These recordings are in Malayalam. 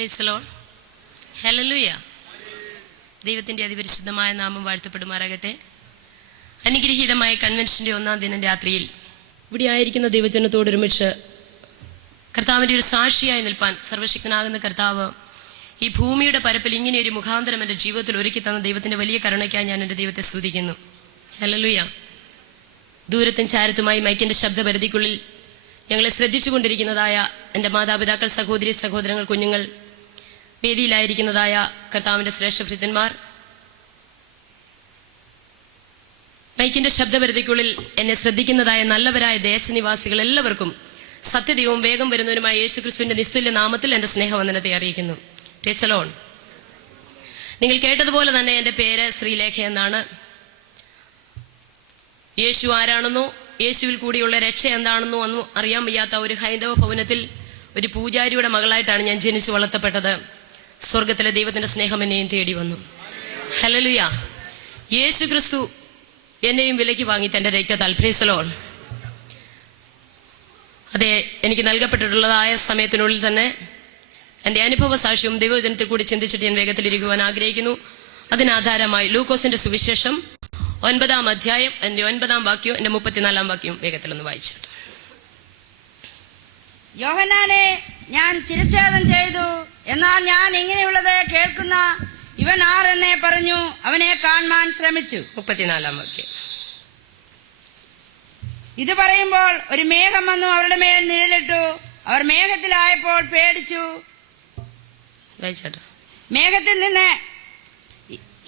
Price the Lord. ഹല്ലേലൂയ. ദൈവത്തിന്റെ അതിപരിശുദ്ധമായ നാമം വാഴ്ത്തപ്പെടുമാറാകട്ടെ. അനുഗ്രഹീതമായ കൺവെൻഷന്റെ 1-ാം ദിനം രാത്രിയിൽ ഇവിടെ ആയിരിക്കുന്ന ദൈവജനത്തോടൊരുമിച്ച് കർത്താവിന്റെ ഒരു സാക്ഷിയായി നിൽപ്പാൻ സർവശക്തനാകുന്ന കർത്താവ് ഈ ഭൂമിയുടെ പരപ്പിൽ ഇങ്ങനെ ഒരു മുഖാന്തരം എൻ്റെ ജീവിതത്തിൽ ഒരുക്കി തന്ന ദൈവത്തിന്റെ വലിയ കരുണയ്ക്കായി ഞാൻ എൻ്റെ ദൈവത്തെ സ്തുതിക്കുന്നു. ഹല്ലേലൂയ. ദൂരത്തും ചാരത്തുമായി മൈക്കിന്റെ ശബ്ദപരിധിക്കുള്ളിൽ ഞങ്ങളെ ശ്രദ്ധിച്ചുകൊണ്ടിരിക്കുന്നതായ എൻ്റെ മാതാപിതാക്കൾ, സഹോദരി സഹോദരങ്ങൾ, കുഞ്ഞുങ്ങൾ, വേദിയിലായിരിക്കുന്നതായ കർത്താവിന്റെ ശ്രേഷ്ഠഭൃത്യന്മാർ, മൈക്കിന്റെ ശബ്ദപരിധിക്കുള്ളിൽ എന്നെ ശ്രദ്ധിക്കുന്നതായ നല്ലവരായ ദേശനിവാസികൾ എല്ലാവർക്കും സത്യദൈവവും വേഗം വരുന്നവരുമായ യേശുക്രിസ്തുവിന്റെ നിസ്തുല്യ നാമത്തിൽ എന്റെ സ്നേഹവന്ദനത്തെ അറിയിക്കുന്നു. Price the Lord. നിങ്ങൾ കേട്ടതുപോലെ തന്നെ എന്റെ പേര് ശ്രീലേഖ എന്നാണ്. യേശു ആരാണെന്നോ യേശുവിൽ കൂടിയുള്ള രക്ഷ എന്താണെന്നോ ഒന്നും അറിയാൻ വയ്യാത്ത ഒരു ഹൈന്ദവ ഭവനത്തിൽ ഒരു പൂജാരിയുടെ മകളായിട്ടാണ് ഞാൻ ജനിച്ചു വളർത്തപ്പെട്ടത്. സ്വർഗത്തിലെ ദൈവത്തിന്റെ സ്നേഹം എന്നെയും തേടി വന്നു. ഹല്ലേലൂയ. യേശു ക്രിസ്തു എന്നെയും വിലയ്ക്ക് വാങ്ങി തന്റെ രക്തത്താൽ. Price the Lord. അതെ, എനിക്ക് നൽകപ്പെട്ടിട്ടുള്ളതായ സമയത്തിനുള്ളിൽ തന്നെ എന്റെ അനുഭവ സാക്ഷ്യവും ദൈവജനത്തിൽ കൂടി ചിന്തിച്ചിട്ട് ഞാൻ വേഗത്തിലിരിക്കുവാൻ ആഗ്രഹിക്കുന്നു. അതിനാധാരമായി ലൂക്കോസിന്റെ സുവിശേഷം 9-ാം അധ്യായം എന്റെ 9-ാം വാക്യവും എന്റെ 34-ാം വാക്യവും വേഗത്തിലൊന്ന് വായിച്ചിട്ട്. യോഹന്നാനെ ഞാൻ ശിരച്ഛേദം ചെയ്തു, എന്നാൽ ഞാൻ ഇങ്ങനെയുള്ളത് കേൾക്കുന്ന ഇവൻ ആരെന്നെ പറഞ്ഞു അവനെ കാണാൻ ശ്രമിച്ചു. 34-ാം വാക്യം. ഇത് പറയുമ്പോൾ ഒരു മേഘം വന്നു അവരുടെ മേൽ നിഴലിട്ടു. അവർ മേഘത്തിലായപ്പോൾ പേടിച്ചു. മേഘത്തിൽ നിന്ന്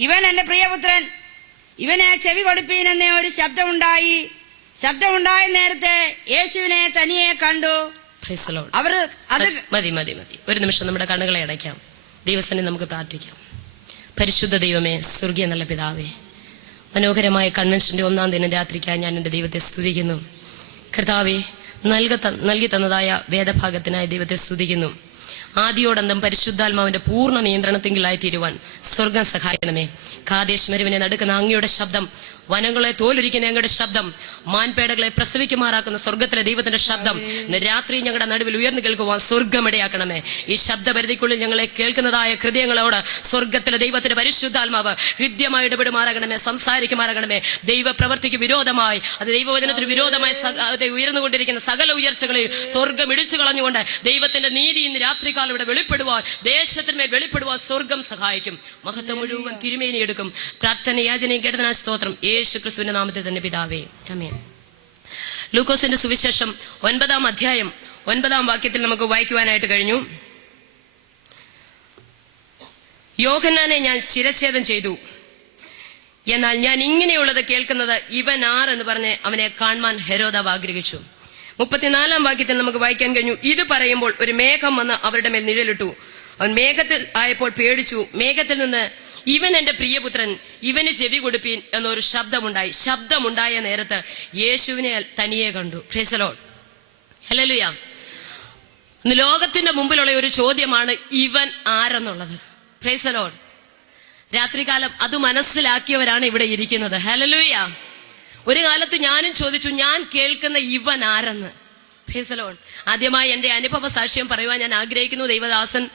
ഇവൻ എന്റെ പ്രിയപുത്രൻ, ഇവനെ ചെവി കൊടുപ്പീനെന്ന ഒരു ശബ്ദമുണ്ടായി. ശബ്ദമുണ്ടായ നേരത്തെ യേശുവിനെ തനിയെ കണ്ടു. അവർ മതി ഒരു നിമിഷം നമ്മുടെ കണ്ണുകളെ അടയ്ക്കാം. ദൈവസന്നിധിയിൽ നമുക്ക് പ്രാർത്ഥിക്കാം. പരിശുദ്ധ ദൈവമേ, സ്വർഗീയ നല്ല പിതാവേ, മനോഹരമായ കൺവെൻഷന്റെ 1-ാം ദിനം രാത്രിക്കായി ഞാൻ എന്റെ ദൈവത്തെ സ്തുതിക്കുന്നു. കർത്താവേ, നൽകി തന്നതായ വേദഭാഗത്തിനായി ദൈവത്തെ സ്തുതിക്കുന്നു. ആദിയോടന്തം പരിശുദ്ധാത്മാവിന്റെ പൂർണ്ണ നിയന്ത്രണത്തിലായി തീരുവാൻ സ്വർഗം സഹായിക്കണമേ. കാദേശ് മരുവിനെ നടുക്കുന്ന അങ്ങയുടെ ശബ്ദം, വനങ്ങളെ തോലൊരിക്കുന്ന ഞങ്ങളുടെ ശബ്ദം, മാൻപേടകളെ പ്രസവിക്കുമാറാക്കുന്ന സ്വർഗത്തിലെ ദൈവത്തിന്റെ ശബ്ദം ഇന്ന് രാത്രി ഞങ്ങളുടെ നടുവിൽ ഉയർന്നു കേൾക്കുവാൻ സ്വർഗമിടയാക്കണമേ. ഈ ശബ്ദപരിധിക്കുള്ളിൽ ഞങ്ങളെ കേൾക്കുന്നതായ ഹൃദയങ്ങളോട് സ്വർഗത്തിലെ ദൈവത്തിന്റെ പരിശുദ്ധാത്മാവ് ഹൃദ്യമായി ഇടപെടുമാറാകണമേ, സംസാരിക്കുമാറാകണമേ. ദൈവപ്രവൃത്തിക്ക് വിരോധമായി, അത് ദൈവവചനത്തിന് വിരോധമായി ഉയർന്നുകൊണ്ടിരിക്കുന്ന സകല ഉയർച്ചകളെയും സ്വർഗം ഇടിച്ചു കളഞ്ഞുകൊണ്ട് ദൈവത്തിന്റെ നീതി ഇന്ന് രാത്രികാലം ഇവിടെ വെളിപ്പെടുവാൻ, ദേശത്തിന്മേൽ വെളിപ്പെടുവാൻ സ്വർഗം സഹായിക്കും. മഹത്വം മുഴുവൻ തിരുമേനി എടുക്കും. പ്രാർത്ഥന യാചനയും കേട്ടതിനായി സ്തോത്രം. യേശു ക്രിസ്തുവിന്റെ നാമത്തിൽ തന്നെ പിതാവേ, ആമേൻ. ലൂക്കോസിന്റെ സുവിശേഷം 9-ാം അധ്യായം 9-ാം വാക്യത്തിൽ നമുക്ക് വായിക്കുവാനായിട്ട് കഴിഞ്ഞു. യോഹന്നാനെ ഞാൻ ശിരച്ഛേദം ചെയ്തു, എന്നാൽ ഞാൻ ഇങ്ങനെയുള്ളത് കേൾക്കുന്നത് ഇവൻ ആരെന്ന് പറഞ്ഞ് അവനെ കാണാൻ ഹെരോദാവ് ആഗ്രഹിച്ചു. 34-ാം വാക്യത്തിൽ നമുക്ക് വായിക്കാൻ കഴിഞ്ഞു. ഇത് പറയുമ്പോൾ ഒരു മേഘം വന്ന് അവരുടെ മേൽ നിഴലിട്ടു. അവൻ മേഘത്തിൽ ആയപ്പോൾ പേടിച്ചു. മേഘത്തിൽ നിന്ന് ഇവൻ എന്റെ പ്രിയപുത്രൻ, ഇവന് ചെവി കൊടുപ്പീൻ എന്നൊരു ശബ്ദമുണ്ടായി. ശബ്ദമുണ്ടായ നേരത്ത് യേശുവിനെ തനിയെ കണ്ടു. Praise the Lord. ഹല്ലേലൂയ. ഇന്ന് ലോകത്തിന്റെ മുമ്പിലുള്ള ഒരു ചോദ്യമാണ് ഇവൻ ആരെന്നുള്ളത്. Praise the Lord. രാത്രികാലം അത് മനസ്സിലാക്കിയവരാണ് ഇവിടെ ഇരിക്കുന്നത്. ഹല്ലേലൂയ. ഒരു കാലത്ത് ഞാനും ചോദിച്ചു, ഞാൻ കേൾക്കുന്ന ഇവൻ ആരെന്ന്. Price the Lord. ആദ്യമായി എന്റെ അനുഭവ സാക്ഷ്യം പറയുവാൻ ഞാൻ ആഗ്രഹിക്കുന്നു. ദൈവദാസൻ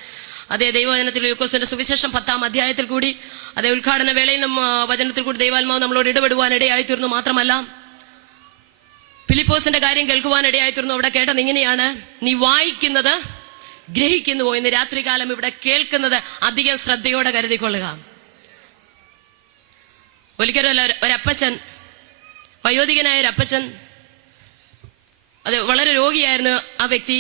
അതേ ദൈവവചനത്തിൽ ലൂക്കോസിന്റെ സുവിശേഷം 10-ാം അധ്യായത്തിൽ കൂടി അതേ ഉദ്ഘാടന വേളയിൽ വചനത്തിൽ കൂടി ദൈവാത്മാവ് നമ്മളോട് ഇടപെടുവാൻ ഇടയായിത്തീർന്നു. മാത്രമല്ല ഫിലിപ്പോസിന്റെ കാര്യം കേൾക്കുവാൻ ഇടയായിത്തീർന്നു. അവിടെ കേട്ടത് ഇങ്ങനെയാണ്: നീ വായിക്കുന്നത് ഗ്രഹിക്കുന്നുവോ? ഇന്ന് രാത്രികാലം ഇവിടെ കേൾക്കുന്നത് അധികം ശ്രദ്ധയോടെ കരുതിക്കൊള്ളുക. ഒരിക്കലും ഒരപ്പച്ചൻ, വയോധികനായ ഒരപ്പച്ചൻ, അത് വളരെ രോഗിയായിരുന്നു. ആ വ്യക്തി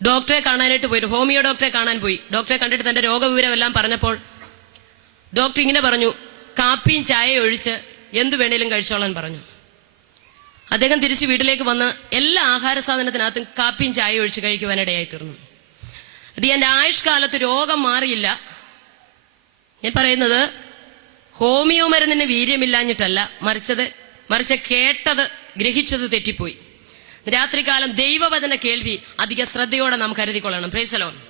ഡോക്ടറെ കാണാനായിട്ട് പോയി, ഹോമിയോ ഡോക്ടറെ കാണാൻ പോയി. ഡോക്ടറെ കണ്ടിട്ട് തന്റെ രോഗവിവരമെല്ലാം പറഞ്ഞപ്പോൾ ഡോക്ടർ ഇങ്ങനെ പറഞ്ഞു: കാപ്പിയും ചായയും ഒഴിച്ച് എന്തു വേണേലും കഴിച്ചോളാൻ പറഞ്ഞു. അദ്ദേഹം തിരിച്ച് വീട്ടിലേക്ക് വന്ന് എല്ലാ ആഹാര സാധനത്തിനകത്തും കാപ്പിയും ചായയും ഒഴിച്ച് കഴിക്കുവാനിടയായി തീർന്നു. അത് എന്റെ ആയുഷ്കാലത്ത് രോഗം മാറിയില്ല. ഞാൻ പറയുന്നത് ഹോമിയോ മരുന്നിന് വീര്യമില്ലാഞ്ഞിട്ടല്ല, മറിച്ച് കേട്ടത് ഗ്രഹിച്ചത് തെറ്റിപ്പോയി. രാത്രികാലം ദൈവവചന കേൾവി അധിക ശ്രദ്ധയോടെ നാം കരുതിക്കൊള്ളണം. Price the Lord.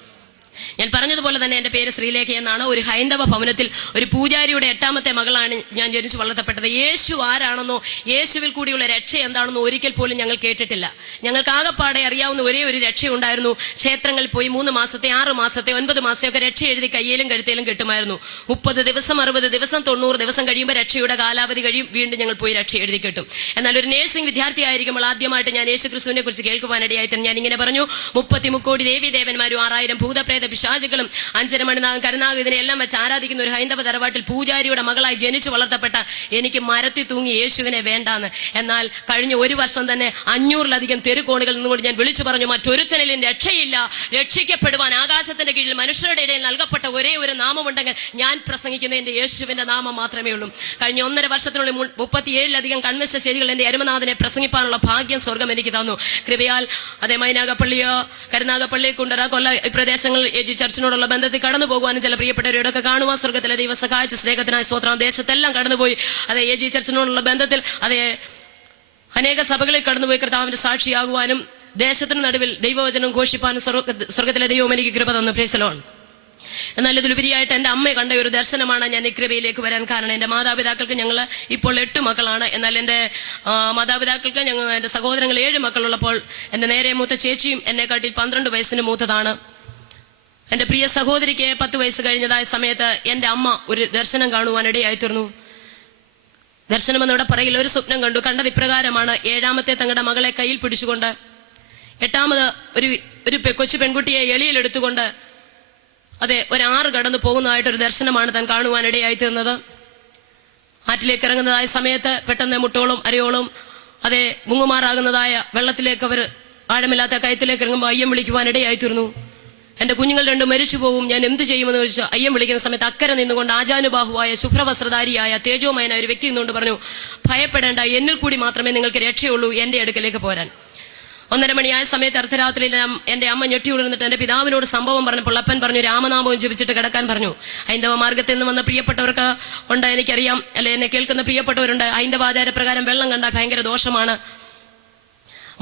ഞാൻ പറഞ്ഞതുപോലെ തന്നെ എന്റെ പേര് ശ്രീലേഖ എന്നാണ്. ഒരു ഹൈന്ദവ ഭവനത്തിൽ ഒരു പൂജാരിയുടെ 8ാമത്തെ മകളാണ് ഞാൻ ജനിച്ചു വളർത്തപ്പെട്ടത്. യേശു ആരാണെന്നോ യേശുവിൽ കൂടിയുള്ള രക്ഷ എന്താണെന്നോ ഒരിക്കൽ പോലും ഞങ്ങൾ കേട്ടിട്ടില്ല. ഞങ്ങൾക്ക് ആകപ്പാടെ അറിയാവുന്ന ഒരേ ഒരു രക്ഷയുണ്ടായിരുന്നു. ക്ഷേത്രങ്ങളിൽ പോയി 3 മാസത്തെ 6 മാസത്തെ 9 മാസത്തെ ഒക്കെ രക്ഷ എഴുതി കയ്യിലും കഴുത്തേലും കിട്ടുമായിരുന്നു. 30 ദിവസം 60 ദിവസം 90 ദിവസം കഴിയുമ്പോൾ രക്ഷയുടെ കാലാവധി കഴിയും. വീണ്ടും ഞങ്ങൾ പോയി രക്ഷ എഴുതി കിട്ടും. എന്നാൽ ഒരു നേഴ്സിംഗ് വിദ്യാർത്ഥിയായിരിക്കുമ്പോൾ ആദ്യമായിട്ട് ഞാൻ യേശു ക്രിസ്തുവിനെ കുറിച്ച് കേൾക്കുവാനിടയായിട്ട് ഞാൻ ഇങ്ങനെ പറഞ്ഞു, 33 കോടി ദേവി ദേവന്മാരും 6000 ഭൂതപ്രേത പിശാചുകളും 5 മണിനാഗം കരുനാഗം ഇതിനെല്ലാം വെച്ച് ആരാധിക്കുന്ന ഒരു ഹൈന്ദവ തറവാട്ടിൽ പൂജാരിയുടെ മകളായി ജനിച്ചു വളർത്തപ്പെട്ട എനിക്ക് മരത്തി തൂങ്ങി യേശുവിനെ വേണ്ടാന്ന്. എന്നാൽ കഴിഞ്ഞ 1 വർഷം തന്നെ 500-ലധികം തെരുക്കോണുകളിൽ നിന്നുകൊണ്ട് ഞാൻ വിളിച്ചു പറഞ്ഞു, മറ്റൊരുത്തനിലും രക്ഷയില്ല. രക്ഷിക്കപ്പെടുവാൻ ആകാശത്തിന്റെ കീഴിൽ മനുഷ്യരുടെ ഇടയിൽ നൽകപ്പെട്ട ഒരേ ഒരു നാമമുണ്ടെങ്കിൽ ഞാൻ പ്രസംഗിക്കുന്ന എന്റെ യേശുവിന്റെ നാമം മാത്രമേ ഉള്ളൂ. കഴിഞ്ഞ 1.5 വർഷത്തിനുള്ളിൽ 37-ലധികം കൺവെൻഷൻ ചെയ്തികൾ എന്റെ അരുമനാഥനെ പ്രസംഗിപ്പാനുള്ള ഭാഗ്യം സ്വർഗം എനിക്ക് തന്നു. കൃപയാൽ അതേ മൈനാഗപ്പള്ളിയോ കരുനാഗപ്പള്ളി കുണ്ടറ കൊല്ല ഈ പ്രദേശങ്ങൾ AG ചർച്ചിനോടുള്ള ബന്ധത്തിൽ കടന്നു പോകുവാനും ചില പ്രിയപ്പെട്ടവരോടൊക്കെ കാണുവാൻ സ്വർഗത്തിലെ ദൈവം സഹായിച്ച സ്നേഹത്തിനായി സ്വത്രം ദേശത്തെല്ലാം കടന്നുപോയി. അതേ AG ചർച്ചിനോടുള്ള ബന്ധത്തിൽ അതേ അനേക സഭകളിൽ കടന്നുപോയി കർത്താവിന്റെ സാക്ഷിയാകുവാനും ദേശത്തിന് നടുവിൽ ദൈവവചനം ഘോഷിപ്പാനും സ്വർഗത്തിലെ ദൈവം എനിക്ക് കൃപ തന്നു. Price the Lord. എന്നാൽ ഇതിലുപരിയായിട്ട് എന്റെ അമ്മ കണ്ട ഒരു ദർശനമാണ് ഞാൻ ഈ കൃപയിലേക്ക് വരാൻ കാരണം. എന്റെ മാതാപിതാക്കൾക്ക് ഞങ്ങൾ ഇപ്പോൾ 8 മക്കളാണ്. എന്നാൽ എന്റെ മാതാപിതാക്കൾക്ക് എന്റെ സഹോദരങ്ങൾ 7 മക്കളുള്ളപ്പോൾ എന്റെ നേരെ മൂത്ത ചേച്ചിയും എന്നെക്കാട്ടിൽ 12 വയസ്സിന് മൂത്തതാണ്. എന്റെ പ്രിയ സഹോദരിക്ക് 10 വയസ്സ് കഴിഞ്ഞതായ സമയത്ത് എന്റെ അമ്മ ഒരു ദർശനം കാണുവാനിടയായിത്തീർന്നു. ദർശനം എന്നിവിടെ പറയിൽ ഒരു സ്വപ്നം കണ്ടു. കണ്ടത് ഇപ്രകാരമാണ്: 7ാമത്തെ തങ്ങളുടെ മകളെ കയ്യിൽ പിടിച്ചുകൊണ്ട് 8ാമത് ഒരു കൊച്ചു പെൺകുട്ടിയെ എളിയിലെടുത്തുകൊണ്ട് അതെ ഒരു 6 കടന്നു പോകുന്നതായിട്ടൊരു ദർശനമാണ് താൻ കാണുവാനിടയായി തീർന്നത്. ആറ്റിലേക്ക് ഇറങ്ങുന്നതായ സമയത്ത് പെട്ടെന്ന് മുട്ടോളം അരയോളം അതെ മുങ്ങുമാറാകുന്നതായ വെള്ളത്തിലേക്ക് അവർ ആഴമില്ലാത്ത കയത്തിലേക്ക് ഇറങ്ങുമ്പോൾ അയ്യം വിളിക്കുവാനിടയായി തീർന്നു. എന്റെ കുഞ്ഞുങ്ങൾ 2 മരിച്ചു പോകും, ഞാൻ എന്ത് ചെയ്യുമെന്ന് ചോദിച്ചു അയ്യം വിളിക്കുന്ന സമയത്ത് അക്കരെ നിന്നുകൊണ്ട് ആജാനുബാഹുവായ ശുഭ്രവസ്ത്രധാരിയായ തേജോമയനായ ഒരു വ്യക്തി നിന്നുകൊണ്ട് പറഞ്ഞു, ഭയപ്പെടേണ്ട, എന്നിൽ കൂടി മാത്രമേ നിങ്ങൾക്ക് രക്ഷയുള്ളൂ, എന്റെ അടുക്കലേക്ക് പോരാൻ. 1:30 മണിയായ സമയത്ത് അർദ്ധരാത്രിയിൽ എന്റെ അമ്മ ഞെട്ടി ഉണർന്നിട്ട് എന്റെ പിതാവിനോട് സംഭവം പറഞ്ഞപ്പോൾ അപ്പൻ പറഞ്ഞു, രാമനാമവും ജപിച്ചിട്ട് കിടക്കാൻ പറഞ്ഞു. ഹൈന്ദവ മാർഗത്തിൽ നിന്ന് വന്ന പ്രിയപ്പെട്ടവർക്ക് ഉണ്ട്, എനിക്കറിയാം, അല്ലെ എന്നെ കേൾക്കുന്ന പ്രിയപ്പെട്ടവരുണ്ട്. ഹൈന്ദവ ആചാരപ്രകാരം വെള്ളം കണ്ടാൽ ഭയങ്കര ദോഷമാണ്.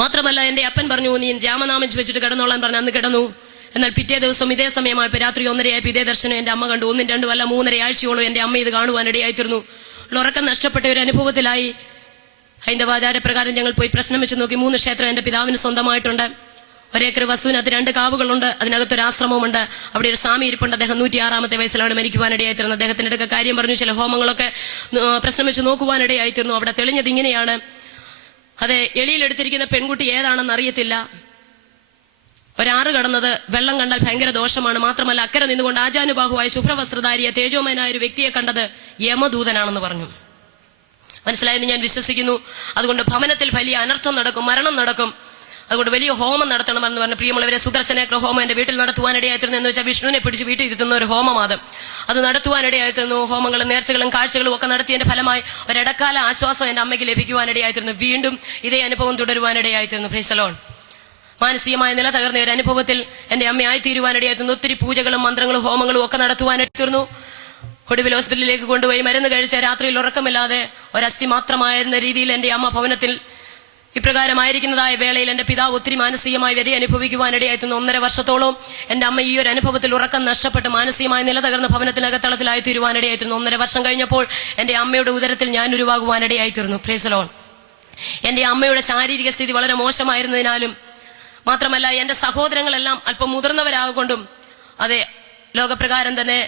മാത്രമല്ല എന്റെ അപ്പൻ പറഞ്ഞു, നീ രാമനാമം ജപിച്ചിട്ട് കിടന്നോളാൻ പറഞ്ഞു. അന്ന് കിടന്നു. എന്നാൽ പിറ്റേ ദിവസം ഇതേ സമയമായപ്പോൾ രാത്രി 1:30 ഇതേ ദർശനം എന്റെ അമ്മ കണ്ടു. 1, 2 അല്ല 3.5 ആഴ്ചയോളം എന്റെ അമ്മ ഇത് കാണുവാനിടയായിത്തീർന്നു. ഉറക്കം നഷ്ടപ്പെട്ട ഒരു അനുഭവത്തിലായി. ഹൈന്ദവാചാരപ്രകാരം ഞങ്ങൾ പോയി പ്രശ്നം വെച്ച് നോക്കി. 3 ക്ഷേത്രം എന്റെ പിതാവിന് സ്വന്തമായിട്ടുണ്ട്. 1 ഏക്കർ വസ്തുവിനകത്ത് 2 കാവുകളുണ്ട്. അതിനകത്തൊരു ആശ്രമമുണ്ട്. അവിടെ ഒരു സ്വാമി ഇരിപ്പുണ്ട്. അദ്ദേഹം 106-ാമത്തെ വയസ്സിലാണ് മരിക്കുവാനിടയായിത്തീർന്നത്. അദ്ദേഹത്തിന്റെ അടുക്ക കാര്യം പറഞ്ഞു. ചില ഹോമങ്ങളൊക്കെ പ്രശ്നം വെച്ച് നോക്കുവാനിടയായിത്തീർന്നു. അവിടെ തെളിഞ്ഞത് ഇങ്ങനെയാണ്: അതെ, എളിയിലെടുത്തിരിക്കുന്ന പെൺകുട്ടി ഏതാണെന്ന് അറിയത്തില്ല. 6 കടന്നത് വെള്ളം കണ്ടാൽ ഭയങ്കര ദോഷമാണ്. മാത്രമല്ല അക്കരെ നിന്നുകൊണ്ട് ആജാനുബാഹുവായ ശുഭ്രവസ്ത്രധാരിയ തേജോമയനായ ഒരു വ്യക്തിയെ കണ്ടത് യമദൂതനാണെന്ന് പറഞ്ഞു. മനസ്സിലായെന്ന് ഞാൻ വിശ്വസിക്കുന്നു. അതുകൊണ്ട് ഭവനത്തിൽ വലിയ അനർത്ഥം നടക്കും, മരണം നടക്കും. അതുകൊണ്ട് വലിയ ഹോമം നടത്തണമെന്ന് പറഞ്ഞു. പ്രിയമുള്ളവരെ, സുദർശനേക്ര ഹോമം എന്റെ വീട്ടിൽ നടത്തുവാനിടയായിത്തീർന്നു. എന്ന് വെച്ചാൽ വിഷ്ണുവിനെ പിടിച്ച് വീട്ടിൽ ഇരുത്തുന്ന ഒരു ഹോമമാത്. അത് നടത്തുവാനിടയായിത്തീർന്നു. ഹോമങ്ങളും നേർച്ചകളും കാഴ്ചകളും ഒക്കെ നടത്തിയതിന്റെ ഫലമായി ഒരിടക്കാല ആശ്വാസം എന്റെ അമ്മയ്ക്ക് ലഭിക്കുവാനിടയായിത്തീർന്നു. വീണ്ടും ഇതേ അനുഭവം തുടരുവാനിടയായിത്തീർന്നു. Price the Lord. മാനസികമായ നില തകർന്ന ഒരു അനുഭവത്തിൽ എന്റെ അമ്മയായി തീരുവാനിടയായിത്തീർന്നു. ഒത്തിരി പൂജകളും മന്ത്രങ്ങളും ഹോമങ്ങളും ഒക്കെ നടത്തുവാനിടയായിത്തീർന്നു. ഒടുവിൽ ഹോസ്പിറ്റലിലേക്ക് കൊണ്ടുപോയി മരുന്ന് കഴിച്ച രാത്രിയിൽ ഉറക്കമില്ലാതെ ഒരസ്ഥി മാത്രമായിരുന്ന രീതിയിൽ എന്റെ അമ്മ ഭവനത്തിൽ ഇപ്രകാരമായിരിക്കുന്നതായ വേളയിൽ എന്റെ പിതാവ് ഒത്തിരി മാനസികമായി വ്യതി അനുഭവിക്കുവാനിടയായിത്തീർന്നു. 1.5 വർഷത്തോളം എന്റെ അമ്മ ഈ ഒരു അനുഭവത്തിൽ ഉറക്കം നഷ്ടപ്പെട്ട് മാനസികമായി നില തകർന്ന ഭവനത്തിനകത്തളത്തിലായി തീരുവാനിടയായിത്തീർന്നു. 1.5 വർഷം കഴിഞ്ഞപ്പോൾ എന്റെ അമ്മയുടെ ഉദരത്തിൽ ഞാൻ ഉരുവാകുവാനിടയായിത്തീർന്നു. Price the Lord. എന്റെ അമ്മയുടെ ശാരീരിക സ്ഥിതി വളരെ മോശമായിരുന്നതിനാലും മാത്രമല്ല എന്റെ സഹോദരങ്ങളെല്ലാം അല്പം മുതിർന്നവരാകൊണ്ടും അതെ ലോകപ്രകാരം തന്നെ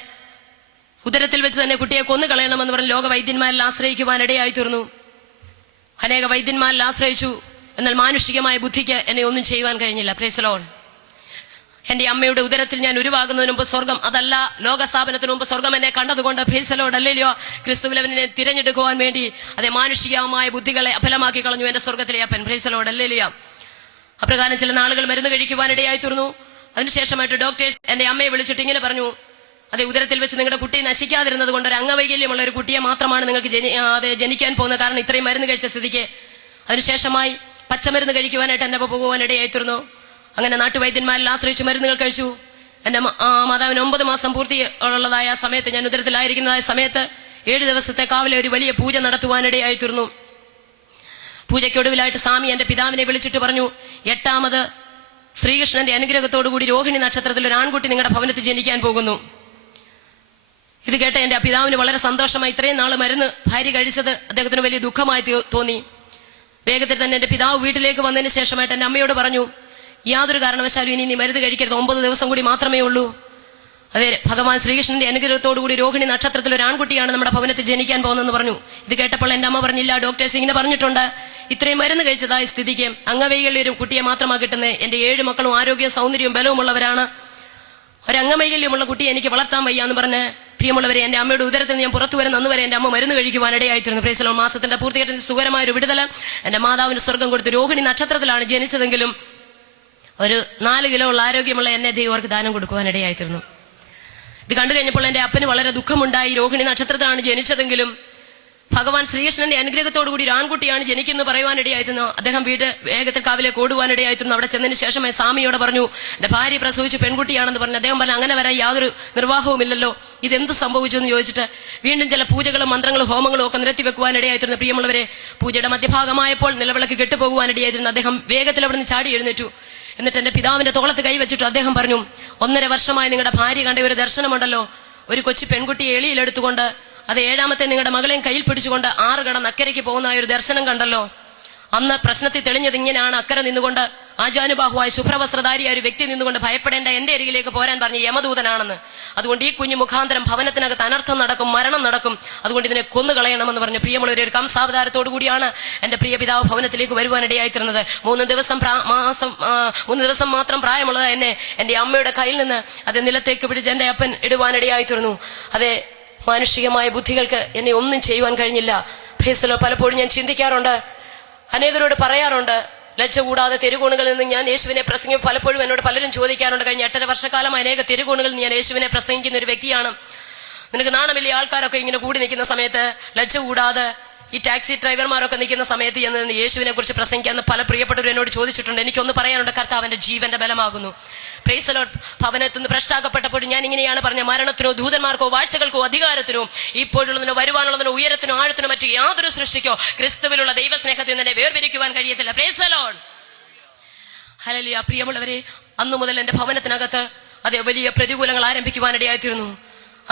ഉദരത്തിൽ വെച്ച് തന്നെ കുട്ടിയെ കൊന്നു കളയണമെന്ന് പറഞ്ഞ് ലോക വൈദ്യന്മാരിൽ ആശ്രയിക്കുവാനിടയായി തീർന്നു. അനേക വൈദ്യന്മാരിൽ ആശ്രയിച്ചു. എന്നാൽ മാനുഷികമായ ബുദ്ധിക്ക് എന്നെ ഒന്നും ചെയ്യുവാൻ കഴിഞ്ഞില്ല. Price the Lord. എന്റെ അമ്മയുടെ ഉദരത്തിൽ ഞാൻ ഉരുവാകുന്നതിന് മുമ്പ് സ്വർഗം, അതല്ല ലോകസ്ഥാപനത്തിന് മുമ്പ് സ്വർഗം എന്നെ കണ്ടതുകൊണ്ട് പ്രൈസ് ദി ലോർഡ്. അല്ലേലോ, ക്രിസ്തുവിനെ തിരഞ്ഞെടുക്കുവാൻ വേണ്ടി അതെ മാനുഷികമായ ബുദ്ധികളെ അഫലമാക്കി കളഞ്ഞു എന്റെ സ്വർഗത്തിലെ അപ്പൻ. Praise the Lord. അല്ലേലോ. അപ്രകാരം ചില നാളുകൾ മരുന്ന് കഴിക്കുവാനിടയായി തീർന്നു. അതിനുശേഷമായിട്ട് ഡോക്ടേഴ്സ് എന്റെ അമ്മയെ വിളിച്ചിട്ട് ഇങ്ങനെ പറഞ്ഞു, അതെ ഉദരത്തിൽ വെച്ച് നിങ്ങളുടെ കുട്ടി നശിക്കാതിരുന്നത് കൊണ്ട് ഒരു അംഗവൈകല്യമുള്ള ഒരു കുട്ടിയെ മാത്രമാണ് നിങ്ങൾക്ക് ജനിക്കാൻ പോകുന്നത്. കാരണം ഇത്രയും മരുന്ന് കഴിച്ച സ്ഥിതിക്ക്. അതിനുശേഷമായി പച്ചമരുന്ന് കഴിക്കുവാനായിട്ട് എന്റെ പോകുവാനിടയായി തീർന്നു. അങ്ങനെ നാട്ടുവൈദ്യന്മാരിൽ ആശ്രയിച്ച് മരുന്നുകൾ കഴിച്ചു. എന്റെ മാതാവിന് 9 മാസം പൂർത്തി ഉള്ളതായ സമയത്ത്, ഞാൻ ഉദരത്തിലായിരിക്കുന്നതായ സമയത്ത് 7 ദിവസത്തെ കാവലെ ഒരു വലിയ പൂജ നടത്തുവാനിടയായി തീർന്നു. പൂജയ്ക്കൊടുവിലായിട്ട് സ്വാമി എന്റെ പിതാവിനെ വിളിച്ചിട്ട് പറഞ്ഞു, 8ാമത് ശ്രീകൃഷ്ണന്റെ അനുഗ്രഹത്തോടുകൂടി രോഹിണി നക്ഷത്രത്തിൽ ഒരു ആൺകുട്ടി നിങ്ങളുടെ ഭവനത്തിൽ ജനിക്കാൻ പോകുന്നു. ഇത് കേട്ട എന്റെ പിതാവിന് വളരെ സന്തോഷമായി. ഇത്രയും നാള് മരുന്ന് ഭാര്യ കഴിച്ചത് അദ്ദേഹത്തിന് വലിയ ദുഃഖമായി തോന്നി. വേഗത്തിൽ തന്നെ എന്റെ പിതാവ് വീട്ടിലേക്ക് വന്നതിന് ശേഷമായിട്ട് എന്റെ അമ്മയോട് പറഞ്ഞു, യാതൊരു കാരണവശാലും ഇനി മരുന്ന് കഴിക്കരുത്, 9 ദിവസം കൂടി മാത്രമേ ഉള്ളൂ. അതെ, ഭഗവാൻ ശ്രീകൃഷ്ണന്റെ അനുഗ്രഹത്തോടുകൂടി രോഹിണി നക്ഷത്രത്തിൽ ഒരു ആൺകുട്ടിയാണ് നമ്മുടെ ഭവനത്തിൽ ജനിക്കാൻ പോകുന്നതെന്ന് പറഞ്ഞു. ഇത് കേട്ടപ്പോൾ എന്റെ അമ്മ പറഞ്ഞില്ല, ഡോക്ടേഴ്സ് ഇങ്ങനെ പറഞ്ഞിട്ടുണ്ട്, ഇത്രയും മരുന്ന് കഴിച്ചതായ സ്ഥിതിക്ക് അംഗവൈകല്യം ഒരു കുട്ടിയെ മാത്രമാണ് കിട്ടുന്നത്. എന്റെ 7 മക്കളും ആരോഗ്യവും സൗന്ദര്യവും ബലവുമുള്ളവരാണ്. ഒരംഗവൈകല്യമുള്ള കുട്ടിയെ എനിക്ക് വളർത്താൻ വയ്യ എന്ന് പറഞ്ഞ് പ്രിയമുള്ളവരെ, എന്റെ അമ്മയുടെ ഉദരത്തിൽ ഞാൻ പുറത്തു വരുന്ന അന്ന് വരെ എന്റെ അമ്മ മരുന്ന് കഴിക്കുവാനിടയായിത്തീർന്നു. Price the Lord. മാസത്തിന്റെ പൂർത്തീകരണത്തിൽ സുഖകരമായ ഒരു വിടുതൽ എന്റെ മാതാവിന് സ്വർഗം കൊടുത്തു. രോഹിണി നക്ഷത്രത്തിലാണ് ജനിച്ചതെങ്കിലും ഒരു 4 കിലോ ഉള്ള ആരോഗ്യമുള്ള എന്നെ ദൈവം അവർക്ക് ദാനം കൊടുക്കുവാനിടയായിത്തീർന്നു. ഇത് കണ്ടു കഴിഞ്ഞപ്പോൾ എന്റെ അപ്പന് വളരെ ദുഃഖമുണ്ടായി. രോഹിണി നക്ഷത്രത്തിലാണ് ജനിച്ചതെങ്കിലും ഭഗവാൻ ശ്രീകൃഷ്ണന്റെ അനുഗ്രഹത്തോടുകൂടി ഒരു ആൺകുട്ടിയാണ് ജനിക്കുന്നത് പറയുവാനിടയായിരുന്നു. അദ്ദേഹം വേഗത്തിൽ കാവിലേക്ക് ഓടുവാനിടയായിരുന്നു. അവിടെ ചെന്നതിന് ശേഷമായി സ്വാമിയോട് പറഞ്ഞു, എന്റെ ഭാര്യ പ്രസവിച്ച് പെൺകുട്ടിയാണെന്ന് പറഞ്ഞു. അദ്ദേഹം പറഞ്ഞു, അങ്ങനെ വരാൻ യാതൊരു നിർവാഹവുമില്ലല്ലോ, ഇതെന്ത് സംഭവിച്ചു എന്ന് ചോദിച്ചിട്ട് വീണ്ടും ചില പൂജകളും മന്ത്രങ്ങളും ഹോമങ്ങളും ഒക്കെ നിരത്തി വെക്കുവാനിടയായിരുന്നു. പ്രിയമുള്ളവരെ, പൂജയുടെ മധ്യഭാഗമായപ്പോൾ നിലവിളക്ക് കെട്ടുപോകുവാനിടയായിരുന്നു. അദ്ദേഹം വേഗത്തിൽ അവിടെ നിന്ന് ചാടി എഴുന്നേറ്റു. എന്നിട്ട് എന്റെ പിതാവിന്റെ തോളത്ത് കൈവച്ചിട്ട് അദ്ദേഹം പറഞ്ഞു, 1.5 വർഷമായി നിങ്ങളുടെ ഭാര്യ കണ്ട ഒരു ദർശനമുണ്ടല്ലോ, ഒരു കൊച്ചു പെൺകുട്ടിയെ എളിയിലെടുത്തുകൊണ്ട് അത് 7ാമത്തെ നിങ്ങളുടെ മകളെയും കയ്യിൽ പിടിച്ചുകൊണ്ട് 6 കടന്ന് അക്കരയ്ക്ക് പോകുന്ന ഒരു ദർശനം കണ്ടല്ലോ. അന്ന് പ്രശ്നത്തിൽ തെളിഞ്ഞത് ഇങ്ങനെയാണ്. അക്കരെ നിന്നുകൊണ്ട് ആജാനുബാഹുവായ ശുഭ്രവസ്ത്രധാരിയായ ഒരു വ്യക്തി നിന്നുകൊണ്ട് ഭയപ്പെടേണ്ട, എന്റെ അരികിലേക്ക് പോരാൻ പറഞ്ഞ് യമദൂതനാണെന്ന്. അതുകൊണ്ട് ഈ കുഞ്ഞു മുഖാന്തരം ഭവനത്തിനകത്ത് അനർത്ഥം നടക്കും, മരണം നടക്കും, അതുകൊണ്ട് ഇതിനെ കൊന്നുകളയണമെന്ന് പറഞ്ഞു. പ്രിയമുള്ള ഒരു കംസാവതാരത്തോടു കൂടിയാണ് എന്റെ പ്രിയ പിതാവ് ഭവനത്തിലേക്ക് വരുവാനിടയായിത്തീർന്നത്. 3 ദിവസം മാത്രം പ്രായമുള്ള എന്നെ എന്റെ അമ്മയുടെ കയ്യിൽ നിന്ന് അത് നിലത്തേക്ക് പിടിച്ച് എന്റെ അപ്പൻ ഇടുവാനിടയായിത്തീർന്നു. അതെ, മാനുഷികമായ ബുദ്ധികൾക്ക് എന്നെ ഒന്നും ചെയ്യുവാൻ കഴിഞ്ഞില്ല. Price the Lord. പലപ്പോഴും ഞാൻ ചിന്തിക്കാറുണ്ട്, അനേകരോട് പറയാറുണ്ട്, ലജ്ജ കൂടാതെ തെരുകോണുകളിൽ നിന്ന് ഞാൻ യേശുവിനെ പ്രസംഗിക്കും. പലപ്പോഴും എന്നോട് പലരും ചോദിക്കാറുണ്ട്, കഴിഞ്ഞ 8.5 വർഷക്കാലം അനേക തെരുകോണുകളിൽ ഞാൻ യേശുവിനെ പ്രസംഗിക്കുന്ന ഒരു വ്യക്തിയാണ്, നിനക്ക് നാണമില്ല ആൾക്കാരൊക്കെ ഇങ്ങനെ കൂടി നിൽക്കുന്ന സമയത്ത്, ലജ്ജ കൂടാതെ ഈ ടാക്സി ഡ്രൈവർമാരൊക്കെ നിൽക്കുന്ന സമയത്ത് എന്ന് യേശുവിനെ കുറിച്ച് പ്രസംഗിക്കാന്ന് പല പ്രിയപ്പെട്ടവരും എന്നോട് ചോദിച്ചിട്ടുണ്ട്. എനിക്കൊന്ന് പറയാനുണ്ട്, കർത്താവിന്റെ ജീവന്റെ ബലമാകുന്നു. Price the Lord. ഭവനത്തിൽ നിന്ന് ഭ്രഷ്ടാക്കപ്പെട്ടപ്പോൾ ഞാൻ ഇങ്ങനെയാണ് പറഞ്ഞ, മരണത്തിനോ ദൂതന്മാർക്കോ വാഴ്ചകൾക്കോ അധികാരത്തിനോ ഇപ്പോഴുള്ളതിനോ വരുവാനുള്ളതിനോ ഉയരത്തിനോ ആഴത്തിനോ മറ്റു യാതൊരു സൃഷ്ടിക്കോ ക്രിസ്തുവിലുള്ള ദൈവസ്നേഹത്തിൽ തന്നെ വേർപിരിക്കുവാൻ കഴിയത്തില്ല. Price the Lord. ഹല്ലേലൂയ. പ്രിയമുള്ളവരെ, അന്നു മുതൽ എന്റെ ഭവനത്തിനകത്ത് അതേ വലിയ പ്രതികൂലങ്ങൾ ആരംഭിക്കുവാനിടയായിത്തീർന്നു.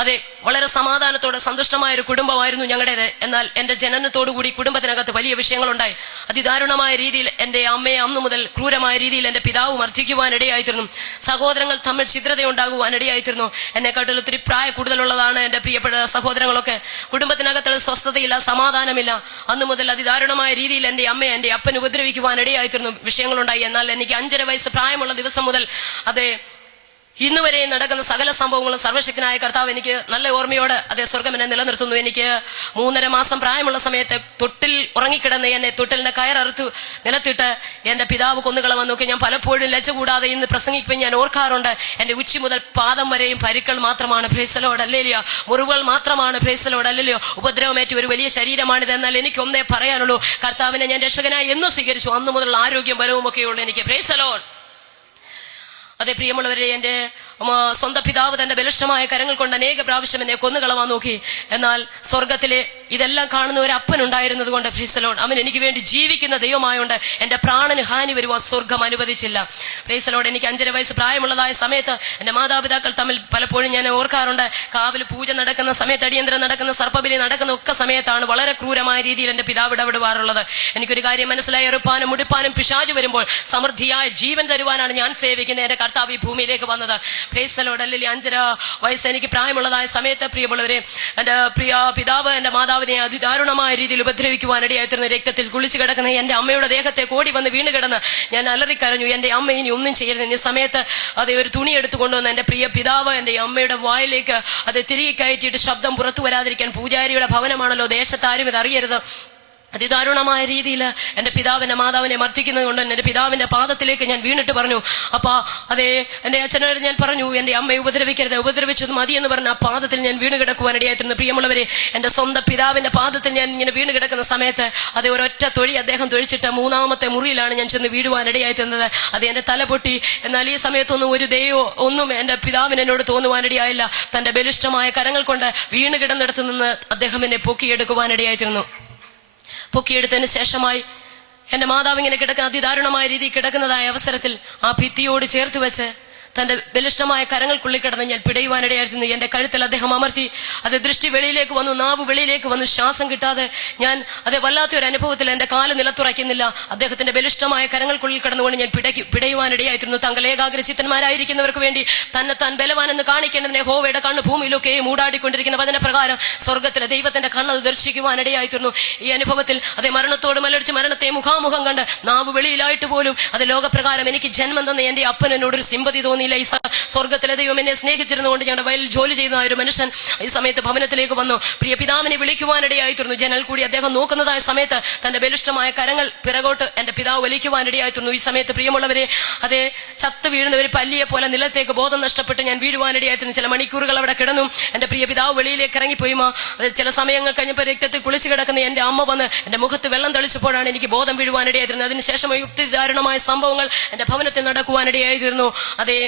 അതെ, വളരെ സമാധാനത്തോടെ സന്തുഷ്ടമായ ഒരു കുടുംബമായിരുന്നു ഞങ്ങളുടേത്. എന്നാൽ എന്റെ ജനനത്തോടുകൂടി കുടുംബത്തിനകത്ത് വലിയ വിഷയങ്ങളുണ്ടായി. അതിദാരുണമായ രീതിയിൽ എന്റെ അമ്മയെ അന്നു മുതൽ ക്രൂരമായ രീതിയിൽ എന്റെ പിതാവ് മർദ്ദിക്കുവാനിടയായിത്തീർന്നു. സഹോദരങ്ങൾ തമ്മിൽ ഛിദ്രതയുണ്ടാകുവാനിടയായിത്തീർന്നു. എന്നെക്കാട്ടിൽ ഒത്തിരി പ്രായ കൂടുതലുള്ളതാണ് എന്റെ പ്രിയപ്പെട്ട സഹോദരങ്ങളൊക്കെ. കുടുംബത്തിനകത്ത് സ്വസ്ഥതയില്ല, സമാധാനമില്ല. അന്നു മുതൽ അതിദാരുണമായ രീതിയിൽ എന്റെ അമ്മയെ എന്റെ അപ്പൻ ഉപദ്രവിക്കുവാനിടയായിത്തീർന്നു. വിഷയങ്ങളുണ്ടായി. എന്നാൽ എനിക്ക് 5.5 വയസ്സ് പ്രായമുള്ള ദിവസം മുതൽ അതെ ഇന്നുവരെ നടക്കുന്ന സകല സംഭവങ്ങളും സർവശക്തനായ കർത്താവ് എനിക്ക് നല്ല ഓർമ്മയോടെ അതേ സ്വർഗം എന്നെ നിലനിർത്തുന്നു. എനിക്ക് 3.5 മാസം പ്രായമുള്ള സമയത്ത് തൊട്ടിൽ ഉറങ്ങിക്കിടന്ന് എന്നെ തൊട്ടിലിന്റെ കയററുത്തു നിലത്തിട്ട് എന്റെ പിതാവ് കൊന്നുകളവാൻ നോക്കി. ഞാൻ പലപ്പോഴും ലജ്ജ കൂടാതെ ഇന്ന് പ്രസംഗിക്കുമ്പോൾ ഞാൻ ഓർക്കാറുണ്ട്, എന്റെ ഉച്ചി മുതൽ പാദം വരെയും പരിക്കൾ മാത്രമാണ്. Price the Lord. ഹല്ലേലൂയ. മുറിവുകൾ മാത്രമാണ്. Price the Lord. ഹല്ലേലൂയ. ഉപദ്രവമേറ്റ ഒരു വലിയ ശരീരമാണിത്. എന്നാൽ എനിക്കൊന്നേ പറയാനുള്ളൂ, കർത്താവിനെ ഞാൻ രക്ഷകനായി എന്ന് സ്വീകരിച്ചു. അന്നു മുതൽ ആരോഗ്യം ബലവും ഒക്കെയുള്ളൂ എനിക്ക്. Price the Lord. അതെ പ്രിയമുള്ളവരെ, എന്റെ സ്വന്തം പിതാവ് തന്റെ ബലിഷ്ഠമായ കരങ്ങൾ കൊണ്ട് അനേക പ്രാവശ്യം എന്നെ കൊന്നുകളവാൻ നോക്കി. എന്നാൽ സ്വർഗത്തിലെ ഇതെല്ലാം കാണുന്ന ഒരു അപ്പൻ ഉണ്ടായിരുന്നത് കൊണ്ട് പ്രൈസ് ദി ലോർഡ്, അവൻ എനിക്ക് വേണ്ടി ജീവിക്കുന്ന ദൈവമായോണ്ട് എന്റെ പ്രാണന് ഹാനി വരുവാൻ സ്വർഗം അനുവദിച്ചില്ല. Price the Lord. എനിക്ക് 5.5 വയസ്സ് പ്രായമുള്ളതായ സമയത്ത് എന്റെ മാതാപിതാക്കൾ തമ്മിൽ പലപ്പോഴും ഞാൻ ഓർക്കാറുണ്ട്. കാവിൽ പൂജ നടക്കുന്ന സമയത്ത്, അടിയന്തരം നടക്കുന്ന, സർപ്പബലി നടക്കുന്ന ഒക്കെ സമയത്താണ് വളരെ ക്രൂരമായ രീതിയിൽ എന്റെ പിതാവ് ഇടപെടുവാറുള്ളത്. എനിക്കൊരു കാര്യം മനസ്സിലായി, എറുപ്പാനും മുടിപ്പാനും പിശാച് വരുമ്പോൾ സമൃദ്ധിയായ ജീവൻ തരുവാനാണ് ഞാൻ സേവിക്കുന്നത് എന്റെ കർത്താവ് ഈ ഭൂമിയിലേക്ക് വന്നത്. Price the Lord. അല്ലെങ്കിൽ 5.5 വയസ്സ് എനിക്ക് പ്രായമുള്ളതായ സമയത്ത് പ്രിയമുള്ളവരെ, എന്റെ പ്രിയ പിതാവ് എന്റെ മാതാവിനെ അതിദാരുണമായ രീതിയിൽ ഉപദ്രവിക്കുവാനിടയായിത്തീർന്ന, രക്തത്തിൽ കുളിച്ചു കിടക്കുന്ന എന്റെ അമ്മയുടെ ദേഹത്തെ കോടി വന്ന് വീണ് കിടന്ന് ഞാൻ അലറിക്കരഞ്ഞു, എന്റെ അമ്മ ഇനി ഒന്നും ചെയ്യരുത്. ഈ സമയത്ത് അതേ ഒരു തുണി എടുത്തു കൊണ്ടുവന്ന് എന്റെ പ്രിയ പിതാവ് എന്റെ അമ്മയുടെ വായിലേക്ക് അത് തിരികെ കയറ്റിയിട്ട് ശബ്ദം പുറത്തു വരാതിരിക്കാൻ, പൂജാരിയുടെ ഭവനമാണല്ലോ, ദേശത്താരും ഇത് അറിയരുത്, അതിദാരുണമായ രീതിയിൽ എന്റെ പിതാവിന്റെ മാതാവിനെ മർദ്ദിക്കുന്നത് കൊണ്ട് എന്റെ പിതാവിന്റെ പാദത്തിലേക്ക് ഞാൻ വീണിട്ട് പറഞ്ഞു, അപ്പാ അതെ എന്റെ അച്ഛനോട് ഞാൻ പറഞ്ഞു, എന്റെ അമ്മയെ ഉപദ്രവിക്കരുത്, ഉപദ്രവിച്ചത് മതി എന്ന് പറഞ്ഞ ആ പാദത്തിൽ ഞാൻ വീണ് കിടക്കുവാനിടയായിരുന്നു. പ്രിയമുള്ളവരെ, എന്റെ സ്വന്തം പിതാവിന്റെ പാദത്തിൽ ഞാൻ ഇങ്ങനെ വീണ് കിടക്കുന്ന സമയത്ത് അത് ഒരൊറ്റ തൊഴി അദ്ദേഹം തൊഴിച്ചിട്ട് 3ാമത്തെ മുറിയിലാണ് ഞാൻ ചെന്ന് വീഴുവാനിടയായിരുന്നത്. അത് എന്റെ തല പൊട്ടി. എന്നാൽ ഈ സമയത്തൊന്നും ഒരു ദയോ ഒന്നും എന്റെ പിതാവിന് എന്നോട് തോന്നുവാനിടയായില്ല. തന്റെ ബലിഷ്ഠമായ കരങ്ങൾ കൊണ്ട് വീണ് കിടന്നിടത്ത് നിന്ന് അദ്ദേഹം എന്നെ പൊക്കിയെടുക്കുവാനിടയായിരുന്നു. പൊക്കിയെടുത്തതിന് ശേഷമായി എന്റെ മാതാവ് ഇങ്ങനെ കിടക്കുന്ന അതിദാരുണമായ രീതിയിൽ കിടക്കുന്നതായ അവസരത്തിൽ ആ ഭിത്തിയോട് ചേർത്ത് വെച്ച് തന്റെ ബലിഷ്ഠമായ കരങ്ങൾക്കുള്ളിൽ കിടന്ന് ഞാൻ പിടയുവാനിടയായിരുന്നു. എന്റെ കഴുത്തിൽ അദ്ദേഹം അമർത്തി. അത് ദൃഷ്ടി വെളിയിലേക്ക് വന്നു, നാവ് വെളിയിലേക്ക് വന്നു. ശ്വാസം കിട്ടാതെ ഞാൻ അത് വല്ലാത്തൊരു അനുഭവത്തിൽ എന്റെ കാല് നിലത്തുറയ്ക്കുന്നില്ല. അദ്ദേഹത്തിന്റെ ബലിഷ്ഠമായ കരങ്ങൾക്കുള്ളിൽ കിടന്നുകൊണ്ട് ഞാൻ പിടയുവാനിടയായിരുന്നു. തങ്ങൾ ഏകാഗ്രചിത്തന്മാരായിരിക്കുന്നവർക്ക് വേണ്ടി തന്നെത്താൻ ബലവാനെന്ന് കാണിക്കേണ്ടതിന് യഹോവയുടെ കണ്ണ് ഭൂമിയിലൊക്കെ മൂടാടിക്കൊണ്ടിരിക്കുന്ന വചനപ്രകാരം സ്വർഗത്തിലെ ദൈവത്തിന്റെ കണ്ണത് ദർശിക്കുവാനിടയായിരുന്നു. ഈ അനുഭവത്തിൽ അതേ മരണത്തോട് മലടിച്ച് മരണത്തെ മുഖാമുഖം കണ്ട് നാവ് വെളിയിലായിട്ട് പോലും അത് ലോകപ്രകാരം എനിക്ക് ജന്മം തന്ന എന്റെ അപ്പൻ എന്നോടൊരു സിമ്പതി തോന്നി. സ്വർഗത്തിലെ ദൈവം എന്നെ സ്നേഹിച്ചിരുന്നുകൊണ്ട് ഞങ്ങളുടെ വയലിൽ ജോലി ചെയ്യുന്ന ഒരു മനുഷ്യൻ ഈ സമയത്ത് ഭവനത്തിലേക്ക് വന്നു. പ്രിയ പിതാവിനെ വിളിക്കുവാനിടയായിത്തീർന്നു. ജനൽ കൂടി അദ്ദേഹം നോക്കുന്നതായ സമയത്ത് തന്റെ ബലിഷ്ഠമായ കരങ്ങൾ പിറകോട്ട് എന്റെ പിതാവ് വലിക്കുവാനിടയായിത്തീർന്നു. ഈ സമയത്ത് പ്രിയമുള്ളവരെ, അതേ ചത്തു വീഴുന്ന ഒരു പല്ലിയെ പോലെ നിലത്തേക്ക് ബോധം നഷ്ടപ്പെട്ട് ഞാൻ വീഴുവാനിടയായിത്തീർന്നു. ചില മണിക്കൂറുകൾ അവിടെ കിടന്നു. എന്റെ പ്രിയ പിതാവ് വെളിയിലേക്ക് ഇറങ്ങിപ്പോയിമോ. ചില സമയങ്ങൾ കഴിഞ്ഞപ്പോൾ രക്തത്തിൽ കുളിച്ചു കിടക്കുന്ന എന്റെ അമ്മ വന്ന് എന്റെ മുഖത്ത് വെള്ളം തളിച്ചപ്പോഴാണ് എനിക്ക് ബോധം വീഴുവാനിടയായിത്തീർന്നത്. അതിനുശേഷം യുക്തിദാരുണമായ സംഭവങ്ങൾ എന്റെ ഭവനത്തിൽ നടക്കുവാനിടയായിത്തീർന്നു. അതേ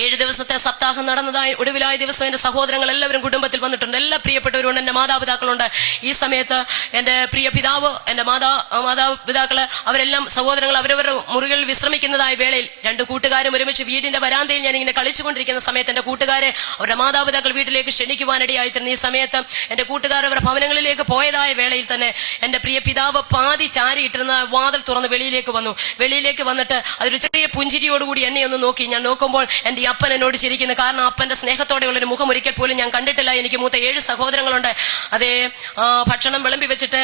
7 ദിവസത്തെ സപ്താഹം നടന്നതായി ഒടുവിലായ ദിവസം എന്റെ സഹോദരങ്ങൾ എല്ലാവരും കുടുംബത്തിൽ വന്നിട്ടുണ്ട്. എല്ലാ പ്രിയപ്പെട്ടവരുണ്ട്, എന്റെ മാതാപിതാക്കളുണ്ട്. ഈ സമയത്ത് എന്റെ പ്രിയ പിതാവ്, എന്റെ മാതാപിതാക്കള് അവരെല്ലാം സഹോദരങ്ങൾ അവരവരുടെ മുറികളിൽ വിശ്രമിക്കുന്നതായ വേളയിൽ 2 കൂട്ടുകാരും ഒരുമിച്ച് വീടിന്റെ വരാന്തയിൽ ഞാൻ ഇങ്ങനെ കളിച്ചുകൊണ്ടിരിക്കുന്ന സമയത്ത് എന്റെ കൂട്ടുകാരെ അവരുടെ മാതാപിതാക്കൾ വീട്ടിലേക്ക് ക്ഷണിക്കുവാനിടയായിത്തീർന്നു. ഈ സമയത്ത് എന്റെ കൂട്ടുകാർ അവരുടെ ഭവനങ്ങളിലേക്ക് പോയതായ വേളയിൽ തന്നെ എന്റെ പ്രിയ പിതാവ് പാതി ചാരിയിട്ടിരുന്ന വാതിൽ തുറന്ന് വെളിയിലേക്ക് വന്നു. വെളിയിലേക്ക് വന്നിട്ട് അതൊരു ചെറിയ പുഞ്ചിരിയോടുകൂടി എന്നെ ഒന്ന് നോക്കി. ഞാൻ നോക്കുമ്പോൾ എന്റെ അപ്പൻ എന്നോട് ചിരിക്കുന്നു. കാരണം അപ്പന്റെ സ്നേഹത്തോടെയുള്ളൊരു മുഖം ഒരിക്കൽ പോലും ഞാൻ കണ്ടിട്ടില്ല. എനിക്ക് മൂത്ത 7 സഹോദരങ്ങളുണ്ട്. അതേ ഭക്ഷണം വിളമ്പി വെച്ചിട്ട്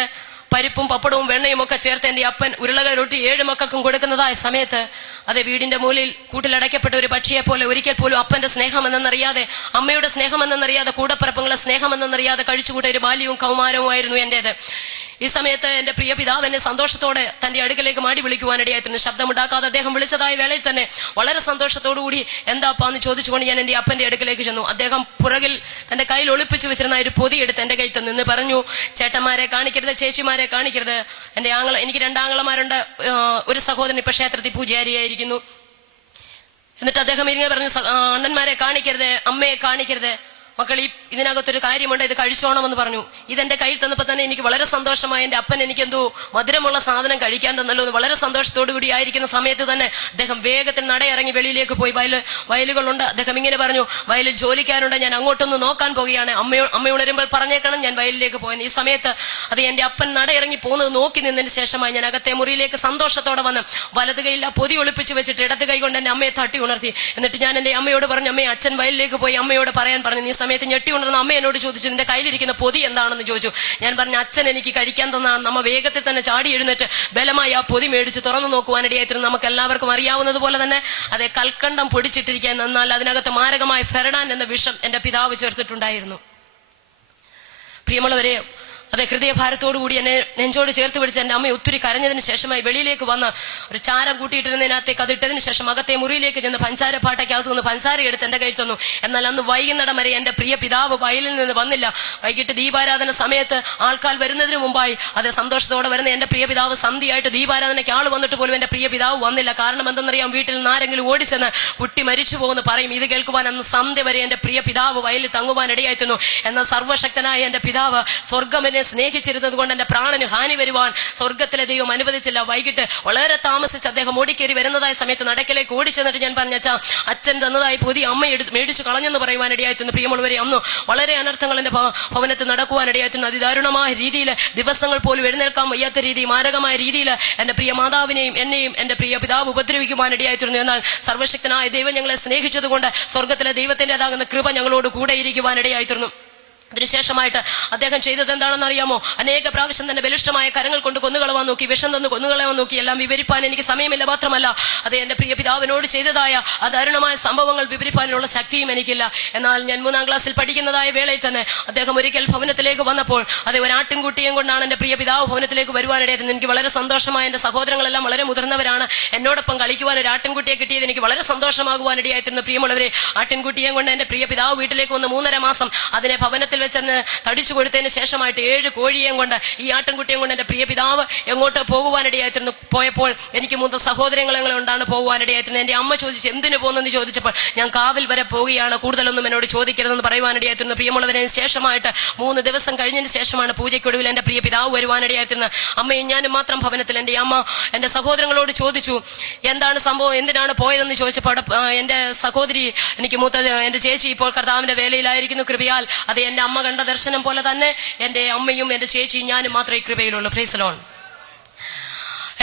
പരിപ്പും പപ്പടവും വെണ്ണയും ഒക്കെ ചേർത്ത് എന്റെ അപ്പൻ ഉരുളകൾ റൊട്ടി 7 മക്കൾക്കും കൊടുക്കുന്നതായ സമയത്ത് അതേ വീടിന്റെ മൂലയിൽ കൂട്ടിലടയ്ക്കപ്പെട്ട ഒരു പക്ഷിയെ പോലെ ഒരിക്കൽ പോലും അപ്പന്റെ സ്നേഹമെന്നറിയാതെ, അമ്മയുടെ സ്നേഹമെന്നറിയാതെ, കൂടപ്പിറപ്പുകളുടെ സ്നേഹമെന്നറിയാതെ കഴിച്ചുകൂട്ട ഒരു ബാല്യവും കൗമാരവുമായിരുന്നു എന്റേത്. ഈ സമയത്ത് എന്റെ പ്രിയ പിതാവ് എന്നെ സന്തോഷത്തോടെ തന്റെ അടുക്കലേക്ക് മാടി വിളിക്കുവാനിടയായിട്ടുണ്ട്. ശബ്ദമുണ്ടാക്കാതെ അദ്ദേഹം വിളിച്ചതായ വേളയിൽ തന്നെ വളരെ സന്തോഷത്തോടുകൂടി എന്താപ്പാന്ന് ചോദിച്ചുകൊണ്ട് ഞാൻ എന്റെ അപ്പന്റെ അടുക്കലേക്ക് ചെന്നു. അദ്ദേഹം പുറകിൽ തന്റെ കയ്യിൽ ഒളിപ്പിച്ചു വെച്ചിരുന്ന ഒരു പൊതി എടുത്ത് എന്റെ കയ്യിൽ നിന്ന് പറഞ്ഞു, ചേട്ടന്മാരെ കാണിക്കരുത്, ചേച്ചിമാരെ കാണിക്കരുത്. എനിക്ക് 2 ആങ്ങളമാരുണ്ട്. ഒരു സഹോദരൻ ഇപ്പൊ ക്ഷേത്രത്തിൽ പൂജാരിയായിരിക്കുന്നു. എന്നിട്ട് അദ്ദേഹം ഇങ്ങനെ പറഞ്ഞു, അണ്ണന്മാരെ കാണിക്കരുത്, അമ്മയെ കാണിക്കരുത്. മക്കൾ, ഇതിനകത്തൊരു കാര്യമുണ്ട്, ഇത് കഴിച്ചോണമെന്ന് പറഞ്ഞു. ഇതെന്റെ കയ്യിൽ തന്നപ്പോ തന്നെ എനിക്ക് വളരെ സന്തോഷമായി. എന്റെ അപ്പൻ എനിക്ക് എന്തോ മധുരമുള്ള സാധനം കഴിക്കാൻ തന്നല്ലോ എന്ന് വളരെ സന്തോഷത്തോടു കൂടി ആയിരിക്കുന്ന സമയത്ത് തന്നെ അദ്ദേഹം വേഗത്തിൽ നടയിറങ്ങി വെളിയിലേക്ക് പോയി. വയലുകളുണ്ട്. അദ്ദേഹം ഇങ്ങനെ പറഞ്ഞു, വയലിൽ ജോലിക്കാരുണ്ട്, ഞാൻ അങ്ങോട്ടൊന്ന് നോക്കാൻ പോവുകയാണ്. അമ്മ ഉണരുമ്പോൾ പറഞ്ഞേക്കണം ഞാൻ വയലിലേക്ക് പോയെന്ന്. ഈ സമയത്ത് അത് എന്റെ അപ്പൻ നടയിറങ്ങി പോകുന്നത് നോക്കി നിന്നതിന് ശേഷമായി ഞാൻ അകത്തെ മുറിയിലേക്ക് സന്തോഷത്തോടെ വന്ന് വലത് കൈയിൽ ആ പൊതി ഒളിപ്പിച്ച് വെച്ചിട്ട് ഇടത് കൈ കൊണ്ട് എന്റെ അമ്മയെ തട്ടി ഉണർത്തി. എന്നിട്ട് ഞാൻ എന്റെ അമ്മയോട് പറഞ്ഞു, അമ്മയെ അച്ഛൻ വയലിലേക്ക് പോയി അമ്മയോട് പറയാൻ പറഞ്ഞു. ഈ സമയത്ത് ഞെട്ടി ഉണർന്ന അമ്മ എന്നോട് ചോദിച്ചു, നിന്റെ കയ്യിലിരിക്കുന്ന പൊതി എന്താണെന്ന് ചോദിച്ചു. ഞാൻ പറഞ്ഞു, അച്ഛൻ എനിക്ക് കഴിക്കാൻ തന്നതാണ്. നമ്മ വേഗത്തിൽ തന്നെ ചാടി എഴുന്നേറ്റ് ബലമായി ആ പൊതി മേടിച്ച് തുറന്നു നോക്കുവാനിടയായിരുന്നു. നമുക്ക് എല്ലാവർക്കും അറിയാവുന്നത് പോലെ തന്നെ അതേ കൽക്കണ്ടം പൊടിച്ചിട്ടിരിക്കാൻ, എന്നാൽ അതിനകത്ത് മാരകമായ ഫെറഡാൻ എന്ന വിഷം എന്റെ പിതാവ് ചേർത്തിട്ടുണ്ടായിരുന്നു. പ്രിയമുള്ളവരെ, അതെ ഹൃദയഭാരത്തോടുകൂടി എന്നെ നെഞ്ചോട് ചേർത്ത് പിടിച്ച് എന്റെ അമ്മ ഒത്തിരി കരഞ്ഞതിന് ശേഷമായി വെളിയിലേക്ക് വന്ന് ഒരു ചാരം കൂട്ടിയിട്ടിരുന്നതിനകത്തേക്ക് അതിട്ടതിന് ശേഷം അകത്തെ മുറിയിലേക്ക് ചെന്ന് പഞ്ചാര പാട്ടയ്ക്കകത്ത് നിന്ന് പഞ്ചാര എടുത്ത് എന്റെ കയ്യിൽ തന്നു. എന്നാൽ അന്ന് വൈകുന്നേരം വരെ എന്റെ പ്രിയ പിതാവ് വയലിൽ നിന്ന് വന്നില്ല. വൈകിട്ട് ദീപാരാധന സമയത്ത് ആൾക്കാർ വരുന്നതിന് മുമ്പായി അത് സന്തോഷത്തോടെ വരുന്ന എന്റെ പ്രിയ പിതാവ് സന്ധ്യയായിട്ട് ദീപാരാധനയ്ക്ക് ആൾ വന്നിട്ട് പോലും എന്റെ പ്രിയ പിതാവ് വന്നില്ല. കാരണം എന്തെന്നറിയാം, വീട്ടിൽ നിന്ന് ആരെങ്കിലും ഓടിച്ചെന്ന് കുട്ടി മരിച്ചു പോകുന്നു പറയും. ഇത് കേൾക്കുവാൻ അന്ന് സന്ധ്യ വരെ എന്റെ പ്രിയ പിതാവ് വയലിൽ തങ്ങുവാൻ ഇടയായിരുന്നു. എന്നാൽ സർവ്വശക്തനായ എന്റെ പിതാവ് സ്വർഗം സ്നേഹിച്ചിരുന്നത് കൊണ്ട് എന്റെ പ്രാണന് ഹാനി വരുവാൻ സ്വർഗത്തിലെ ദൈവം അനുവദിച്ചില്ല. വൈകിട്ട് വളരെ താമസിച്ച് അദ്ദേഹം ഓടിക്കേറി വരുന്നതായ സമയത്ത് നടക്കിലേക്ക് ഓടിച്ചെന്നിട്ട് ഞാൻ പറഞ്ഞ, അച്ഛൻ തന്നതായി പൊതി അമ്മ മേടിച്ചു കളഞ്ഞെന്ന് പറയുവാനിടയായിരുന്നു. പ്രിയമുള്ളവരെ, അന്ന് വളരെ അനർത്ഥങ്ങൾ എന്റെ ഭവനത്തിൽ നടക്കുവാനിടയായിരുന്നു. അതിദാരുണമായ രീതിയിൽ ദിവസങ്ങൾ പോലും എഴുന്നേൽക്കാൻ വയ്യാത്ത രീതി, മാരകമായ രീതിയിൽ എന്റെ പ്രിയ മാതാവിനെയും എന്നെയും എന്റെ പ്രിയ പിതാവ് ഉപദ്രവിക്കുവാനിടയായിരുന്നു. എന്നാൽ സർവശക്തനായ ദൈവം ഞങ്ങളെ സ്നേഹിച്ചതുകൊണ്ട് സ്വർഗത്തിലെ ദൈവത്തിന്റേതാകുന്ന കൃപ ഞങ്ങളോട് കൂടെ ഇരിക്കുവാനിടയായിരുന്നു. അതിനുശേഷമായിട്ട് അദ്ദേഹം ചെയ്തത് എന്താണെന്ന് അറിയാമോ? അനേക പ്രാവശ്യം തന്നെ ബലിഷ്ഠമായ കരങ്ങൾ കൊണ്ട് കൊന്നുകളവാൻ നോക്കി, വിഷം തന്ന് കൊന്നുകളവാൻ നോക്കി. എല്ലാം വിവരിപ്പാൻ എനിക്ക് സമയമില്ല. മാത്രമല്ല അത് എന്റെ പ്രിയ പിതാവിനോട് ചെയ്തതായ അദാരുണമായ സംഭവങ്ങൾ വിവരിപ്പാനുള്ള ശക്തിയും എനിക്കില്ല. എന്നാൽ ഞാൻ 3ാം ക്ലാസ്സിൽ പഠിക്കുന്നതായ വേളയിൽ തന്നെ അദ്ദേഹം ഒരിക്കൽ ഭവനത്തിലേക്ക് വന്നപ്പോൾ അത് ഒരു ആട്ടിൻകുട്ടിയും കൊണ്ടാണ് എന്റെ പ്രിയ പിതാവ് ഭവനത്തിലേക്ക് വരുവാനിടയായിരുന്നു. എനിക്ക് വളരെ സന്തോഷമായ, എന്റെ സഹോദരങ്ങളെല്ലാം വളരെ മുതിർന്നവരാണ്. എന്നോടൊപ്പം കളിക്കുവാൻ ഒരു ആട്ടിൻകുട്ടിയെ കിട്ടിയത് എനിക്ക് വളരെ സന്തോഷമാകുവാനിടയായിരുന്നു. പ്രിയമുള്ളവരെ, ആട്ടിൻകുട്ടിയെ കൊണ്ട് എന്റെ പ്രിയ പിതാവ് വീട്ടിലേക്ക് വന്ന് 3.5 മാസം അതിനെ ഭവനത്തിൽ ഹോസ്പിറ്റലിൽ വെച്ചെന്ന് തടിച്ചു കൊടുത്തതിന് ശേഷമായിട്ട് 7 കോഴിയെയും കൊണ്ട് ഈ ആട്ടിൻകുട്ടിയും കൊണ്ട് എന്റെ പ്രിയ പിതാവ് എങ്ങോട്ട് പോകുവാനിടയായിത്തീർന്നു. പോയപ്പോൾ എനിക്ക് 3 സഹോദരങ്ങളുണ്ടാണ് പോകുവാനിടയായിത്തീർന്നത്. എന്റെ അമ്മ ചോദിച്ചു എന്തിനു പോകുന്നെന്ന് ചോദിച്ചപ്പോൾ ഞാൻ കാവിൽ വരെ പോവുകയാണ്, കൂടുതലൊന്നും എന്നോട് ചോദിക്കരുതെന്ന് പറയുവാനിടയായിത്തീർന്നു. പ്രിയമുള്ളവരെ, ശേഷമായിട്ട് 3 ദിവസം കഴിഞ്ഞതിന് ശേഷമാണ് പൂജയ്ക്കൊടുവിൽ എന്റെ പ്രിയ പിതാവ് വരുവാനിടയായിത്തീർന്നത്. അമ്മയും ഞാനും മാത്രം ഭവനത്തിൽ. എന്റെ അമ്മ എന്റെ സഹോദരങ്ങളോട് ചോദിച്ചു എന്താണ് സംഭവം, എന്തിനാണ് പോയതെന്ന് ചോദിച്ചപ്പോൾ അവിടെ എന്റെ സഹോദരി, എനിക്ക് മൂത്തത് എന്റെ ചേച്ചി ഇപ്പോൾ കർത്താവിന്റെ വേലയിലായിരിക്കുന്നു. കൃപയാൽ അത് എന്റെ അമ്മ കണ്ട ദർശനം പോലെ തന്നെ എന്റെ അമ്മയും എന്റെ ചേച്ചിയും ഞാനും മാത്രമേ കൃപയിലുള്ളൂ. Price the Lord.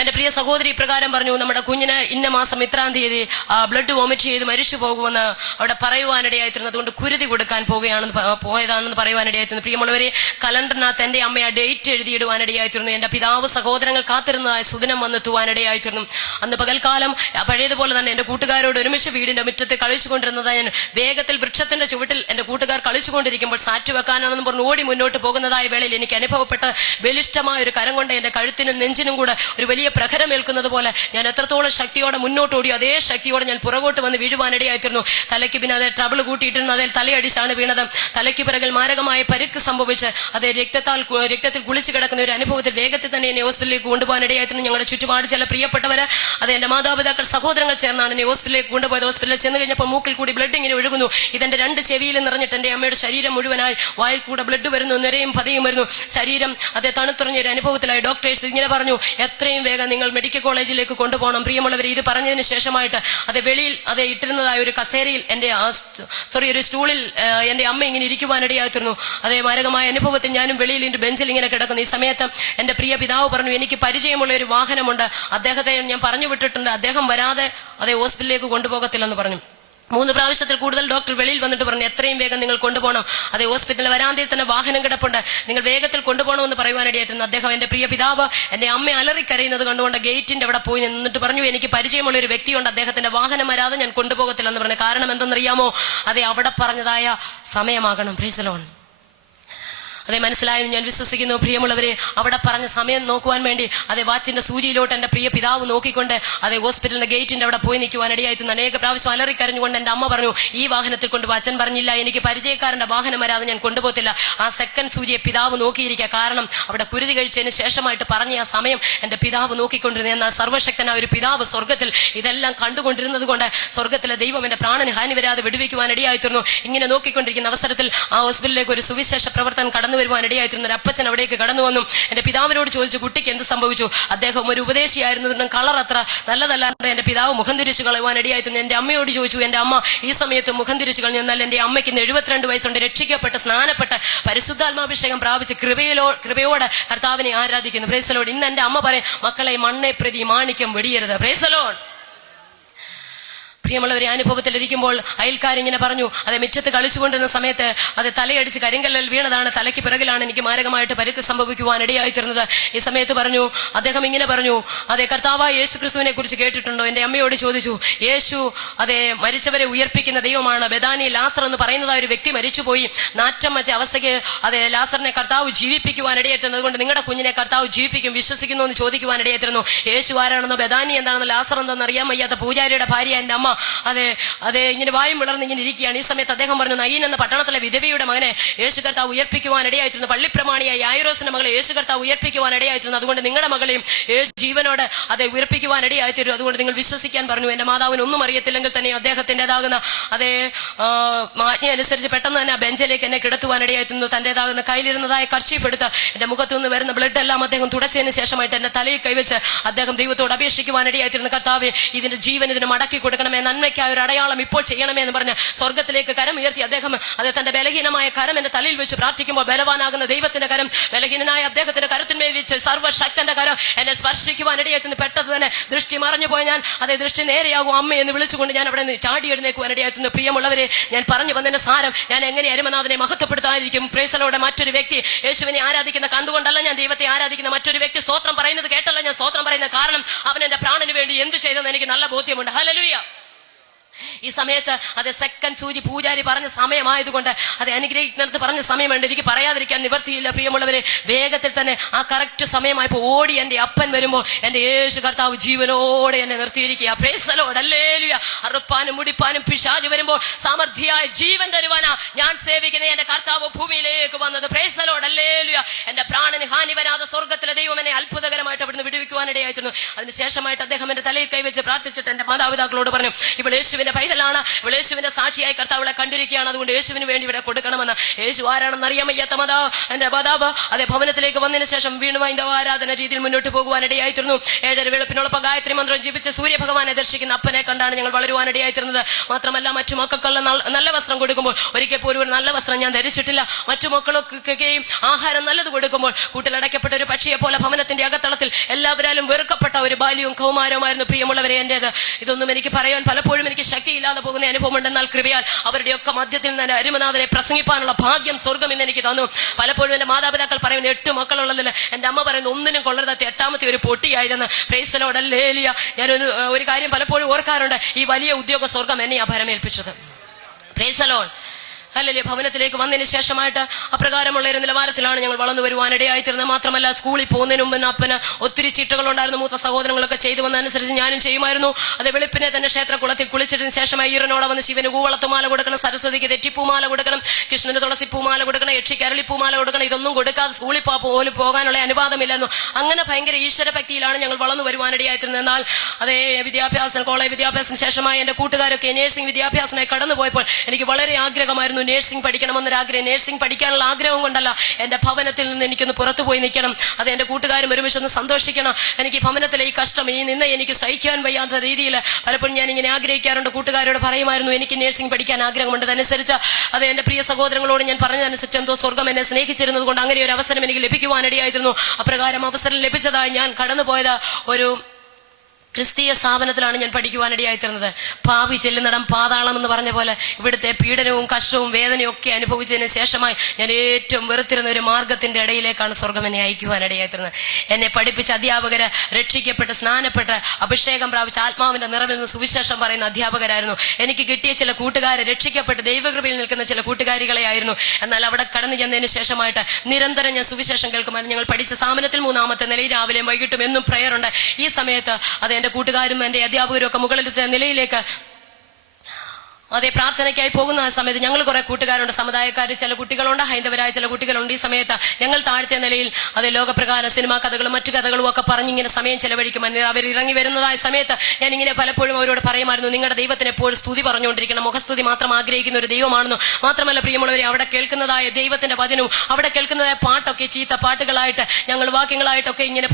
എന്റെ പ്രിയ സഹോദരി ഇപ്രകാരം പറഞ്ഞു, നമ്മുടെ കുഞ്ഞിന് ഇന്ന മാസം ഇത്രാം തീയതി ബ്ലഡ് വോമിറ്റ് ചെയ്ത് മരിച്ചു പോകുമെന്ന് അവിടെ പറയുവാനിടയായിത്തീർന്നു. അതുകൊണ്ട് കുരുതി കൊടുക്കാൻ പോയതാണെന്ന് പറയുവാനിടയായിത്തീർന്നു. പ്രിയമുള്ളവരെ, കലണ്ടറിനകത്ത് എന്റെ അമ്മ ആ ഡേറ്റ് എഴുതിയിടുവാനിടയായിത്തീർന്നു. എന്റെ പിതാവ് സഹോദരങ്ങൾ കാത്തിരുന്നതായ സുദിനം വന്നെത്തുവാനിടയായിത്തീർന്നു. അന്ന് പകൽക്കാലം പഴയതുപോലെ തന്നെ എന്റെ കൂട്ടുകാരോട് ഒരുമിച്ച് വീടിന്റെ മുറ്റത്ത് കളിച്ചുകൊണ്ടിരുന്നതായ വേഗത്തിൽ വൃക്ഷത്തിന്റെ ചുവട്ടിൽ എന്റെ കൂട്ടുകാർ കളിച്ചുകൊണ്ടിരിക്കുമ്പോൾ സാറ്റ് വെക്കാനാണെന്ന് പറഞ്ഞ് ഓടി മുന്നോട്ട് പോകുന്നതായ വേളയിൽ എനിക്ക് അനുഭവപ്പെട്ട ബലിഷ്ഠമായ ഒരു കരം കൊണ്ട് എന്റെ കഴുത്തിനും നെഞ്ചിനും കൂടെ ഒരു വലിയ പ്രഹരമേൽക്കുന്നത് പോലെ ഞാൻ എത്രത്തോളം ശക്തിയോടെ മുന്നോട്ട് ഓടി അതേ ശക്തിയോടെ ഞാൻ പുറകോട്ട് വന്ന് വീഴുവാനിടയായിത്തീർന്നു. തലയ്ക്ക് പിന്നെ അതേ ട്രബിൾ കൂട്ടിയിട്ടിരുന്നു. അതിൽ തലയടിച്ചാണ് വീണത്. തലയ്ക്ക് പിറകിൽ മാരകമായ പരിക്ക് സംഭവിച്ച് അതേ രക്തത്തിൽ കുളിച്ചു കിടക്കുന്ന ഒരു അനുഭവത്തിൽ വേഗത്തിൽ തന്നെ എന്നെ ഹോസ്പിറ്റലിലേക്ക് കൊണ്ടുപോകാനിടയായിത്തീർന്നു. ഞങ്ങളുടെ ചുറ്റുപാട് ചില പ്രിയപ്പെട്ടവര്, അത് എന്റെ മാതാപിതാക്കൾ, സഹോദരങ്ങൾ ചേർന്നാണ് എന്നെ ഹോസ്പിറ്റലിലേക്ക് കൊണ്ടുപോയത്. ഹോസ്പിറ്റലിൽ ചെന്ന് കഴിഞ്ഞപ്പോൾ മൂക്കിൽ കൂടി ബ്ലഡ് ഇങ്ങനെ ഒഴുകുന്നു. ഇതെന്റെ 2 ചെവിയിൽ നിറഞ്ഞിട്ട് എന്റെ അമ്മയുടെ ശരീരം മുഴുവനായി വായിൽ കൂടെ ബ്ലഡ് വരുന്നു, നിരയും പതയും വരുന്നു. ശരീരം അതേ തണുത്തുറഞ്ഞ ഒരു അനുഭവത്തിലായി. ഡോക്ടേഴ്സ് ഇങ്ങനെ പറഞ്ഞു, എത്രയും വേഗം നിങ്ങൾ മെഡിക്കൽ കോളേജിലേക്ക് കൊണ്ടുപോകണം. പ്രിയമുള്ളവർ, ഇത് പറഞ്ഞതിന് ശേഷമായിട്ട് അത് വെളിയിൽ അത് ഇട്ടിരുന്നതായ ഒരു കസേരയിൽ ഒരു സ്റ്റൂളിൽ എന്റെ അമ്മ ഇങ്ങനെ ഇരിക്കുവാനിടയായിത്തീർന്നു. അതേ മാരകമായ അനുഭവത്തിൽ ഞാനും വെളിയിൽ ബെഞ്ചിൽ ഇങ്ങനെ കിടക്കുന്നു. ഈ സമയത്ത് എന്റെ പ്രിയ പിതാവ് പറഞ്ഞു, എനിക്ക് പരിചയമുള്ള ഒരു വാഹനമുണ്ട്, അദ്ദേഹത്തെ ഞാൻ പറഞ്ഞു വിട്ടിട്ടുണ്ട്, അദ്ദേഹം വരാതെ അതേ ഹോസ്പിറ്റലിലേക്ക് കൊണ്ടുപോകത്തില്ലെന്ന് പറഞ്ഞു. 3 പ്രാവശ്യത്തിൽ കൂടുതൽ ഡോക്ടർ വെളിയിൽ വന്നിട്ട് പറഞ്ഞു, എത്രയും വേഗം നിങ്ങൾ കൊണ്ടുപോകണം, അതേ ഹോസ്പിറ്റലിൽ വരാന്തയിൽ തന്നെ വാഹനം കിടപ്പുണ്ട്, നിങ്ങൾ വേഗത്തിൽ കൊണ്ടുപോകണമെന്ന് പറയുവാനിടയായിരുന്നു. അദ്ദേഹം എന്റെ പ്രിയ പിതാവ് എന്റെ അമ്മ അലറിക്കരയുന്നത് കണ്ടുകൊണ്ട് ഗേറ്റിന്റെ അവിടെ പോയി നിന്നിട്ട് പറഞ്ഞു, എനിക്ക് പരിചയമുള്ള ഒരു വ്യക്തിയുണ്ട്, അദ്ദേഹത്തിന്റെ വാഹനം വരാതെ ഞാൻ കൊണ്ടുപോകത്തില്ലെന്ന് പറഞ്ഞു. കാരണം എന്തെന്നറിയാമോ? അതേ അവിടെ പറഞ്ഞതായ സമയമാകണം. Price the Lord. അതേ മനസ്സിലായെന്ന് ഞാൻ വിശ്വസിക്കുന്നു. പ്രിയമുള്ളവരെ, അവിടെ പറഞ്ഞ സമയം നോക്കുവാൻ വേണ്ടി അതേ വാച്ചിന്റെ സൂചിയിലോട്ട് എന്റെ പ്രിയ പിതാവ് നോക്കിക്കൊണ്ട് അതേ ഹോസ്പിറ്റലിന്റെ ഗേറ്റിന്റെ അവിടെ പോയി നിൽക്കുവാനിടയായിരുന്നു. അനേക പ്രാവശ്യം അലറിക്കരഞ്ഞുകൊണ്ട് എന്റെ അമ്മ പറഞ്ഞു, ഈ വാഹനത്തിൽ കൊണ്ടുപോയി. അച്ഛൻ പറഞ്ഞില്ല, എനിക്ക് പരിചയക്കാരന്റെ വാഹനം വരാതെ ഞാൻ കൊണ്ടുപോകത്തില്ല. ആ സെക്കൻഡ് സൂചിയെ പിതാവ് നോക്കിയിരിക്കുക. കാരണം അവിടെ കുരുതി കഴിച്ചതിന് ശേഷമായിട്ട് പറഞ്ഞ ആ സമയം എന്റെ പിതാവ് നോക്കിക്കൊണ്ടിരുന്നു. എന്നാൽ സർവ്വശക്തനായ ഒരു പിതാവ് സ്വർഗത്തിൽ ഇതെല്ലാം കണ്ടുകൊണ്ടിരുന്നത് കൊണ്ട് സ്വർഗത്തിലെ ദൈവം എന്റെ പ്രാണന് ഹാനി വരാതെ വിടുവിക്കുവാനിടയായിരുന്നു. ഇങ്ങനെ നോക്കിക്കൊണ്ടിരിക്കുന്ന അവസരത്തിൽ ആ ഹോസ്പിറ്റലിലേക്ക് ഒരു സുവിശേഷ പ്രവർത്തനം കടന്നു വരുവാനിടയായിത്തീർന്ന ഒരു അപ്പച്ചൻ അവിടേക്ക് കടന്നു വന്നു. എന്റെ പിതാവിനോട് ചോദിച്ചു, കുട്ടിക്ക് എന്ത് സംഭവിച്ചു? അദ്ദേഹം ഒരു ഉപദേശിയായിരുന്നു, കളർ അത്ര നല്ലതല്ലാണ്ട് എന്റെ പിതാവ് മുഖം തിരിച്ചു കളയുവാനിടയായിത്തീർന്നു. എന്റെ അമ്മയോട് ചോദിച്ചു. എന്റെ അമ്മ ഈ സമയത്ത് മുഖം തിരിച്ചു കളഞ്ഞു. എന്നാൽ എന്റെ അമ്മയ്ക്ക് 72 വയസ്സുണ്ട്, രക്ഷിക്കപ്പെട്ട് സ്നാനപ്പെട്ട് പരിശുദ്ധാത്മാഭിഷേകം പ്രാപിച്ച് കൃപയോടെ കർത്താവിനെ ആരാധിക്കുന്നു. Praise the Lord. ഇന്ന് എന്റെ അമ്മ പറയും, മക്കളെ മണ്ണെ പ്രതി മാണിക്യം വെടിയരുത്. Praise the Lord. പ്രിയമുള്ളവരെ, അനുഭവത്തിൽ ഇരിക്കുമ്പോൾ അയൽക്കാരിങ്ങനെ പറഞ്ഞു, അതെ മുറ്റത്ത് കളിച്ചുകൊണ്ടിരുന്ന സമയത്ത് അത് തലയടിച്ച് കരിങ്കല്ലിൽ വീണതാണ്, തലയ്ക്ക് പിറകിലാണ് എനിക്ക് മാരകമായിട്ട് പരിക്ക് സംഭവിക്കുവാൻ ഇടയായിത്തീർന്നത്. ഈ സമയത്ത് പറഞ്ഞു, അദ്ദേഹം ഇങ്ങനെ പറഞ്ഞു, അതെ കർത്താവായ യേശു ക്രിസ്തുവിനെ കുറിച്ച് കേട്ടിട്ടുണ്ടോ? എന്റെ അമ്മയോട് ചോദിച്ചു. യേശു അതെ മരിച്ചവരെ ഉയർപ്പിക്കുന്ന ദൈവമാണ്. ബെഥാനിയിൽ ലാസർ എന്ന് പറയുന്നതായ ഒരു വ്യക്തി മരിച്ചുപോയി. നാറ്റം വച്ച അവസ്ഥയ്ക്ക് അതെ ലാസറിനെ കർത്താവ് ജീവിപ്പിക്കുവാൻ ഇടയായിത്തീർന്നത്. അതുകൊണ്ട് നിങ്ങളുടെ കുഞ്ഞിനെ കർത്താവ് ജീവിപ്പിക്കും, വിശ്വസിക്കുന്നു എന്ന് ചോദിക്കുവാൻ ഇടയായിത്തീർന്നു. യേശു ആരാണെന്നോ ബെഥാനി എന്താണെന്നോ ലാസർ എന്താണെന്ന് അറിയാൻ വയ്യാത്ത പൂജാരിയുടെ ഭാര്യ എന്റെ അമ്മ അതെ ഇങ്ങനെ വായും വിളർന്ന് ഇങ്ങനെ ഇരിക്കുകയാണ്. ഈ സമയത്ത് അദ്ദേഹം പറഞ്ഞു, നയീൻ എന്ന പട്ടണത്തിലെ വിധവയുടെ മകനെ യേശു കർത്താവ് ഉയർപ്പിക്കുവാൻ ഇടയായിത്തീർന്നു. പള്ളിപ്രമാണിയായ യായിറോസിന്റെ മകളെ യേശു കർത്താവ് ഉയർപ്പിക്കുവാൻ ഇടയായിത്തീർന്നു. അതുകൊണ്ട് നിങ്ങളുടെ മകളെയും യേശു ജീവനോട് അതെ ഉയർപ്പിക്കുവാൻ ഇടയായിത്തീരും. അതുകൊണ്ട് നിങ്ങൾ വിശ്വസിക്കാൻ പറഞ്ഞു. എന്റെ മാതാവിന് ഒന്നും അറിയത്തില്ലെങ്കിൽ തന്നെ അദ്ദേഹത്തിൻ്റെതാകുന്ന അതേ ആജ്ഞ അനുസരിച്ച് പെട്ടെന്ന് തന്നെ ആ ബെഞ്ചിലേക്ക് എന്നെ കിടത്തുവാൻ ഇടയായിത്തീർന്നു. തന്റേതാകുന്ന കയ്യിലിരുന്നതായ കർച്ചീഫ് എടുത്ത് എന്റെ മുഖത്തു നിന്ന് വരുന്ന ബ്ലഡ് എല്ലാം അദ്ദേഹം തുടച്ചതിന് ശേഷമായിട്ട് എന്റെ തലയിൽ കൈവച്ച് അദ്ദേഹം ദൈവത്തോട് അപേക്ഷിക്കുവാൻ ഇടയായിത്തീർന്നു. കർത്താവേ, ഇതിന്റെ ജീവൻ ഇതിന് മടക്കി കൊടുക്കണമേ, നന്മയ്ക്കായ ഒരു അടയാളം ഇപ്പോൾ ചെയ്യണമേ എന്ന് പറഞ്ഞ് സ്വർഗത്തിലേക്ക് കരം ഉയർത്തി അദ്ദേഹം അത് തന്റെ ബലഹീനമായ കരം എന്റെ തലയിൽ വെച്ച് പ്രാർത്ഥിക്കുമ്പോൾ ബലവാനാകുന്ന ദൈവത്തിന്റെ കരം ബലഹീനനായ അദ്ദേഹത്തിന്റെ കരത്തിന്മേൽ വെച്ച് സർവ്വശക്തന്റെ കരം എന്നെ സ്പർശിക്കുവാൻ ഇടയായിത്തീർന്നു. പെട്ടെന്ന് തന്നെ ദൃഷ്ടി മറഞ്ഞു പോയി. ഞാൻ അതേ ദൃഷ്ടി നേരെയാകും അമ്മ എന്ന് വിളിച്ചുകൊണ്ട് ഞാൻ അവിടെ നിന്ന് ചാടി എഴുന്നേക്കുവാൻ ഇടയായിത്തീർന്നു. പ്രിയമുള്ളവരെ, ഞാൻ പറഞ്ഞു വന്നതിന്റെ സാരം, ഞാൻ എങ്ങനെ അരുമനാഥനെ മഹത്വപ്പെടുത്താതിരിക്കും? Praise the Lord. മറ്റൊരു വ്യക്തി യേശുവിനെ ആരാധിക്കുന്ന കണ്ടുകൊണ്ടല്ല ഞാൻ ദൈവത്തെ ആരാധിക്കുന്ന. മറ്റൊരു വ്യക്തി സ്തോത്രം പറയുന്നത് കേട്ടല്ല ഞാൻ സ്തോത്രം പറയുന്നത്. കാരണം അവൻ എന്റെ പ്രാണന് വേണ്ടി എന്ത് ചെയ്തെന്ന് എനിക്ക് നല്ല ബോധ്യമുണ്ട്. ഹല്ലേലൂയ. ഈ സമയത്ത് അത് സെക്കൻഡ് സൂചി പൂജാരി പറഞ്ഞ സമയമായതുകൊണ്ട് അത് അനുഗ്രഹിക്കുന്നിടത്ത് പറഞ്ഞ സമയമുണ്ട്. എനിക്ക് പറയാതിരിക്കാൻ നിവർത്തിയില്ല പ്രിയമുള്ളവരെ. വേഗത്തിൽ തന്നെ ആ കറക്റ്റ് സമയമായപ്പോ ഓടി എന്റെ അപ്പൻ വരുമ്പോ എന്റെ യേശു കർത്താവ് ജീവനോടെ എന്നെ നിർത്തിയിരിക്കുക. Praise the Lord, hallelujah. അറുപ്പാനും മുടിപ്പാനും പിശാച് വരുമ്പോൾ സമൃദ്ധിയായ ജീവൻ തരുവാനാ ഞാൻ സേവിക്കുന്ന എന്റെ കർത്താവ് ഭൂമിയിലേക്ക് വന്നത്. Price the Lord, hallelujah. എന്റെ പ്രാണന് ഹാനി വരാതെ സ്വർഗ്ഗത്തിലെ ദൈവം എന്നെ അത്ഭുതകരമായിട്ട് അവിടുന്ന് വിടുവിക്കുവാനിടയായിരുന്നു. അതിനുശേഷമായിട്ട് അദ്ദേഹം എന്റെ തലയിൽ കൈവച്ച് പ്രാർത്ഥിച്ചിട്ട് എന്റെ മാതാപിതാക്കളോട് പറഞ്ഞു, ഇപ്പോൾ യേശുവിന്റെ പൈതലാണ്, ഇപ്പോൾ യേശുവിന്റെ സാക്ഷിയായി കർത്താവളെ കണ്ടിരിക്കുകയാണ്, അതുകൊണ്ട് യേശുവിന് വേണ്ടി ഇവിടെ കൊടുക്കണമെന്ന്. യേശു ആരാണെന്ന് അറിയാൻ വയ്യാത്ത എന്റെ മാതാവ് അതേ ഭവനത്തിലേക്ക് വന്നതിന് ശേഷം വീണ്ടും അതിന്റെ ആരാധന രീതിയിൽ മുന്നോട്ട് പോകുവാനിടയായിത്തീർന്നു. 7:30 വെളുപ്പിനോടൊപ്പം ഗായത്രി മന്ത്രം ജപിച്ച് സൂര്യഭഗവാനെ ദർശിക്കുന്ന അപ്പനെ കണ്ടാണ് ഞങ്ങൾ വളരുവാനിടയായിത്തീർന്നത്. മാത്രമല്ല മറ്റു മക്കൾക്കുള്ള നല്ല വസ്ത്രം കൊടുക്കുമ്പോൾ ഒരിക്കൽ പോലും ഒരു നല്ല വസ്ത്രം ഞാൻ ധരിച്ചിട്ടില്ല. മറ്റു മക്കളൊക്കെയും ആഹാരം നല്ലത് കൊടുക്കുമ്പോൾ കൂട്ടിലടയ്ക്കപ്പെട്ട ഒരു പക്ഷിയെ പോലെ ഭവനത്തിന്റെ അകത്തളത്തിൽ എല്ലാവരാലും വെറുക്കപ്പെട്ട ഒരു ബാല്യവും കൗമാരവുമായിരുന്നു പ്രിയമുള്ളവരെ എന്റേത്. ഇതൊന്നും എനിക്ക് പറയാൻ പലപ്പോഴും എനിക്ക് ശക്തിയില്ലാതെ പോകുന്ന അനുഭവമുണ്ട്. എന്നാൽ കൃപയാൽ അവരുടെയൊക്കെ മധ്യത്തിൽ നിന്ന് അരുമനാഥനെ പ്രസംഗിപ്പാനുള്ള ഭാഗ്യം സ്വർഗം ഇന്ന് എനിക്ക് തന്നു. പലപ്പോഴും എന്റെ മാതാപിതാക്കൾ പറയുന്നു 8 മക്കളുള്ളതിൽ എന്റെ അമ്മ പറയുന്നു ഒന്നിനും കൊള്ളരുതാത്ത 8ാമത്തെ ഒരു പൊട്ടിയായിരുന്നു. Praise the Lord, hallelujah. ഞാനൊരു കാര്യം പലപ്പോഴും ഓർക്കാറുണ്ട്, ഈ വലിയ ഉദ്യോഗ സ്വർഗം എന്നെ ഭരമേൽപ്പിച്ചത്. Praise the Lord, hallelujah. ഭവനത്തിലേക്ക് വന്നതിന് ശേഷമായിട്ട് അപ്രകാരമുള്ള ഒരു നിലവാരത്തിലാണ് ഞങ്ങൾ വളർന്നു വരുവാനിടയായിത്തീർന്നത്. മാത്രമല്ല സ്കൂളിൽ പോകുന്നതിന് മുമ്പ് അപ്പന് ഒത്തിരി ചീട്ടുകളുണ്ടായിരുന്നു. മൂത്ത സഹോദരങ്ങളൊക്കെ ചെയ്തു വന്നതനുസരിച്ച് ഞാനും ചെയ്യുമായിരുന്നു. അത് വെളുപ്പിനെ തന്നെ ക്ഷേത്രകുളത്തിൽ കുളിച്ചിട്ടതിന് ശേഷമായി ഈറനോടെ വന്ന് ശിവന് കൂവളത്തുമാല കൊടുക്കണം, സരസ്വതിക്ക് തെറ്റിപ്പൂമാല കൊടുക്കണം, കൃഷ്ണന് തുളസിപ്പൂമാല കൊടുക്കണം, യക്ഷിക്ക് അരളിപ്പൂമാല കൊടുക്കണം. ഇതൊന്നും കൊടുക്കാതെ സ്കൂളിൽ പോലും പോകാനുള്ള അനുവാദമില്ലായിരുന്നു. അങ്ങനെ ഭയങ്കര ഈശ്വരഭക്തിയിലാണ് ഞങ്ങൾ വളർന്നു വരുവാനിടയായിത്തീർന്നത്. എന്നാൽ അതേ കോളേജ് വിദ്യാഭ്യാസത്തിന് ശേഷമായി എന്റെ കൂട്ടുകാരൊക്കെ നഴ്സിംഗ് വിദ്യാഭ്യാസത്തിനായി കടന്നുപോയപ്പോൾ എനിക്ക് വളരെ ആഗ്രഹമായിരുന്നു നഴ്സിംഗ് പഠിക്കണമെന്നൊരാഗ്രഹം. നഴ്സിംഗ് പഠിക്കാനുള്ള ആഗ്രഹം കൊണ്ടല്ല, എന്റെ ഭവനത്തിൽ നിന്ന് എനിക്കൊന്ന് പുറത്തു പോയി നിൽക്കണം, അത് എന്റെ കൂട്ടുകാരും ഒരുമിച്ചൊന്ന് സന്തോഷിക്കണം. എനിക്ക് ഭവനത്തിലെ ഈ കഷ്ടം നിന്ന് എനിക്ക് സഹിക്കാൻ വയ്യാത്ത രീതിയിൽ പലപ്പോഴും ഞാൻ ഇങ്ങനെ ആഗ്രഹിക്കാറുണ്ട്. കൂട്ടുകാരോട് പറയുമായിരുന്നു എനിക്ക് നഴ്സിംഗ് പഠിക്കാൻ ആഗ്രഹമുണ്ട്. അതനുസരിച്ച് അത് എന്റെ പ്രിയ സഹോദരങ്ങളോട് ഞാൻ പറഞ്ഞതനുസരിച്ച് എന്തോ സ്വർഗം എന്നെ സ്നേഹിച്ചിരുന്നത് കൊണ്ട് അങ്ങനെ ഒരു അവസരം എനിക്ക് ലഭിക്കുവാനിടയായിരുന്നു. അപ്രകാരം അവസരം ലഭിച്ചതായി ഞാൻ കടന്നുപോയത് ഒരു ക്രിസ്തീയ സ്ഥാപനത്തിലാണ് ഞാൻ പഠിക്കുവാനിടയായിത്തീർന്നത്. ഭാവി ചെല്ലുന്നിടം പാതാളം എന്ന് പറഞ്ഞ പോലെ ഇവിടുത്തെ പീഡനവും കഷ്ടവും വേദനയും ഒക്കെ അനുഭവിച്ചതിന് ശേഷമായി ഞാൻ ഏറ്റവും വെറുത്തിരുന്ന ഒരു മാർഗത്തിന്റെ ഇടയിലേക്കാണ് സ്വർഗം എന്നെ അയക്കുവാനിടയായിത്തീർന്നത്. എന്നെ പഠിപ്പിച്ച അധ്യാപകര് രക്ഷിക്കപ്പെട്ട് സ്നാനപ്പെട്ട് അഭിഷേകം പ്രാപിച്ച ആത്മാവിന്റെ നിറവിൽ നിന്ന് സുവിശേഷം പറയുന്ന അധ്യാപകരായിരുന്നു. എനിക്ക് കിട്ടിയ ചില കൂട്ടുകാരെ രക്ഷിക്കപ്പെട്ട് ദൈവകൃപയിൽ നിൽക്കുന്ന ചില കൂട്ടുകാരികളെ ആയിരുന്നു. എന്നാൽ അവിടെ കടന്നു ചെന്നതിന് ശേഷമായിട്ട് നിരന്തരം ഞാൻ സുവിശേഷം കേൾക്കുമായിരുന്നു. ഞങ്ങൾ പഠിച്ച സ്ഥാപനത്തിൽ 3ാമത്തെ നിലയിൽ രാവിലെയും വൈകിട്ടും എന്നും പ്രയറുണ്ട്. ഈ സമയത്ത് അത് എന്റെ കൂട്ടുകാരും എന്റെ അധ്യാപകരും ഒക്കെ മുകളിലത്തെ നിലയിലേക്ക് അതേ പ്രാർത്ഥനയ്ക്കായി പോകുന്ന ആ സമയത്ത് ഞങ്ങൾ കുറെ കൂട്ടുകാരുണ്ട്. സമുദായക്കാർ ചില കുട്ടികളുണ്ട്, ഹൈന്ദവരായ ചില കുട്ടികളുണ്ട്. ഈ സമയത്ത് ഞങ്ങൾ താഴത്തെ നിലയിൽ അതേ ലോകപ്രകാരം സിനിമാ കഥകളും മറ്റു കഥകളും ഒക്കെ പറഞ്ഞിങ്ങനെ സമയം ചെലവഴിക്കുമായിരുന്നു. അവർ ഇറങ്ങി വരുന്നതായ സമയത്ത് ഞാൻ ഇങ്ങനെ പലപ്പോഴും അവരോട് പറയുമായിരുന്നു, നിങ്ങളുടെ ദൈവത്തിന് എപ്പോഴും സ്തുതി പറഞ്ഞുകൊണ്ടിരിക്കണം, മുഖസ്തുതി മാത്രം ആഗ്രഹിക്കുന്ന ഒരു ദൈവമാണെന്നു. മാത്രമല്ല പ്രിയമുള്ളവരെ, അവിടെ കേൾക്കുന്നതായ ദൈവത്തിന്റെ വചനവും അവിടെ കേൾക്കുന്നതായ പാട്ടൊക്കെ ചീത്ത പാട്ടുകളായിട്ട് ഞങ്ങൾ വാക്യങ്ങളായിട്ടൊക്കെ ഇങ്ങനെ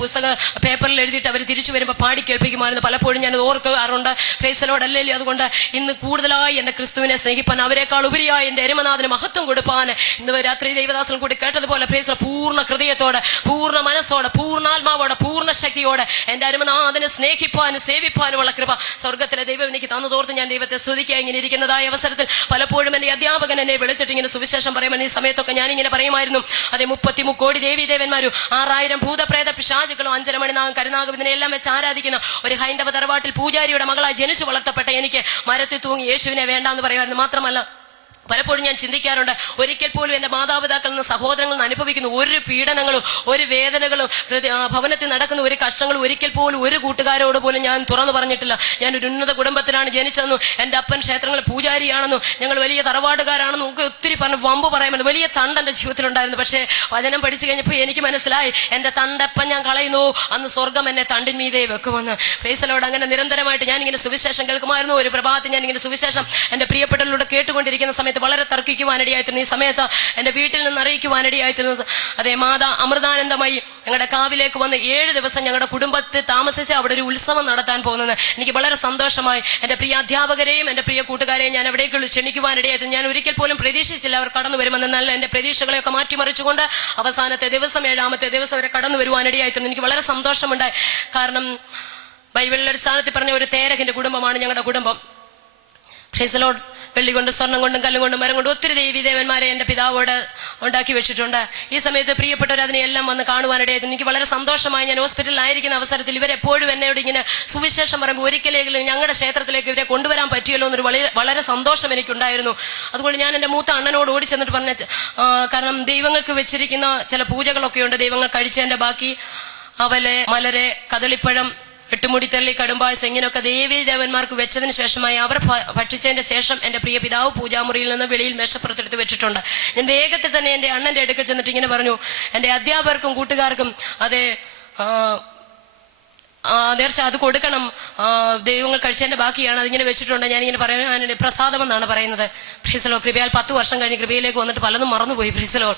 പേപ്പറിൽ എഴുതിയിട്ട് അവർ തിരിച്ചു വരുമ്പോൾ പാടി കേൾപ്പിക്കുമായിരുന്നു. പലപ്പോഴും ഞാൻ ഓർക്കാറുണ്ട്. Praise the Lord, hallelujah. അതുകൊണ്ട് ഇന്ന് കൂടുതലായി എന്റെ ക്രിസ്തുവിനെ സ്നേഹിപ്പാൻ, അവരെക്കാൾ ഉപരിയായി എന്റെ അരുമനാഥന് മഹത്വം കൊടുപ്പാൻ ഇന്ന് രാത്രി ദൈവദാസൻ കൂടി കേട്ടതുപോലെ പ്രൈസ് പൂർണ്ണ ഹൃദയത്തോടെ, പൂർണ്ണ മനസ്സോടെ, പൂർണ്ണാത്മാവോടെ, പൂർണ്ണ ശക്തിയോടെ എന്റെ അരുമനാഥനെ സ്നേഹിപ്പാനും സേവിപ്പാനുമുള്ള കൃപ സ്വർഗത്തിലെ ദൈവം എനിക്ക് തന്നതോർത്ത് ഞാൻ ദൈവത്തെ സ്തുതിക്കുക. ഇങ്ങനെ ഇരിക്കുന്നതായ അവസരത്തിൽ പലപ്പോഴും എന്റെ അധ്യാപകൻ എന്നെ വിളിച്ചിട്ട് ഇങ്ങനെ സുവിശേഷം പറയുമ്പോൾ ഈ സമയത്തൊക്കെ ഞാൻ ഇങ്ങനെ പറയുമായിരുന്നു, അതേ 33 കോടി ദേവീദേവന്മാരും 6000 ഭൂതപ്രേത പിശാചുക്കളും 5.5 മണിനാഗം കരുനാഗം ഇതിനെല്ലാം വെച്ച് ആരാധിക്കുന്ന ഒരു ഹൈന്ദവ തറവാട്ടിൽ പൂജാരിയുടെ മകളായി ജനിച്ചു വളർത്തപ്പെട്ട എനിക്ക് മരത്തിൽ തൂങ്ങി യേശുവിനെ വേണ്ടാന്ന് പറയുമായിരുന്നു. മാത്രമല്ല പലപ്പോഴും ഞാൻ ചിന്തിക്കാറുണ്ട്, ഒരിക്കൽ പോലും എന്റെ മാതാപിതാക്കളിൽ നിന്ന് സഹോദരങ്ങളിൽ നിന്ന് അനുഭവിക്കുന്ന ഒരു പീഡനങ്ങളും ഒരു വേദനകളും ഭവനത്തിൽ നടക്കുന്ന ഒരു കഷ്ടങ്ങളും ഒരിക്കൽ പോലും ഒരു കൂട്ടുകാരോട് പോലും ഞാൻ തുറന്നു പറഞ്ഞിട്ടില്ല. ഞാൻ ഒരു ഉന്നത കുടുംബത്തിലാണ് ജനിച്ചതെന്നും എന്റെ അപ്പൻ ക്ഷേത്രങ്ങളിൽ പൂജാരിയാണെന്നും ഞങ്ങൾ വലിയ തറവാടുകാരാണെന്നും ഒക്കെ ഒത്തിരി പറഞ്ഞ് വമ്പ് പറയാമെന്ന് വലിയ തണ്ട് എന്റെ ജീവിതത്തിലുണ്ടായിരുന്നു. പക്ഷേ വചനം പഠിച്ചു കഴിഞ്ഞപ്പോൾ എനിക്ക് മനസ്സിലായി, എന്റെ തണ്ടപ്പം ഞാൻ കളയുന്നു, അന്ന് സ്വർഗം എന്നെ തണ്ടിൻ മീതെ വെക്കുമെന്ന്. Price the Lord. അങ്ങനെ നിരന്തരമായിട്ട് ഞാൻ ഇങ്ങനെ സുവിശേഷം കേൾക്കുമായിരുന്നു. ഒരു പ്രഭാതത്തിൽ ഞാൻ ഇങ്ങനെ സുവിശേഷം എന്റെ പ്രിയപ്പെട്ടവരിലൂടെ കേട്ടുകൊണ്ടിരിക്കുന്ന സമയത്ത് വളരെ തർക്കിക്കുവാനിടയായിത്തീർന്നു. ഈ സമയത്ത് എന്റെ വീട്ടിൽ നിന്ന് അറിയിക്കുവാനിടയായിത്തീർന്നു. അതേ മാതാ അമൃതാനന്ദമായി ഞങ്ങളുടെ കാവിലേക്ക് വന്ന് 7 ദിവസം ഞങ്ങളുടെ കുടുംബത്തിൽ താമസിച്ച് അവിടെ ഒരു ഉത്സവം നടത്താൻ പോകുന്നത് എനിക്ക് വളരെ സന്തോഷമായി. എന്റെ പ്രിയ അധ്യാപകരെയും എന്റെ പ്രിയ കൂട്ടുകാരെയും ഞാൻ അവിടേക്ക് ക്ഷണിക്കുവാനിടയായിരുന്നു. ഞാൻ ഒരിക്കൽ പോലും പ്രതീക്ഷിച്ചില്ല അവർ കടന്നു വരുമെന്ന്. എന്നാൽ എന്റെ പ്രതീക്ഷകളെയൊക്കെ മാറ്റിമറിച്ചുകൊണ്ട് അവസാനത്തെ ദിവസം 7ാമത്തെ ദിവസം വരെ കടന്നു വരുവാനിടയായിത്തീർന്നു. എനിക്ക് വളരെ സന്തോഷമുണ്ടായി. കാരണം ബൈബിളിലെ അടിസ്ഥാനത്തിൽ പറഞ്ഞ ഒരു തേരകിന്റെ കുടുംബമാണ് ഞങ്ങളുടെ കുടുംബം. Price the Lord. വെള്ളി കൊണ്ട്, സ്വർണം കൊണ്ടും, കല്ലും കൊണ്ടും, മരം കൊണ്ടും ഒത്തിരി ദേവന്മാരെ എന്റെ പിതാവോട് ഉണ്ടാക്കി വെച്ചിട്ടുണ്ട്. ഈ സമയത്ത് പ്രിയപ്പെട്ടവർ അതിനെല്ലാം വന്ന് കാണുവാനിടയായിരുന്നു. എനിക്ക് വളരെ സന്തോഷമായി. ഞാൻ ഹോസ്പിറ്റലിലായിരിക്കുന്ന അവസരത്തിൽ ഇവരെപ്പോഴും എന്നോട് ഇങ്ങനെ സുവിശേഷം പറയുമ്പോൾ ഒരിക്കലെങ്കിലും ഞങ്ങളുടെ ക്ഷേത്രത്തിലേക്ക് ഇവരെ കൊണ്ടുവരാൻ പറ്റിയല്ലോ എന്നൊരു വളരെ സന്തോഷം എനിക്കുണ്ടായിരുന്നു. അതുകൊണ്ട് ഞാൻ എന്റെ മൂത്ത അണ്ണനോട് ഓടി ചെന്നിട്ട് പറഞ്ഞ, കാരണം ദൈവങ്ങൾക്ക് വെച്ചിരിക്കുന്ന ചില പൂജകളൊക്കെ ഉണ്ട്. ദൈവങ്ങൾ കഴിച്ചതിന്റെ ബാക്കി അവലെ, മലരെ, കദളിപ്പഴം, എട്ടുമുടിത്തള്ളി, കടുംപായസം, ഇങ്ങനെയൊക്കെ ദേവന്മാർക്ക് വെച്ചതിന് ശേഷമായി അവർ ഭക്ഷിച്ചതിന്റെ ശേഷം എന്റെ പ്രിയ പിതാവ് പൂജാമുറിയിൽ നിന്ന് വെളിയിൽ മേശപ്പുറത്തെടുത്ത് വെച്ചിട്ടുണ്ട്. ഞാൻ വേഗത്തിൽ തന്നെ എന്റെ അണ്ണന്റെ അടുക്കൽ ചെന്നിട്ട് ഇങ്ങനെ പറഞ്ഞു, എന്റെ അധ്യാപകർക്കും കൂട്ടുകാർക്കും അതെ നേർച്ച അത് കൊടുക്കണം, ദൈവങ്ങൾ കഴിച്ചതിന്റെ ബാക്കിയാണ്, അതിങ്ങനെ വെച്ചിട്ടുണ്ട്. ഞാനിങ്ങനെ പറയാൻ പ്രസാദം എന്നാണ് പറയുന്നത്. പ്രീസലോ, കൃപയാൽ 10 വർഷം കഴിഞ്ഞ് കൃപയിലേക്ക് വന്നിട്ട് പലതും മറന്നുപോയി. പ്രീസലോ,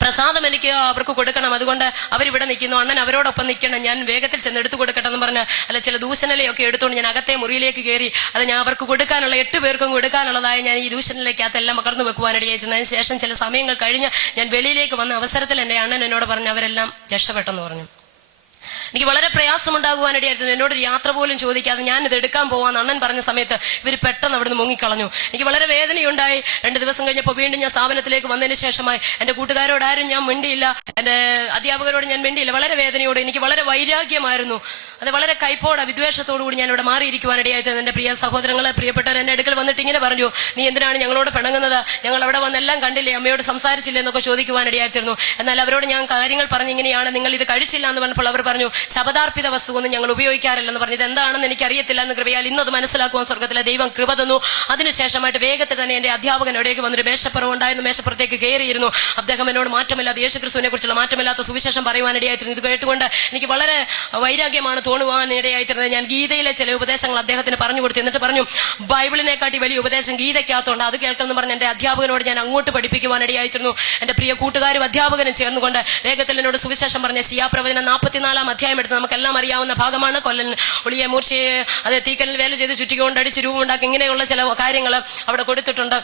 പ്രസാദം എനിക്ക് അവർക്ക് കൊടുക്കണം, അതുകൊണ്ട് അവരിവിടെ നിൽക്കുന്നു, അണ്ണൻ അവരോടൊപ്പം നിൽക്കണം, ഞാൻ വേഗത്തിൽ ചെന്ന് എടുത്തു കൊടുക്കട്ടെ എന്ന് പറഞ്ഞ് അല്ല ചില ദൂഷണലയൊക്കെ എടുത്തുകൊണ്ട് ഞാൻ അകത്തെ മുറിയിലേക്ക് കയറി. അത് ഞാൻ അവർക്ക് കൊടുക്കാനുള്ള 8 പേർക്കും കൊടുക്കാനുള്ളതായ ഞാൻ ഈ ദൂഷണലയ്ക്കകത്തെല്ലാം പകർന്നു വെക്കുവാനിടയായിരുന്നു. അതിന് ശേഷം ചില സമയങ്ങൾ കഴിഞ്ഞ് ഞാൻ വെളിയിലേക്ക് വന്ന അവസരത്തിൽ എന്റെ അണ്ണൻ എന്നോട് പറഞ്ഞു അവരെല്ലാം രക്ഷപ്പെട്ടെന്ന് പറഞ്ഞു. എനിക്ക് വളരെ പ്രയാസമുണ്ടാകുവാനിടയായിരുന്നു. എന്നോട് യാത്ര പോലും ചോദിക്കാതെ ഞാൻ ഇത് എടുക്കാൻ പോവാന്ന് അണ്ണൻ പറഞ്ഞ സമയത്ത് ഇവർ പെട്ടെന്ന് അവിടുന്ന് മുങ്ങിക്കളഞ്ഞു. എനിക്ക് വളരെ വേദനയുണ്ടായി. 2 ദിവസം കഴിഞ്ഞപ്പോൾ വീണ്ടും ഞാൻ സ്ഥാപനത്തിലേക്ക് വന്നതിന് ശേഷമായി എന്റെ കൂട്ടുകാരോടാരും ഞാൻ മിണ്ടിയില്ല, എന്റെ അധ്യാപകരോട് ഞാൻ മിണ്ടിയില്ല. വളരെ വേദനയോട്, എനിക്ക് വളരെ വൈരാഗ്യമായിരുന്നു. അത് വളരെ കൈപ്പോടെ, വിദ്വേഷത്തോടുകൂടി ഞാൻ ഇവിടെ മാറിയിരിക്കുവാനിടയായിരുന്നു. എന്റെ പ്രിയ സഹോദരങ്ങളെ, പ്രിയപ്പെട്ടവർ എന്റെ അടുക്കൽ വന്നിട്ട് ഇങ്ങനെ പറഞ്ഞു, നീ എന്തിനാണ് ഞങ്ങളോട് പിണങ്ങുന്നത്, ഞങ്ങൾ അവിടെ വന്നെല്ലാം കണ്ടില്ലേ, അമ്മയോട് സംസാരിച്ചില്ലേ എന്നൊക്കെ ചോദിക്കുവാനിടയായിരുന്നു. എന്നാൽ അവരോട് ഞാൻ കാര്യങ്ങൾ പറഞ്ഞ് ഇങ്ങനെയാണ്, നിങ്ങൾ ഇത് കഴിച്ചില്ല എന്ന് പറഞ്ഞപ്പോൾ അവർ പറഞ്ഞു, ശബദാർപ്പിത വസ്തുവൊന്നും ഞങ്ങൾ ഉപയോഗിക്കാറില്ലെന്ന് പറഞ്ഞു. ഇത് എന്താണെന്ന് എനിക്ക് അറിയത്തില്ല എന്ന് കൃപയാൽ ഇന്നത് മനസ്സിലാക്കുവാൻ സ്വർഗത്തിലെ ദൈവം കൃപ തന്നു. അതിനുശേഷമായിട്ട് വേഗത്തിൽ തന്നെ എന്റെ അധ്യാപകൻ എവിടേക്ക് വന്നൊരു മേശപ്പുറം ഉണ്ടായിരുന്നു. മേശപ്പുറത്തേക്ക് കയറിയിരുന്നു. അദ്ദേഹം എന്നോട് മാറ്റമില്ലാത്ത യേശുക്രിസ്തുവിനെ കുറിച്ചുള്ള മാറ്റമില്ലാത്ത സുവിശേഷം പറയുവാനിടയായിരുന്നു. ഇത് കേട്ടുകൊണ്ട് എനിക്ക് വളരെ വൈരാഗ്യമാണ് തോന്നുവാനിടയായിരുന്നത്. ഞാൻ ഗീതയിലെ ചില ഉപദേശങ്ങൾ അദ്ദേഹത്തിന് പറഞ്ഞു കൊടുത്തു. എന്നിട്ട് പറഞ്ഞു, ബൈബിളിനെക്കാട്ടി വലിയ ഉപദേശം ഗീതയ്ക്കകത്തുണ്ട്, അത് കേൾക്കണം പറഞ്ഞ് എന്റെ അധ്യാപകനോട് ഞാൻ അങ്ങോട്ട് പഠിപ്പിക്കുവാനിടയായിരുന്നു. എന്റെ പ്രിയ കൂട്ടുകാരും അധ്യാപകനും ചേർന്നുകൊണ്ട് വേഗത്തിൽ എന്നോട് സുവിശേഷം പറഞ്ഞ യെശയ്യാപ്രവചനം 44 അധ്യായം എടുത്ത് നമുക്കെല്ലാം അറിയാവുന്ന ഭാഗമാണ്. കൊല്ലൻ ഒളിയെ മൂർച്ചയെ അത് തീക്കലിൽ വേല ചെയ്ത് ചുറ്റിക്കൊണ്ട് അടിച്ച് രൂപമുണ്ടാക്കി ഇങ്ങനെയുള്ള ചില കാര്യങ്ങൾ അവിടെ കൊടുത്തിട്ടുണ്ട്.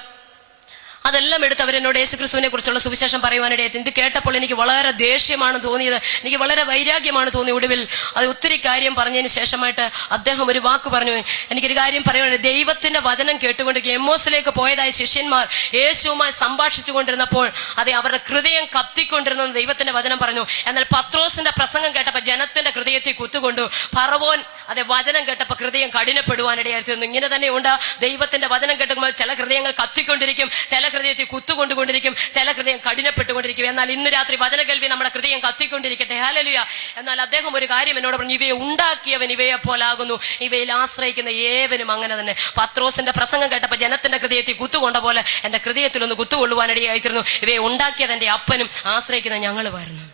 അതെല്ലാം എടുത്ത് അവരെന്നോട് യേശുക്രിസ്തുവിനെ കുറിച്ചുള്ള സുവിശേഷം പറയുവാനിടയായി. ഇത് കേട്ടപ്പോൾ എനിക്ക് വളരെ ദേഷ്യമാണ് തോന്നിയത്, എനിക്ക് വളരെ വൈരാഗ്യമാണ് തോന്നിയത്. ഒടുവിൽ അത് ഒത്തിരി കാര്യം പറഞ്ഞതിന് ശേഷമായിട്ട് അദ്ദേഹം ഒരു വാക്ക് പറഞ്ഞു. എനിക്കൊരു കാര്യം പറയുവാണ്, ദൈവത്തിന്റെ വചനം കേട്ടുകൊണ്ട് എമ്മോസിലേക്ക് പോയതായ ശിഷ്യന്മാർ യേശുവുമായി സംഭാഷിച്ചു കൊണ്ടിരുന്നപ്പോൾ അതെ അവരുടെ ഹൃദയം കത്തിക്കൊണ്ടിരുന്ന ദൈവത്തിന്റെ വചനം പറഞ്ഞു. എന്നാൽ പത്രോസിന്റെ പ്രസംഗം കേട്ടപ്പോൾ ജനത്തിന്റെ ഹൃദയത്തിൽ കുത്തുകൊണ്ടു. ഫറവോൻ അതെ വചനം കേട്ടപ്പോൾ ഹൃദയം കഠിനപ്പെടുവാനിടയായിരുന്നു. ഇങ്ങനെ തന്നെ ഉണ്ട്, ദൈവത്തിന്റെ വചനം കേട്ടുമ്പോൾ ചില ഹൃദയങ്ങൾ കത്തിക്കൊണ്ടിരിക്കും, ചില ഹൃദയത്തിൽ കുത്തുകൊണ്ടുകൊണ്ടിരിക്കും, ചില ഹൃദയം കഠിനപ്പെട്ടുകൊണ്ടിരിക്കും. എന്നാൽ ഇന്ന് രാത്രി വചന കേൾവി നമ്മുടെ ഹൃദയം കത്തിക്കൊണ്ടിരിക്കട്ടെ. ഹല്ലേലൂയ. എന്നാൽ അദ്ദേഹം ഒരു കാര്യം എന്നോട് പറഞ്ഞു, ഇവയെ ഉണ്ടാക്കിയവൻ ഇവയെ പോലാകുന്നു, ഇവയിൽ ആശ്രയിക്കുന്ന ഏവനും അങ്ങനെ തന്നെ. പത്രോസിന്റെ പ്രസംഗം കേട്ടപ്പോൾ ജനത്തിന്റെ ഹൃദയത്തിൽ കുത്തുകൊണ്ട പോലെ എന്റെ ഹൃദയത്തിലൊന്ന് കുത്തുകൊള്ളുവാനിടയായിരുന്നു. ഇവയെ ഉണ്ടാക്കിയത് എന്റെ അപ്പനും ആശ്രയിക്കുന്ന ഞങ്ങളുമായിരുന്നു.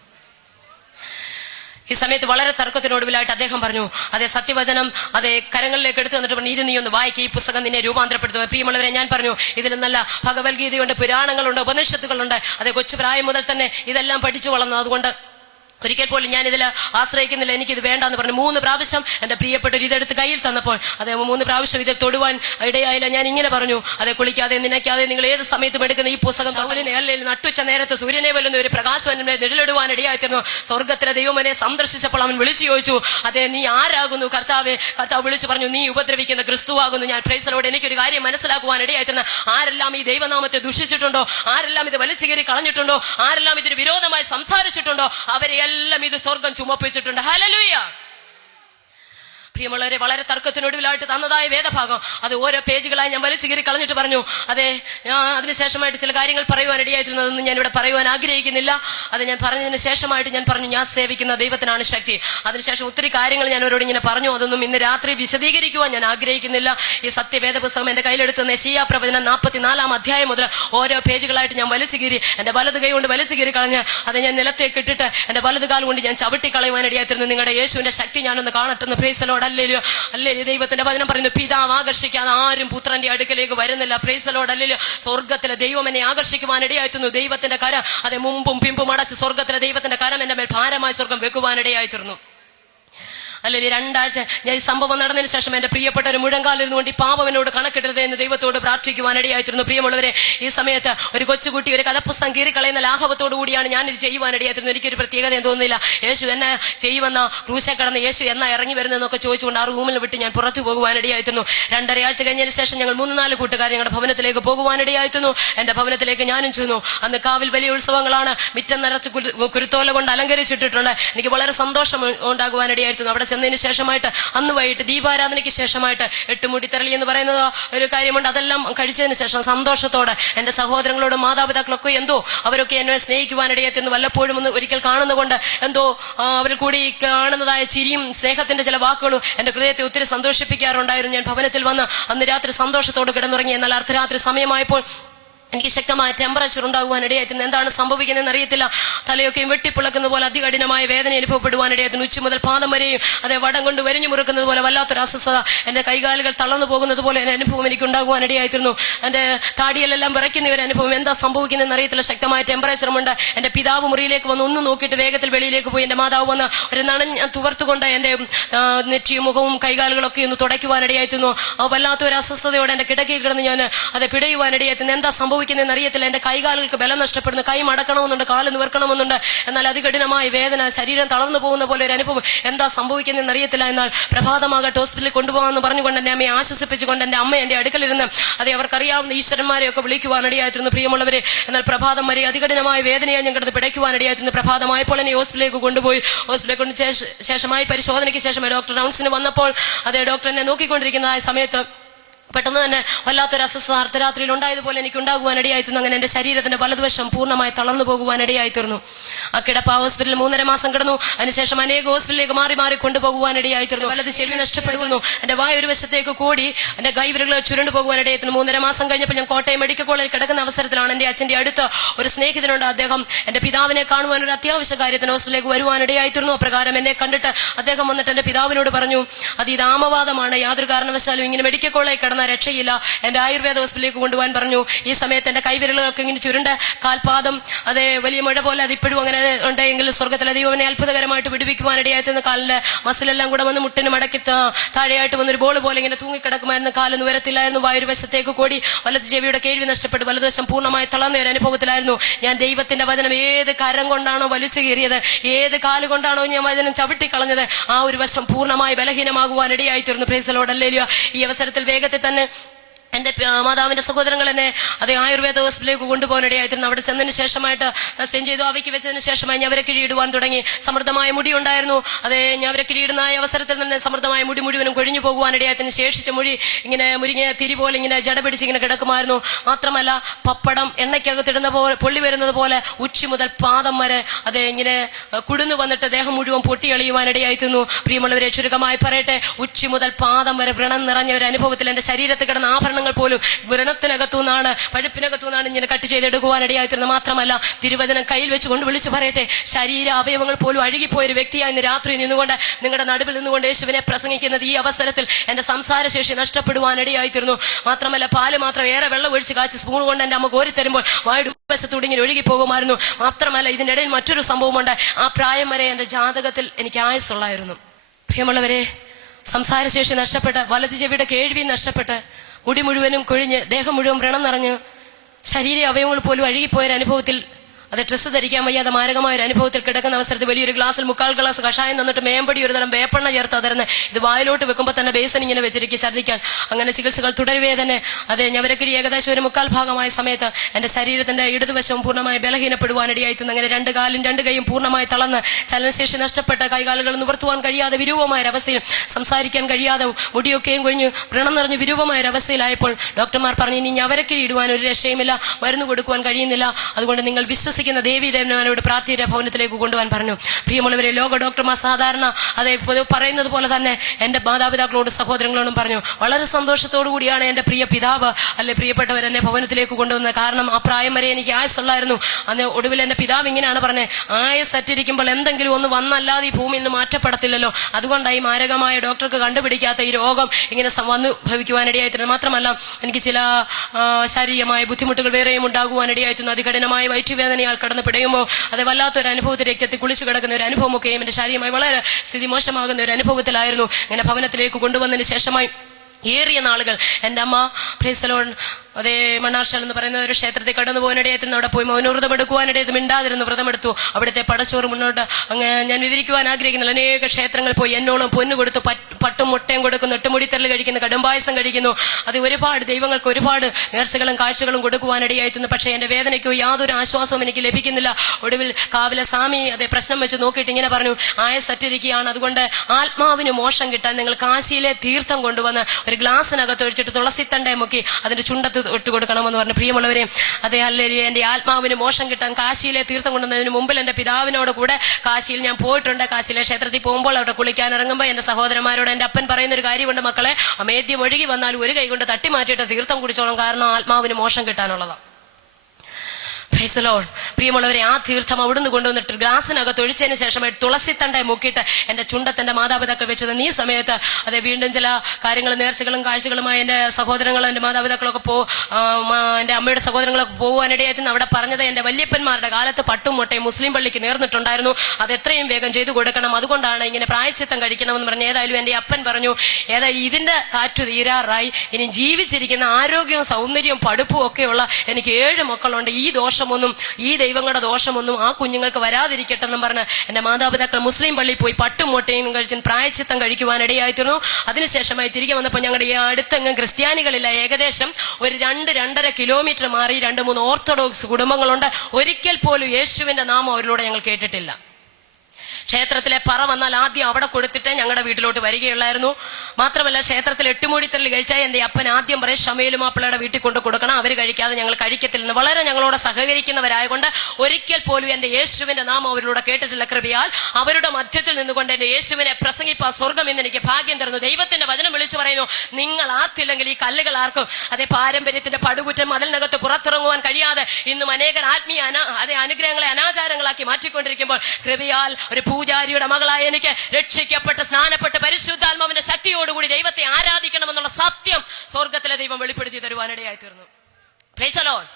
ഈ സമയത്ത് വളരെ തർക്കത്തിനൊടുവിലായിട്ട് അദ്ദേഹം പറഞ്ഞു, അതെ സത്യവചനം അതെ കരങ്ങളിലേക്ക് എടുത്തു തന്നിട്ട് പറഞ്ഞു, ഇത് നീ ഒന്ന് വായിക്കുക, ഈ പുസ്തകം നിന്നെ രൂപാന്തരപ്പെടുത്തുക. പ്രിയമുള്ളവരെ, ഞാൻ പറഞ്ഞു ഇതിൽ നല്ല ഭഗവത്ഗീതയുണ്ട്, പുരാണങ്ങളുണ്ട്, ഉപനിഷത്തുകളുണ്ട്. അതെ കൊച്ചു പ്രായം മുതൽ തന്നെ ഇതെല്ലാം പഠിച്ചു വളർന്നു. അതുകൊണ്ട് ഒരിക്കൽ പോലും ഞാൻ ഇതിൽ ആശ്രയിക്കുന്നില്ല, എനിക്കിത് വേണ്ടെന്ന് പറഞ്ഞു. 3 പ്രാവശ്യം എന്റെ പ്രിയപ്പെട്ടവർ ഇതെടുത്ത് കയ്യിൽ തന്നപ്പോൾ അതെ 3 പ്രാവശ്യം ഇത് തൊടുവാൻ ഇടയായില്ല. ഞാൻ ഇങ്ങനെ പറഞ്ഞു, അതെ കുളിക്കാതെ നനയ്ക്കാതെ നിങ്ങൾ ഏത് സമയത്തും എടുക്കുന്ന ഈ പുസ്തകം സൂര്യനെ അല്ലെങ്കിൽ നട്ടുച്ച നേരത്ത് സൂര്യനെ വെല്ലുന്ന ഒരു പ്രകാശം എന്നെ നിഴലിടുവാൻ ഇടയായിത്തീർന്നു. സ്വർഗത്തിലെ ദൈവമനെ സന്ദർശിച്ചപ്പോൾ അവൻ വിളിച്ചു ചോദിച്ചു, അതെ നീ ആരാകുന്നു കർത്താവെ? കർത്താവ് വിളിച്ചു പറഞ്ഞു, നീ ഉപദ്രവിക്കുന്ന ക്രിസ്തുവാകുന്നു ഞാൻ. പ്രൈസലോട് എനിക്കൊരു കാര്യം മനസ്സിലാക്കുവാൻ ഇടയായിത്തീർന്നു. ആരെല്ലാം ഈ ദൈവനാമത്തെ ദുഷിച്ചിട്ടുണ്ടോ, ആരെല്ലാം ഇത് വലിച്ചു കയറി കളഞ്ഞിട്ടുണ്ടോ, ആരെല്ലാം ഇതിന് വിരോധമായി സംസാരിച്ചിട്ടുണ്ടോ, അവരെ എല്ലാം ഇത് സ്വർഗം ചുമപ്പിച്ചിട്ടുണ്ട്. ഹല്ലേലൂയ. പ്രിയമുള്ളവരെ, വളരെ തർക്കത്തിനൊടുവിലായിട്ട് തന്നതായ വേദഭാഗം അത് ഓരോ പേജുകളായി ഞാൻ വലിച്ചു കീറി കളഞ്ഞിട്ട് പറഞ്ഞു, അതെ അതിനുശേഷമായിട്ട് ചില കാര്യങ്ങൾ പറയുവാൻ ഇടയായിരുന്നതൊന്നും ഞാൻ ഇവിടെ പറയുവാൻ ആഗ്രഹിക്കുന്നില്ല. അത് ഞാൻ പറഞ്ഞതിന് ശേഷമായിട്ട് ഞാൻ പറഞ്ഞു, ഞാൻ സേവിക്കുന്ന ദൈവത്തിനാണ് ശക്തി. അതിനുശേഷം ഒത്തിരി കാര്യങ്ങൾ ഞാൻ അവരോട് ഇങ്ങനെ പറഞ്ഞു. അതൊന്നും ഇന്ന് രാത്രി വിശദീകരിക്കുവാൻ ഞാൻ ആഗ്രഹിക്കുന്നില്ല. ഈ സത്യവേദ പുസ്തകം എന്റെ കയ്യിലെടുത്ത് യെശയ്യാപ്രവചനം 44 അധ്യായം മുതൽ ഓരോ പേജുകളായിട്ട് ഞാൻ വലിച്ചു കീറി എന്റെ വലത് കൈ കൊണ്ട് വലിച്ചു കീറി കളഞ്ഞ് അത് ഞാൻ നിലത്തേക്ക് ഇട്ടിട്ട് എന്റെ വലത് കാൽ കൊണ്ട് ഞാൻ ചവിട്ടി കളയുവാൻ ഇടയായിരുന്നു. നിങ്ങളുടെ യേശുവിന്റെ ശക്തി ഞാനൊന്ന് കാണട്ടെന്ന്. Praise the Lord. ഹല്ലേലൂയ. ദൈവത്തിന്റെ വചനം പറയുന്നു, പിതാവ് ആകർഷിക്കാതെ ആരും പുത്രന്റെ അടുക്കലേക്ക് വരുന്നില്ല. Praise the Lord. ഹല്ലേലൂയ. സ്വർഗത്തിലെ ദൈവം എന്നെ ആകർഷിക്കുവാൻ ഇടയായിത്തീർന്നു. ദൈവത്തിന്റെ കരം അതെ മുമ്പും പിമ്പും അടച്ച് സ്വർഗത്തിലെ ദൈവത്തിന്റെ കരം എന്റെ മേൽ ഭാരമായി സ്വർഗം വെക്കുവാൻ ഇടയായിത്തീർന്നു. അല്ലെങ്കിൽ 2 ആഴ്ച ഞാൻ ഈ സംഭവം നടന്നതിന് ശേഷം എന്റെ പ്രിയപ്പെട്ട ഒരു മുഴങ്കാലിരുന്നു കൊണ്ട് ഈ പാപം എന്നോട് കണക്കിട്ടരുത് എന്ന് ദൈവത്തോട് പ്രാർത്ഥിക്കുവാനിടയായിത്തീരുന്നു. പ്രിയമുള്ളവരെ, ഈ സമയത്ത് ഒരു കൊച്ചുകുട്ടി ഒരു കലപ്പുസ്തകം കീറിക്കളയുന്ന ലാഘവത്തോടു കൂടിയാണ് ഞാൻ ഇത് ചെയ്യുവാനിടയായിത്തീരുന്നു. എനിക്കൊരു പ്രത്യേകതയും തോന്നുന്നില്ല. യേശു എന്നെ ചെയ്യുമെന്ന ക്രൂശെ കടന്ന് യേശു എന്നാ ഇറങ്ങി വരുന്നതെന്നൊക്കെ ചോദിച്ചുകൊണ്ട് ആ റൂമിൽ വിട്ട് ഞാൻ പുറത്തു പോകുവാനിടയായിത്തീരുന്നു. 2.5 ആഴ്ച കഴിഞ്ഞതിന് ശേഷം ഞങ്ങൾ 3-4 കൂട്ടുകാർ ഞങ്ങളുടെ ഭവനത്തിലേക്ക് പോകുവാനിടയായിത്തീരുന്നു. എന്റെ ഭവനത്തിലേക്ക് ഞാനും ചെന്നു. അന്ന് കാവിൽ വലിയ ഉത്സവങ്ങളാണ്. മിറ്റം നിറച്ച് കുരുത്തോല കൊണ്ട് അലങ്കരിച്ചിട്ടിട്ടുണ്ട്. എനിക്ക് വളരെ സന്തോഷം ഉണ്ടാകുവാനിടയായിരുന്നു. അവിടെ ചെന്നതിന് ശേഷമായിട്ട് അന്ന് വൈകിട്ട് ദീപാരാധനയ്ക്ക് ശേഷമായിട്ട് 8 മുടിത്തരളി എന്ന് പറയുന്നത് ഒരു കാര്യമുണ്ട്. അതെല്ലാം കഴിച്ചതിന് ശേഷം സന്തോഷത്തോടെ എന്റെ സഹോദരങ്ങളോടും മാതാപിതാക്കളൊക്കെ എന്തോ അവരൊക്കെ എന്നെ സ്നേഹിക്കുവാനിടയായിരുന്നു. വല്ലപ്പോഴും ഒന്ന് ഒരിക്കൽ കാണുന്നതുകൊണ്ട് എന്തോ അവർ കൂടി കാണുന്നതായ ചിരിയും സ്നേഹത്തിന്റെ ചില വാക്കുകളും എന്റെ ഹൃദയത്തെ ഒത്തിരി സന്തോഷിപ്പിക്കാറുണ്ടായിരുന്നു. ഞാൻ ഭവനത്തിൽ വന്ന് അന്ന് രാത്രി സന്തോഷത്തോട് കിടന്നുറങ്ങി. എന്നാൽ അർദ്ധരാത്രി സമയമായപ്പോൾ എനിക്ക് ശക്തമായ ടെമ്പറേച്ചർ ഉണ്ടാകുവാനിടയായിരുന്നു. എന്താണ് സംഭവിക്കുന്നതെന്ന് അറിയത്തില്ല. തലയൊക്കെയും വെട്ടിപ്പിളക്കുന്ന പോലെ അതികഠിനമായ വേദന അനുഭവപ്പെടുവാനിടയായിരുന്നു. ഉച്ച മുതൽ പാദം വരെയും അതേ വടം കൊണ്ട് വരിഞ്ഞു മുറുക്കുന്നത് പോലെ വല്ലാത്തൊരു അസ്വസ്ഥത, എന്റെ കൈകാലുകൾ തളർന്നു പോകുന്നത് പോലെ എന്റെ അനുഭവം എനിക്ക് ഉണ്ടാകുവാനിടയായിരുന്നു. എന്റെ താടിയിലെല്ലാം വിറയ്ക്കുന്ന ഒരു അനുഭവം. എന്താ സംഭവിക്കുന്നതെന്ന് അറിയത്തില്ല. ശക്തമായ ടെമ്പറേച്ചറുമുണ്ട്. എന്റെ പിതാവ് മുറിയിലേക്ക് വന്ന് ഒന്ന് നോക്കിയിട്ട് വേഗത്തിൽ വെളിയിലേക്ക് പോയി. എന്റെ മാതാവ് വന്ന് ഒരു നനഞ്ഞ തുവർത്തുകൊണ്ട് എന്റെ നെറ്റിയും മുഖവും കൈകാലുകളൊക്കെ ഒന്ന് തുടയ്ക്കുവാനിടയായിരുന്നു. വല്ലാത്തൊരു അസ്വസ്ഥതയോടെ എന്റെ കിടക്കയിൽ കിടന്ന് ഞാൻ അത് പിടയുവാനിടയായിരുന്നു. എന്താ സംഭവിക്കുന്നതെന്ന് അറിയത്തില്ല. എന്റെ കൈകാലുകൾക്ക് ബലം നഷ്ടപ്പെടുന്നു. കൈ മടക്കണമെന്നുണ്ട്, കാല് നിവർക്കണമെന്നുണ്ട്. എന്നാൽ അതികഠിനമായ വേദന, ശരീരം തളർന്നു പോകുന്ന പോലെ ഒരു അനുഭവം. എന്താ സംഭവിക്കുന്നതെന്ന് അറിയത്തില്ല. എന്നാൽ പ്രഭാതമാകട്ടെ ഹോസ്പിറ്റലിൽ കൊണ്ടുപോകാമെന്ന് പറഞ്ഞുകൊണ്ട് എന്റെ അമ്മയെ ആശ്വസിപ്പിച്ചുകൊണ്ട് എന്റെ അമ്മ എന്റെ അടുക്കലിരുന്ന് അതേ അവർക്കറിയാവുന്ന ഈശ്വരന്മാരെയൊക്കെ വിളിക്കുവാനിടയായിരുന്നു. പ്രിയമുള്ളവരെ, എന്നാൽ പ്രഭാതം വരെ അതികഠിനമായ വേദനയായി ഞാൻ കിടന്ന് പിടയ്ക്കുവാനിടയായിരുന്നു. പ്രഭാതമായപ്പോൾ എന്നെ ഹോസ്പിറ്റലിലേക്ക് കൊണ്ടുപോയി. ഹോസ്പിറ്റലിൽ കൊണ്ട് ശേഷമായി പരിശോധനയ്ക്ക് ശേഷമായി ഡോക്ടർ റൗണ്ട്സിന് വന്നപ്പോൾ അതേ ഡോക്ടർ എന്നെ നോക്കിക്കൊണ്ടിരിക്കുന്നതായ സമയത്ത് പെട്ടെന്ന് തന്നെ വല്ലാത്തൊരു അസ്വസ്ഥത അർദ്ധരാത്രിയിൽ ഉണ്ടായതുപോലെ എനിക്ക് ഉണ്ടാകുവാനിടയായിരുന്നു. അങ്ങനെ എന്റെ ശരീരത്തിന്റെ വലതുവശം പൂർണ്ണമായി തളർന്നു പോകുവാനിടയായിത്തീർന്നു. ആ കിടപ്പ ഹോസ്പിറ്റലിൽ 3.5 മാസം കിടന്നു. അതിനുശേഷം അനേക ഹോസ്പിറ്റലിലേക്ക് മാറി മാറി കൊണ്ടുപോകുവാനിടയായിത്തീർന്നു. വലത് ചെവി നഷ്ടപ്പെടുന്നു. എന്റെ വായ ഒരു വശത്തേക്ക് കൂടി എന്റെ കൈവിരലുകൾ ചുരുണ്ടു പോകുവാനിടയായിരുന്നു. 3.5 മാസം കഴിഞ്ഞപ്പോൾ ഞാൻ കോട്ടയം മെഡിക്കൽ കോളേജിൽ കിടക്കുന്ന അവസരത്തിലാണ് എന്റെ അച്ഛന്റെ അടുത്ത് ഒരു സ്നേഹിതനുണ്ട്. അദ്ദേഹം എന്റെ പിതാവിനെ കാണുവാൻ ഒരു അത്യാവശ്യ കാര്യത്തിന് ഹോസ്പിറ്റലിലേക്ക് വരുവാനിടയായിത്തീർന്നു. അപ്രകാരം എന്നെ കണ്ടിട്ട് അദ്ദേഹം വന്നിട്ട് എന്റെ പിതാവിനോട് പറഞ്ഞു, അത് ഇത് ആമവാദമാണ്, യാതൊരു കാരണവശാലും ഇങ്ങനെ മെഡിക്കൽ കോളേജിൽ കിടന്ന രക്ഷയില്ല, എന്റെ ആയുർവേദ ഹോസ്പിറ്റലിലേക്ക് കൊണ്ടുപോകാൻ പറഞ്ഞു. ഈ സമയത്ത് എന്റെ കൈവിരലുകളൊക്കെ ഇങ്ങനെ ചുരുണ്ട്, കാൽപാദം അതേ വലിയ മുഴ പോലെ അത് ഇപ്പോഴും അങ്ങനെ ഉണ്ടെങ്കിൽ സ്വർഗത്തിലെ ദൈവനെ അത്ഭുതകരമായിട്ട് വിടുവിക്കുവാനിടയായിത്തീർന്ന കാലിലെ മസിലെല്ലാം കൂടെ വന്ന് മുട്ടിന് മടക്കി താഴെയായിട്ട് വന്നൊരു ബോൾ പോലെ ഇങ്ങനെ തൂങ്ങിക്കിടക്കുമായിരുന്നു. കാലൊന്നും വരത്തില്ലായിരുന്നു. വായൊരു വശത്തേക്ക് കൂടി വലത് ചെവിയുടെ കേൾവി നഷ്ടപ്പെട്ടു. വലതുവശം പൂർണ്ണമായി തളർന്ന ഒരു അനുഭവത്തിലായിരുന്നു. ഞാൻ ദൈവത്തിന്റെ വചനം ഏത് കരം കൊണ്ടാണോ വലിച്ചു കീറിയത്, ഏത് കാലുകൊണ്ടാണോ ഞാൻ വചനം ചവിട്ടിക്കളഞ്ഞത്, ആ ഒരു വശം പൂർണ്ണമായി ബലഹീനമാകുവാനിടയായിത്തീർന്നു. Praise the Lord, hallelujah. ഈ അവസരത്തിൽ വേഗത്തിൽ തന്നെ എന്റെ മാതാവിന്റെ സഹോദരങ്ങൾ എന്നെ അതേ ആയുർവേദ ഹോസ്പിറ്റലിലേക്ക് കൊണ്ടുപോകാനിടയായിരുന്നു. അവിടെ ചെന്നതിന് ശേഷമായിട്ട് സെൻഡ് ചെയ്തു അവയ്ക്ക് വെച്ചതിന് ശേഷമായി ഞവരെ കിഴിയിടുവാൻ തുടങ്ങി. സമൃദ്ധമായ മുടി ഉണ്ടായിരുന്നു. അതേ ഞവരെ കിഴിയിടുന്ന അവസരത്തിൽ തന്നെ സമൃദ്ധമായ മുടി മുഴുവനും കൊഴിഞ്ഞു പോകുവാനിടയായതിന് ശേഷിച്ച മുടി ഇങ്ങനെ മുരിങ്ങ തിരി പോലെ ഇങ്ങനെ ജട പിടിച്ച് ഇങ്ങനെ കിടക്കുമായിരുന്നു. മാത്രമല്ല പപ്പടം എണ്ണയ്ക്കകത്തിടുന്ന പോലെ പൊള്ളി വരുന്നത് പോലെ ഉച്ചി മുതൽ പാദം വരെ അതേ ഇങ്ങനെ കുടുന്നു വന്നിട്ട് ദേഹം മുഴുവൻ പൊട്ടിയളിയുവാനിടയായിരുന്നു. പ്രിയമുള്ളവരെ, ചുരുക്കമായി പറയട്ടെ, ഉച്ചി മുതൽ പാദം വരെ വ്രണം നിറഞ്ഞ ഒരു അനുഭവത്തിൽ എന്റെ ശരീരത്തിൽ കിടന്ന ആഭരണങ്ങൾ പോലും വ്രണത്തിനകത്തുനിന്നാണ്, പഴുപ്പിനകത്തുനിന്നാണ് ഇങ്ങനെ കട്ട് ചെയ്തെടുക്കുവാനിടയായിത്തീർന്നത്. മാത്രമല്ല തിരുവചനം കയ്യിൽ വെച്ചുകൊണ്ട് വിളിച്ചു പറയട്ടെ, ശരീര അവയവങ്ങൾ പോലും അഴുകിപ്പോയ ഒരു വ്യക്തിയായി ഇന്ന് രാത്രി നിന്നുകൊണ്ട് നിങ്ങളുടെ നടുവിൽ നിന്നുകൊണ്ട് യേശുവിനെ പ്രസംഗിക്കുന്നത് ഈ അവസരത്തിൽ എന്റെ സംസാരശേഷി നഷ്ടപ്പെടുവാനിടയായിത്തീർന്നു. മാത്രമല്ല പാല് മാത്രം ഏറെ വെള്ളം ഒഴിച്ച് കാച്ചി സ്പൂൺ കൊണ്ട് എന്റെ അമ്മ കോരി തരുമ്പോൾ വായുടെ വശത്തൂടെ ഇങ്ങനെ ഒഴുകി പോകുമായിരുന്നു. മാത്രമല്ല ഇതിന്റെ ഇടയിൽ മറ്റൊരു സംഭവമുണ്ട്. ആ പ്രായം വരെ എന്റെ ജാതകത്തിൽ എനിക്ക് ആയുസ്സുള്ളായിരുന്നു. പ്രിയമുള്ളവരെ, സംസാരശേഷി നഷ്ടപ്പെട്ട് വലതു ചെവിയുടെ കേൾവി നഷ്ടപ്പെട്ട് മുടി മുഴുവനും കൊഴിഞ്ഞ് ദേഹം മുഴുവൻ വ്രണം നിറഞ്ഞ് ശരീര അവയവങ്ങൾ പോലും അഴുകിപ്പോയൊരു അനുഭവത്തിൽ അത് ഡ്രസ്സ് ധരിക്കാൻ വയ്യാതെ മാരകമായ ഒരു അനുഭവത്തിൽ കിടക്കുന്ന അവസരത്തിൽ വലിയൊരു ഗ്ലാസ്സിൽ 3/4 ഗ്ലാസ് കഷായം തന്നിട്ട് മേമ്പടി ഒരു തരം വേപ്പെണ്ണ ചേർത്ത് തരുന്നത് ഇത് വായിലോട്ട് വെക്കുമ്പോൾ തന്നെ ബേസൻ ഇങ്ങനെ വെച്ചിരിക്കും ഛർദ്ദിക്കാൻ. അങ്ങനെ ചികിത്സകൾ തുടരുവേ തന്നെ അതെ ഞവരക്കിഴി ഏകദേശം ഒരു 3/4 ഭാഗമായ സമയത്ത് എന്റെ ശരീരത്തിന്റെ ഇടതുവശവും പൂർണ്ണമായി ബലഹീനപ്പെടുവാനിടയായിത്തുന്നു. അങ്ങനെ 2 കാലും 2 കൈയും പൂർണ്ണമായി തളർന്ന് ചലനശേഷി നഷ്ടപ്പെട്ട കൈകാലുകൾ നിവർത്തുവാൻ കഴിയാതെ വിരൂപമായ ഒരവസ്ഥയിൽ സംസാരിക്കാൻ കഴിയാതെ മുടിയൊക്കെയും കൊഴിഞ്ഞ് വ്രണം നിറഞ്ഞ് വിരൂപമായ ഒരവസ്ഥയിലായപ്പോൾ ഡോക്ടർമാർ പറഞ്ഞു, ഇനി ഞവരക്കിഴി ഇടുവാൻ ഒരു രക്ഷയുമില്ല, മരുന്ന് കൊടുക്കുവാൻ കഴിയുന്നില്ല, അതുകൊണ്ട് നിങ്ങൾ ദേവീദേവനോട് പ്രാർത്ഥിയുടെ ഭവനത്തിലേക്ക് കൊണ്ടുപോകാൻ പറഞ്ഞു. പ്രിയമുള്ളവരെ, ലോക ഡോക്ടർമാർ സാധാരണ അതേ പറയുന്നത് പോലെ തന്നെ എന്റെ മാതാപിതാക്കളോട് സഹോദരങ്ങളോടും പറഞ്ഞു. വളരെ സന്തോഷത്തോടു കൂടിയാണ് എന്റെ പ്രിയ പിതാവ് അല്ലെ പ്രിയപ്പെട്ടവർ എന്നെ ഭവനത്തിലേക്ക് കൊണ്ടുവന്നത്. കാരണം ആ പ്രായം വരെ എനിക്ക് ആയുസ്സുള്ളായിരുന്നു. അന്ന് ഒടുവിൽ എന്റെ പിതാവ് ഇങ്ങനെയാണ് പറഞ്ഞത്, ആയുസ്സറ്റിരിക്കുമ്പോൾ എന്തെങ്കിലും ഒന്ന് വന്നല്ലാതെ ഈ ഭൂമിയിൽ നിന്ന് മാറ്റപ്പെടത്തില്ലല്ലോ, അതുകൊണ്ടായി മാരകമായ ഡോക്ടർക്ക് കണ്ടുപിടിക്കാത്ത ഈ രോഗം ഇങ്ങനെ വന്നു ഭവിക്കുവാനിടയായിട്ടുണ്ട്. മാത്രമല്ല എനിക്ക് ചില ശാരീരികമായ ബുദ്ധിമുട്ടുകൾ വേറെയും ഉണ്ടാകുവാനിടയായിട്ടുണ്ട്. അതികഠിനമായ വയറ്റുവേദന വേദനയാൽ കടന്ന് പിടയുമ്പോൾ അത് വല്ലാത്തൊരു അനുഭവത്തിലേക്ക് എത്തി കുളിച്ചു കിടക്കുന്ന ഒരു അനുഭവമൊക്കെയും എന്റെ ശാരീരമായി വളരെ സ്ഥിതി മോശമാകുന്ന ഒരു അനുഭവത്തിലായിരുന്നു. ഇങ്ങനെ ഭവനത്തിലേക്ക് കൊണ്ടുവന്നതിന് ശേഷമായി ഏറിയ നാളുകൾ എൻ്റെ അമ്മ പ്രൈസ് ദി ലോർഡ് അതേ മണ്ണാർശാല എന്ന് പറയുന്ന ഒരു ക്ഷേത്രത്തിൽ കടന്നു പോകാനിടയത്തുനിന്ന് അവിടെ പോയി മൗനവ്രതം എടുക്കുവാനിടയത്ത് മിണ്ടാതിരുന്ന് വ്രതമെടുത്തു. അവിടുത്തെ പടച്ചോറ് മുന്നോട്ട് അങ്ങ് ഞാൻ വിവരിക്കുവാൻ ആഗ്രഹിക്കുന്നില്ല. അനേക ക്ഷേത്രങ്ങൾ പോയി എന്നോളം പൊന്നു കൊടുത്തു, പട്ടും മുട്ടയും കൊടുക്കുന്നു, എട്ടുമുടിത്തരൽ കഴിക്കുന്നു, കടുംപായസം കഴിക്കുന്നു. അത് ഒരുപാട് ദൈവങ്ങൾക്ക് ഒരുപാട് നേർച്ചകളും കാഴ്ചകളും കൊടുക്കുവാനിടയായിരുന്നു. പക്ഷേ എന്റെ വേദനയ്ക്കോ യാതൊരു ആശ്വാസവും എനിക്ക് ലഭിക്കുന്നില്ല. ഒടുവിൽ കാവിലെ സ്വാമി അതേ പ്രശ്നം വെച്ച് നോക്കിയിട്ട് ഇങ്ങനെ പറഞ്ഞു, ആയസറ്റിരിക്കുകയാണ്, അതുകൊണ്ട് ആത്മാവിന് മോശം കിട്ടാൻ നിങ്ങൾ കാശിയിലെ തീർത്ഥം കൊണ്ടുവന്ന് ഒരു ഗ്ലാസിനകത്ത് ഒഴിച്ചിട്ട് തുളസിത്തണ്ടയെ മുക്കി അതിന്റെ ചുണ്ടത്ത് ഇട്ട് കൊടുക്കണമെന്ന് പറഞ്ഞു. പ്രിയമുള്ളവരെ, അതേ ഹല്ലേലൂയ, എന്റെ ആത്മാവിന് മോശം കിട്ടാൻ കാശിയിലെ തീർത്ഥം കൊണ്ടുവന്നതിന് മുമ്പിൽ എന്റെ പിതാവിനോട് കൂടെ കാശിയിൽ ഞാൻ പോയിട്ടുണ്ട്. കാശിയിലെ ക്ഷേത്രത്തിൽ പോകുമ്പോൾ അവിടെ കുളിക്കാൻ ഇറങ്ങുമ്പോൾ എന്റെ സഹോദരന്മാരോട് എന്റെ അപ്പൻ പറയുന്ന ഒരു കാര്യമുണ്ട്, മക്കളെ അമേദ്യം ഒഴുകി വന്നാൽ ഒരു കൈ കൊണ്ട് തട്ടി മാറ്റിയിട്ട് തീർത്ഥം കുടിച്ചോളും, കാരണം ആത്മാവിന് മോശം കിട്ടാനുള്ളതാണ്. Price the Lord. പ്രിയമുള്ളവരെ, ആ തീർത്ഥം അവിടുന്ന് കൊണ്ടുവന്നിട്ട് ഗ്ലാസിനകത്ത് ഒഴിച്ചതിന് ശേഷമായി തുളസിത്തണ്ടയെ മുക്കിയിട്ട് എന്റെ ചുണ്ടത്തിന്റെ മാതാപിതാക്കൾ വെച്ചത്. ഈ സമയത്ത് അതെ വീണ്ടും ചില കാര്യങ്ങൾ നേർച്ചകളും കാഴ്ചകളുമായി എന്റെ സഹോദരങ്ങളും എന്റെ മാതാപിതാക്കളൊക്കെ എന്റെ അമ്മയുടെ സഹോദരങ്ങളൊക്കെ പോകുവാനിടയായിരുന്നു. അവിടെ പറഞ്ഞത് എന്റെ വല്യപ്പന്മാരുടെ കാലത്ത് പട്ടും മുട്ടയും മുസ്ലിം പള്ളിക്ക് നേർന്നിട്ടുണ്ടായിരുന്നു, അത് എത്രയും വേഗം ചെയ്തു കൊടുക്കണം, അതുകൊണ്ടാണ് ഇങ്ങനെ പ്രായശ്ചിത്തം കഴിക്കണമെന്ന് പറഞ്ഞു. ഏതായാലും എന്റെ അപ്പൻ പറഞ്ഞു, ഏതായാലും ഇതിന്റെ കാറ്റു തീരാറായി, ഇനി ജീവിച്ചിരിക്കുന്ന ആരോഗ്യവും സൗന്ദര്യവും പഠിപ്പും ഒക്കെയുള്ള എനിക്ക് 7 മക്കളുണ്ട്, ഈ ദോഷമൊന്നും ഈ ദൈവങ്ങളുടെ ദോഷമൊന്നും ആ കുഞ്ഞുങ്ങൾക്ക് വരാതിരിക്കട്ടെന്നും പറഞ്ഞ് എന്റെ മാതാപിതാക്കൾ മുസ്ലിം പള്ളിയിൽ പോയി പട്ടും മുട്ടയും കഴിച്ച് പ്രായശ്ചിത്തം കഴിക്കുവാനിടയായിത്തീർന്നു. അതിനുശേഷമായി തിരികെ വന്നപ്പോൾ ഞങ്ങളുടെ ഈ അടുത്തെങ്ങും ക്രിസ്ത്യാനികളില്ല. ഏകദേശം ഒരു 2-2.5 കിലോമീറ്റർ മാറി 2-3 ഓർത്തഡോക്സ് കുടുംബങ്ങളുണ്ട്. ഒരിക്കൽ പോലും യേശുവിന്റെ നാമം അവരിലൂടെ ഞങ്ങൾ കേട്ടിട്ടില്ല. ക്ഷേത്രത്തിലെ പറ വന്നാൽ ആദ്യം അവിടെ കൊടുത്തിട്ട് ഞങ്ങളുടെ വീട്ടിലോട്ട് വരികയുള്ളായിരുന്നു. മാത്രമല്ല, ക്ഷേത്രത്തിൽ 8 മൂടിത്തരൽ കഴിച്ചാൽ എന്റെ അപ്പൻ ആദ്യം പറയും ഷമേലും മാപ്പിളയുടെ വീട്ടിൽ കൊണ്ട് കൊടുക്കണം, അവർ കഴിക്കാതെ ഞങ്ങൾ കഴിക്കത്തില്ലെന്ന്. വളരെ ഞങ്ങളോട് സഹകരിക്കുന്നവരായതുകൊണ്ട് ഒരിക്കൽ പോലും എന്റെ യേശുവിന്റെ നാമം അവരിലൂടെ കേട്ടിട്ടില്ല. കൃപയാൽ അവരുടെ മധ്യത്തിൽ നിന്നുകൊണ്ട് എന്റെ യേശുവിനെ പ്രസംഗിപ്പാൻ സ്വർഗം ഇന്ന് എനിക്ക് ഭാഗ്യം തരുന്നു. ദൈവത്തിന്റെ വചനം വിളിച്ചു പറയുന്നു, നിങ്ങൾ ആർത്തില്ലെങ്കിൽ ഈ കല്ലുകൾ ആർക്കും. അതേ പാരമ്പര്യത്തിന്റെ പടുകുറ്റം മതിലിനകത്ത് പുറത്തിറങ്ങുവാൻ കഴിയാതെ ഇന്നും അനേകർ ആത്മീയ അതേ അനുഗ്രഹങ്ങളെ അനാചാരങ്ങളാക്കി മാറ്റിക്കൊണ്ടിരിക്കുമ്പോൾ കൃപയാൽ ഒരു പൂജാരിയുടെ മകളായ എനിക്ക് രക്ഷിക്കപ്പെട്ട് സ്നാനപ്പെട്ട് പരിശുദ്ധാത്മാവിന്റെ ശക്തിയോടുകൂടി ദൈവത്തെ ആരാധിക്കണമെന്നുള്ള സത്യം സ്വർഗത്തിലെ ദൈവം വെളിപ്പെടുത്തി തരുവാനിടയായി തീർന്നു. Price the Lord.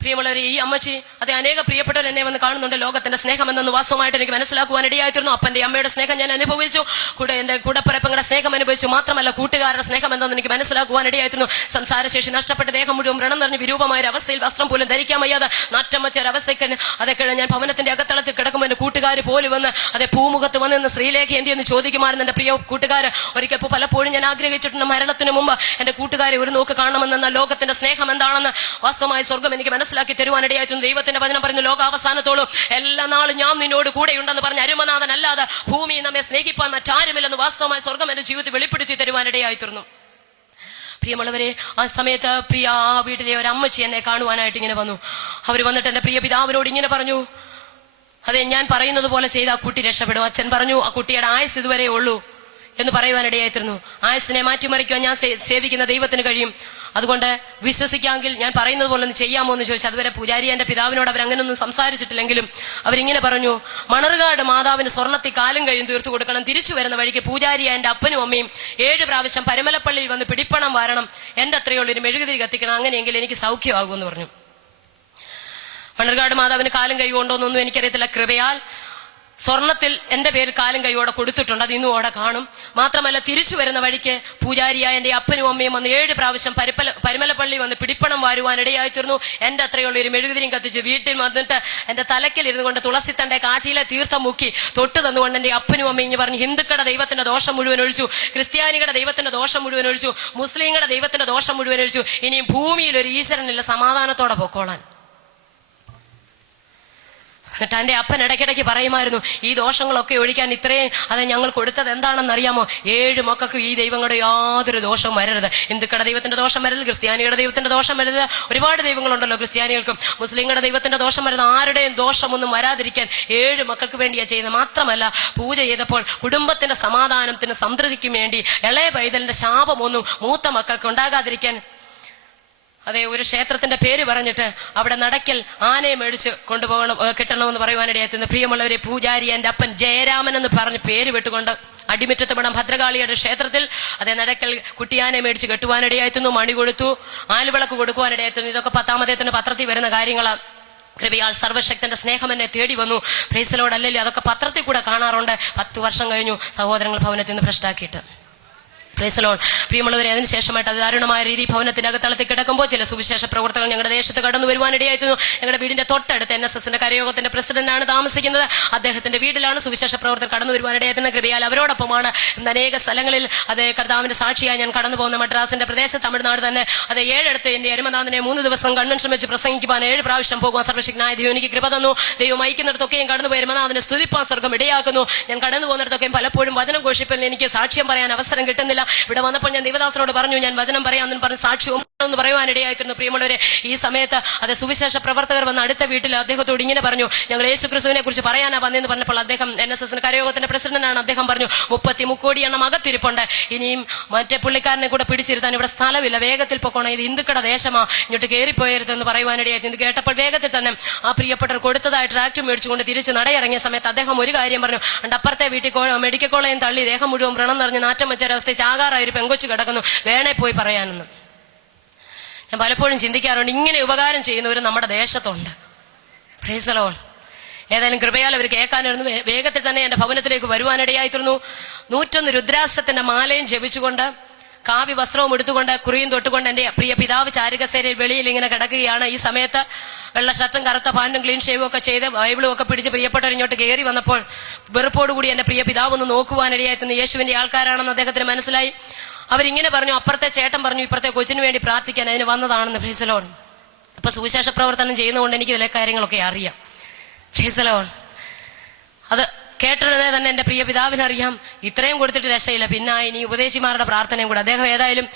പ്രിയമുള്ളവരെ, ഈ അമ്മച്ചി അതേ അനേക പ്രിയപ്പെട്ടവർ എന്നെ വന്ന് കാണുന്നുണ്ട്. ലോകത്തിന്റെ സ്നേഹം എന്നൊന്ന് വാസ്തവമായിട്ട് എനിക്ക് മനസ്സിലാക്കുവാൻ ഇടയായിത്തീർന്നു. അപ്പന്റെ അമ്മയുടെ സ്നേഹം ഞാൻ അനുഭവിച്ചു, കൂടെ എന്റെ കൂടപ്പിറപ്പങ്ങളുടെ സ്നേഹം അനുഭവിച്ചു. മാത്രമല്ല, കൂട്ടുകാരുടെ സ്നേഹം എന്നൊന്ന് എനിക്ക് മനസ്സിലാക്കുവാൻ ഇടയായിത്തീർന്നു. സംസാരശേഷി നഷ്ടപ്പെട്ട ദേഹം മുഴുവൻ വ്രണം നിറഞ്ഞ് വിരൂപമായ ഒരു അവസ്ഥയിൽ വസ്ത്രം പോലും ധരിക്കാൻ വയ്യാതെ നാറ്റം വെച്ച ഒരു അവസ്ഥയ്ക്ക് അതൊക്കെ ഞാൻ ഭവനത്തിന്റെ അകത്തളത്തിൽ കിടക്കുമ്പോൾ എന്റെ കൂട്ടുകാർ പോലും വന്ന് അതേ പൂമുഖത്ത് വന്ന് ശ്രീലേഖ എന്തിയെന്ന് ചോദിക്കുമായിരുന്നു. എന്റെ പ്രിയ കൂട്ടുകാർ ഒരിക്കൽ പലപ്പോഴും ഞാൻ ആഗ്രഹിച്ചിട്ടുണ്ട്, മരണത്തിന് മുമ്പ് എന്റെ കൂട്ടുകാരെ ഒരു നോക്ക് കാണണമെന്ന ലോകത്തിന്റെ സ്നേഹം എന്താണെന്ന് വാസ്തവമായി സ്വർഗം എനിക്ക് മനസ്സിലാക്കി തരുവാനിടയായിട്ടുണ്ട്. ദൈവത്തിന്റെ വചനം പറയുന്നു, ലോകാവസാനത്തോളം എല്ലാ നാളും ഞാൻ നിന്നോട് കൂടെയുണ്ടെന്ന് പറഞ്ഞ അരുമനാഥൻ അല്ലാതെ ഭൂമിയിൽ നമ്മെ സ്നേഹിപ്പാൻ മറ്റാരുമില്ലെന്ന് വാസ്തവമായ സ്വർഗം എന്റെ ജീവിതത്തിൽ വെളിപ്പെടുത്തി തരുവാനിടയായിത്തീർന്നു. പ്രിയമുള്ളവരെ, ആ സമയത്ത് പ്രിയ ആ വീട്ടിലെ ഒരു അമ്മച്ചി എന്നെ കാണുവാനായിട്ട് ഇങ്ങനെ വന്നു. അവർ വന്നിട്ട് എന്റെ പ്രിയ പിതാവിനോട് ഇങ്ങനെ പറഞ്ഞു, അതെ ഞാൻ പറയുന്നത് പോലെ ചെയ്ത് ആ കുട്ടി രക്ഷപ്പെടും. അച്ഛൻ പറഞ്ഞു, ആ കുട്ടിയുടെ ആയുസ് ഇതുവരെ ഉള്ളൂ എന്ന് പറയുവാനിടയായിത്തീർന്നു. ആയുസിനെ മാറ്റിമറിക്കുവാൻ ഞാൻ സേവിക്കുന്ന ദൈവത്തിന് കഴിയും, അതുകൊണ്ട് വിശ്വസിക്കാമെങ്കിൽ ഞാൻ പറയുന്നത് പോലെ ഒന്ന് ചെയ്യാമോ എന്ന് ചോദിച്ചു. അതുവരെ പൂജാരി എന്റെ പിതാവിനോട് അവരങ്ങനൊന്നും സംസാരിച്ചിട്ടില്ലെങ്കിലും അവരിങ്ങനെ പറഞ്ഞു, മണർകാട് മാതാവിന് സ്വർണ്ണത്തിൽ കാലും കൈയും തീർത്തു കൊടുക്കണം. തിരിച്ചു വരുന്ന വഴിക്ക് പൂജാരിയ എന്റെ അപ്പനും അമ്മയും 7 പ്രാവശ്യം പരമലപ്പള്ളിയിൽ വന്ന് പിടിപ്പണം വാരണം, എന്റെ അത്രയുള്ളൊരു മെഴുകുതിരി കത്തിക്കണം, അങ്ങനെയെങ്കിൽ എനിക്ക് സൗഖ്യമാകുമെന്ന് പറഞ്ഞു. മണർകാട് മാതാവിന് കാലും കൈ കൊണ്ടോന്നൊന്നും എനിക്കറിയത്തില്ല. കൃപയാൽ സ്വർണത്തിൽ എന്റെ പേര് കാലും കൈയോടെ കൊടുത്തിട്ടുണ്ട്, അത് ഇന്നും അവിടെ കാണും. മാത്രമല്ല, തിരിച്ചു വരുന്ന വഴിക്ക് പൂജാരിയായ എന്റെ അപ്പനും അമ്മയും വന്ന് 7 പ്രാവശ്യം പരമലപ്പള്ളി വന്ന് പിടിപ്പണം വാരുവാനിടയായിത്തീർന്നു. എന്റെ അത്രയുള്ള ഒരു മെഴുകുതിരിയും കത്തിച്ച് വീട്ടിൽ വന്നിട്ട് എന്റെ തലക്കിൽ ഇരുന്നു കൊണ്ട് തുളസിത്തന്റെ കാശിയിലെ തീർത്ഥം മുക്കി തൊട്ട് തന്നുകൊണ്ട് എന്റെ അപ്പനും അമ്മയും പറഞ്ഞു, ഹിന്ദുക്കളുടെ ദൈവത്തിന്റെ ദോഷം മുഴുവൻ ഒഴിച്ചു, ക്രിസ്ത്യാനികളുടെ ദൈവത്തിന്റെ ദോഷം മുഴുവൻ ഒഴിച്ചു, മുസ്ലിങ്ങളുടെ ദൈവത്തിന്റെ ദോഷം മുഴുവൻ ഒഴിച്ചു, ഇനിയും ഭൂമിയിൽ ഒരു ഈശ്വരനില്ല, സമാധാനത്തോടെ പൊക്കോളാൻ. എന്നിട്ട് എന്റെ അപ്പൻ ഇടയ്ക്കിടയ്ക്ക് പറയുമായിരുന്നു, ഈ ദോഷങ്ങളൊക്കെ ഒഴിക്കാൻ ഇത്രയും അത് ഞങ്ങൾ കൊടുത്തത് എന്താണെന്ന് അറിയാമോ? 7 മക്കൾക്ക് ഈ ദൈവങ്ങളുടെ യാതൊരു ദോഷവും വരരുത്. ഹിന്ദുക്കളുടെ ദൈവത്തിന്റെ ദോഷം വരരുത്, ക്രിസ്ത്യാനികളുടെ ദൈവത്തിന്റെ ദോഷം വരരുത്. ഒരുപാട് ദൈവങ്ങളുണ്ടല്ലോ ക്രിസ്ത്യാനികൾക്കും. മുസ്ലിങ്ങളുടെ ദൈവത്തിന്റെ ദോഷം വരുന്ന ആരുടെയും ദോഷമൊന്നും വരാതിരിക്കാൻ 7 മക്കൾക്ക് വേണ്ടിയാ ചെയ്യുന്നത്. മാത്രമല്ല, പൂജ ചെയ്തപ്പോൾ കുടുംബത്തിന്റെ സമാധാനത്തിന് സംതൃപ്തിക്കും വേണ്ടി ഇളയ പൈതലിന്റെ ശാപമൊന്നും മൂത്ത മക്കൾക്ക് ഉണ്ടാകാതിരിക്കാൻ അതെ ഒരു ക്ഷേത്രത്തിന്റെ പേര് പറഞ്ഞിട്ട് അവിടെ നടക്കൽ ആനയെ മേടിച്ച് കൊണ്ടുപോകണം കിട്ടണമെന്ന് പറയുവാനിടയായിരുന്നു. പ്രിയമുള്ളവരെ, പൂജാരി എന്റെ അപ്പൻ ജയരാമൻ എന്ന് പറഞ്ഞ് പേര് വിട്ടുകൊണ്ട് അടിമുറ്റത്ത് പണം ഭദ്രകാളിയുടെ ക്ഷേത്രത്തിൽ അതേ നടക്കൽ കുട്ടിയാനെ മേടിച്ച് കെട്ടുവാനിടയായിരുന്നു. മണി കൊടുത്തു, ആലുവിളക്ക് കൊടുക്കുവാനിടയായിരുന്നു. ഇതൊക്കെ 10-ാമത്തെ പത്രത്തിൽ വരുന്ന കാര്യങ്ങളാണ്. കൃപയാൽ സർവശക്തന്റെ സ്നേഹം എന്നെ തേടി വന്നു. Price the Lord. അല്ലല്ലോ, അതൊക്കെ പത്രത്തിൽ കൂടെ കാണാറുണ്ട്. 10 വർഷം കഴിഞ്ഞു സഹോദരങ്ങൾ ഭവനത്തിൽ നിന്ന് ഭ്രഷ്ടാക്കിയിട്ട്. Price the Lord. പ്രിയമുള്ളവരെ, അതിനുശേഷമായിട്ട് ദാരുണമായ രീതി ഭവനത്തിന്റെ അകത്തളത്തിൽ കിടക്കുമ്പോൾ ചില സുവിശേഷ പ്രവർത്തകർ ഞങ്ങളുടെ ദേശത്ത് കടന്നു വരുവാനിടയായിരുന്നു. ഞങ്ങളുടെ വീടിന്റെ തൊട്ടടുത്ത് NSSന്റെ കരയോഗത്തിന്റെ പ്രസിഡന്റാണ് താമസിക്കുന്നത്. അദ്ദേഹത്തിന്റെ വീട്ടിലാണ് സുവിശേഷ പ്രവർത്തകർ കടന്നു വരുവാനിടയായിരുന്ന. കൃപയാൽ അവരോടൊപ്പമാണ് ഇന്ന് അനേക സ്ഥലങ്ങളിൽ അത് കർത്താവിന്റെ സാക്ഷിയായി ഞാൻ കടന്നു പോകുന്ന മദ്രാസിന്റെ പ്രദേശത്ത്, തമിഴ്നാട് തന്നെ അത് 7 ഇടത്ത് എന്റെ എരുമനാഥനെ 3 ദിവസം കൺവെൻഷൻ വെച്ച് പ്രസംഗിക്കുവാൻ 7 പ്രാവശ്യം പോകുവാൻ സർവശക്തനായ ദൈവം എനിക്ക് കൃപ തന്നു. ദൈവം അയക്കുന്നിടത്തൊക്കെയും കടന്നുപോയി എരുമനാഥനെ സ്തുതിപ്പാൻ സ്വർഗം ഇടയാക്കുന്നു. ഞാൻ കടന്നു പോകുന്നിടത്തൊക്കെയും പലപ്പോഴും വചനം ഘോഷിപ്പിൽ എനിക്ക് സാക്ഷ്യം പറയാൻ അവസരം കിട്ടുന്നില്ല. ഇവിടെ വന്നപ്പോൾ ഞാൻ ദേവദാസനോട് പറഞ്ഞു, ഞാൻ വചനം പറയാമെന്ന് പറഞ്ഞ് സാക്ഷ്യവും എന്ന് പറയുവാനിടയായിരുന്നു. പ്രിയമുള്ളവരെ, ഈ സമയത്ത് അത് സുവിശേഷ പ്രവർത്തകർ വന്ന അടുത്ത വീട്ടിൽ അദ്ദേഹത്തോട് ഇങ്ങനെ പറഞ്ഞു, ഞങ്ങൾ യേശുക്രിസ്തുവിനെ കുറിച്ച് പറയാനാ വന്നെന്ന് പറഞ്ഞപ്പോൾ അദ്ദേഹം NSSന്റെ കരയോഗത്തിന്റെ പ്രസിഡന്റാണ്. അദ്ദേഹം പറഞ്ഞു, 30 കോടി എണ്ണം അകത്തിരിപ്പുണ്ട്. ഇനിയും മറ്റേ പുള്ളിക്കാരനെ കൂടെ പിടിച്ചിരുത്താൻ ഇവിടെ സ്ഥലമില്ല. വേഗത്തിൽ പൊക്കോണം, ഇത് ഹിന്ദുക്കളുടെ ദേശമാ, ഇങ്ങോട്ട് കയറിപ്പോയരുതെന്ന് പറയുവാനിടയായിരുന്നു. ഇത് കേട്ടപ്പോൾ വേഗത്തിൽ തന്നെ ആ പ്രിയപ്പെട്ടവർ കൊടുത്തതായി ട്രാക്റ്റും മേടിച്ചുകൊണ്ട് തിരിച്ച് നടയിറങ്ങിയ സമയത്ത് അദ്ദേഹം ഒരു കാര്യം പറഞ്ഞു, അപ്പുറത്തെ വീട്ടിൽ മെഡിക്കൽ കോളേജിൽ തള്ളി ദേഹം മുഴുവൻ വ്രണം നിറഞ്ഞ് നാറ്റം വെച്ച ഒരവസ്ഥ ചാകാറായ ഒരു പെങ്കൊച്ചു കിടക്കുന്നു, വേണേ പോയി പറയാനെന്ന്. ഞാൻ പലപ്പോഴും ചിന്തിക്കാറുണ്ട്, ഇങ്ങനെ ഉപകാരം ചെയ്യുന്നവർ നമ്മുടെ ദേശത്തുണ്ട്. Price the Lord. ഏതായാലും കൃപയാൽ അവർ കേൾക്കാനിരുന്നു. വേഗത്തിൽ തന്നെ എന്റെ ഭവനത്തിലേക്ക് വരുവാനിടയായിരുന്നു. 101 രുദ്രാക്ഷത്തിന്റെ മാലയും ജപിച്ചുകൊണ്ട് കാവ്യ വസ്ത്രവും എടുത്തുകൊണ്ട് കുറിയും തൊട്ടുകൊണ്ട് എന്റെ പ്രിയ പിതാവ് ചാരുകസേരയിൽ വെളിയിൽ ഇങ്ങനെ കിടക്കുകയാണ്. ഈ സമയത്ത് വെള്ള ഷർട്ടും കറുത്ത പാന്റും ക്ലീൻ ഷേവും ഒക്കെ ചെയ്ത് ബൈബിളും ഒക്കെ പിടിച്ച് പ്രിയപ്പെട്ടവർ ഇങ്ങോട്ട് കയറി വന്നപ്പോൾ വെറുപ്പോടുകൂടി എന്റെ പ്രിയ പിതാവ് ഒന്ന് നോക്കുവാനിടയായിരുന്നു. യേശുവിന്റെ ആൾക്കാരാണെന്ന് അദ്ദേഹത്തിന് മനസ്സിലായി. അവരിങ്ങനെ പറഞ്ഞു, അപ്പുറത്തെ ചേട്ടൻ പറഞ്ഞു ഇപ്പുറത്തെ കൊച്ചിന് വേണ്ടി പ്രാർത്ഥിക്കാൻ അതിന് വന്നതാണെന്ന്. Price the Lord. ഇപ്പൊ സുവിശേഷ പ്രവർത്തനം ചെയ്യുന്നതുകൊണ്ട് എനിക്ക് ചില കാര്യങ്ങളൊക്കെ അറിയാം. Price the Lord. അത് കേട്ടതിനെ തന്നെ എന്റെ പ്രിയ പിതാവിനറിയാം, ഇത്രയും കൊടുത്തിട്ട് രക്ഷയില്ല, പിന്നെ ഇനി ഉപദേശിമാരുടെ പ്രാർത്ഥനയും കൂടെ. അദ്ദേഹം ഏതായാലും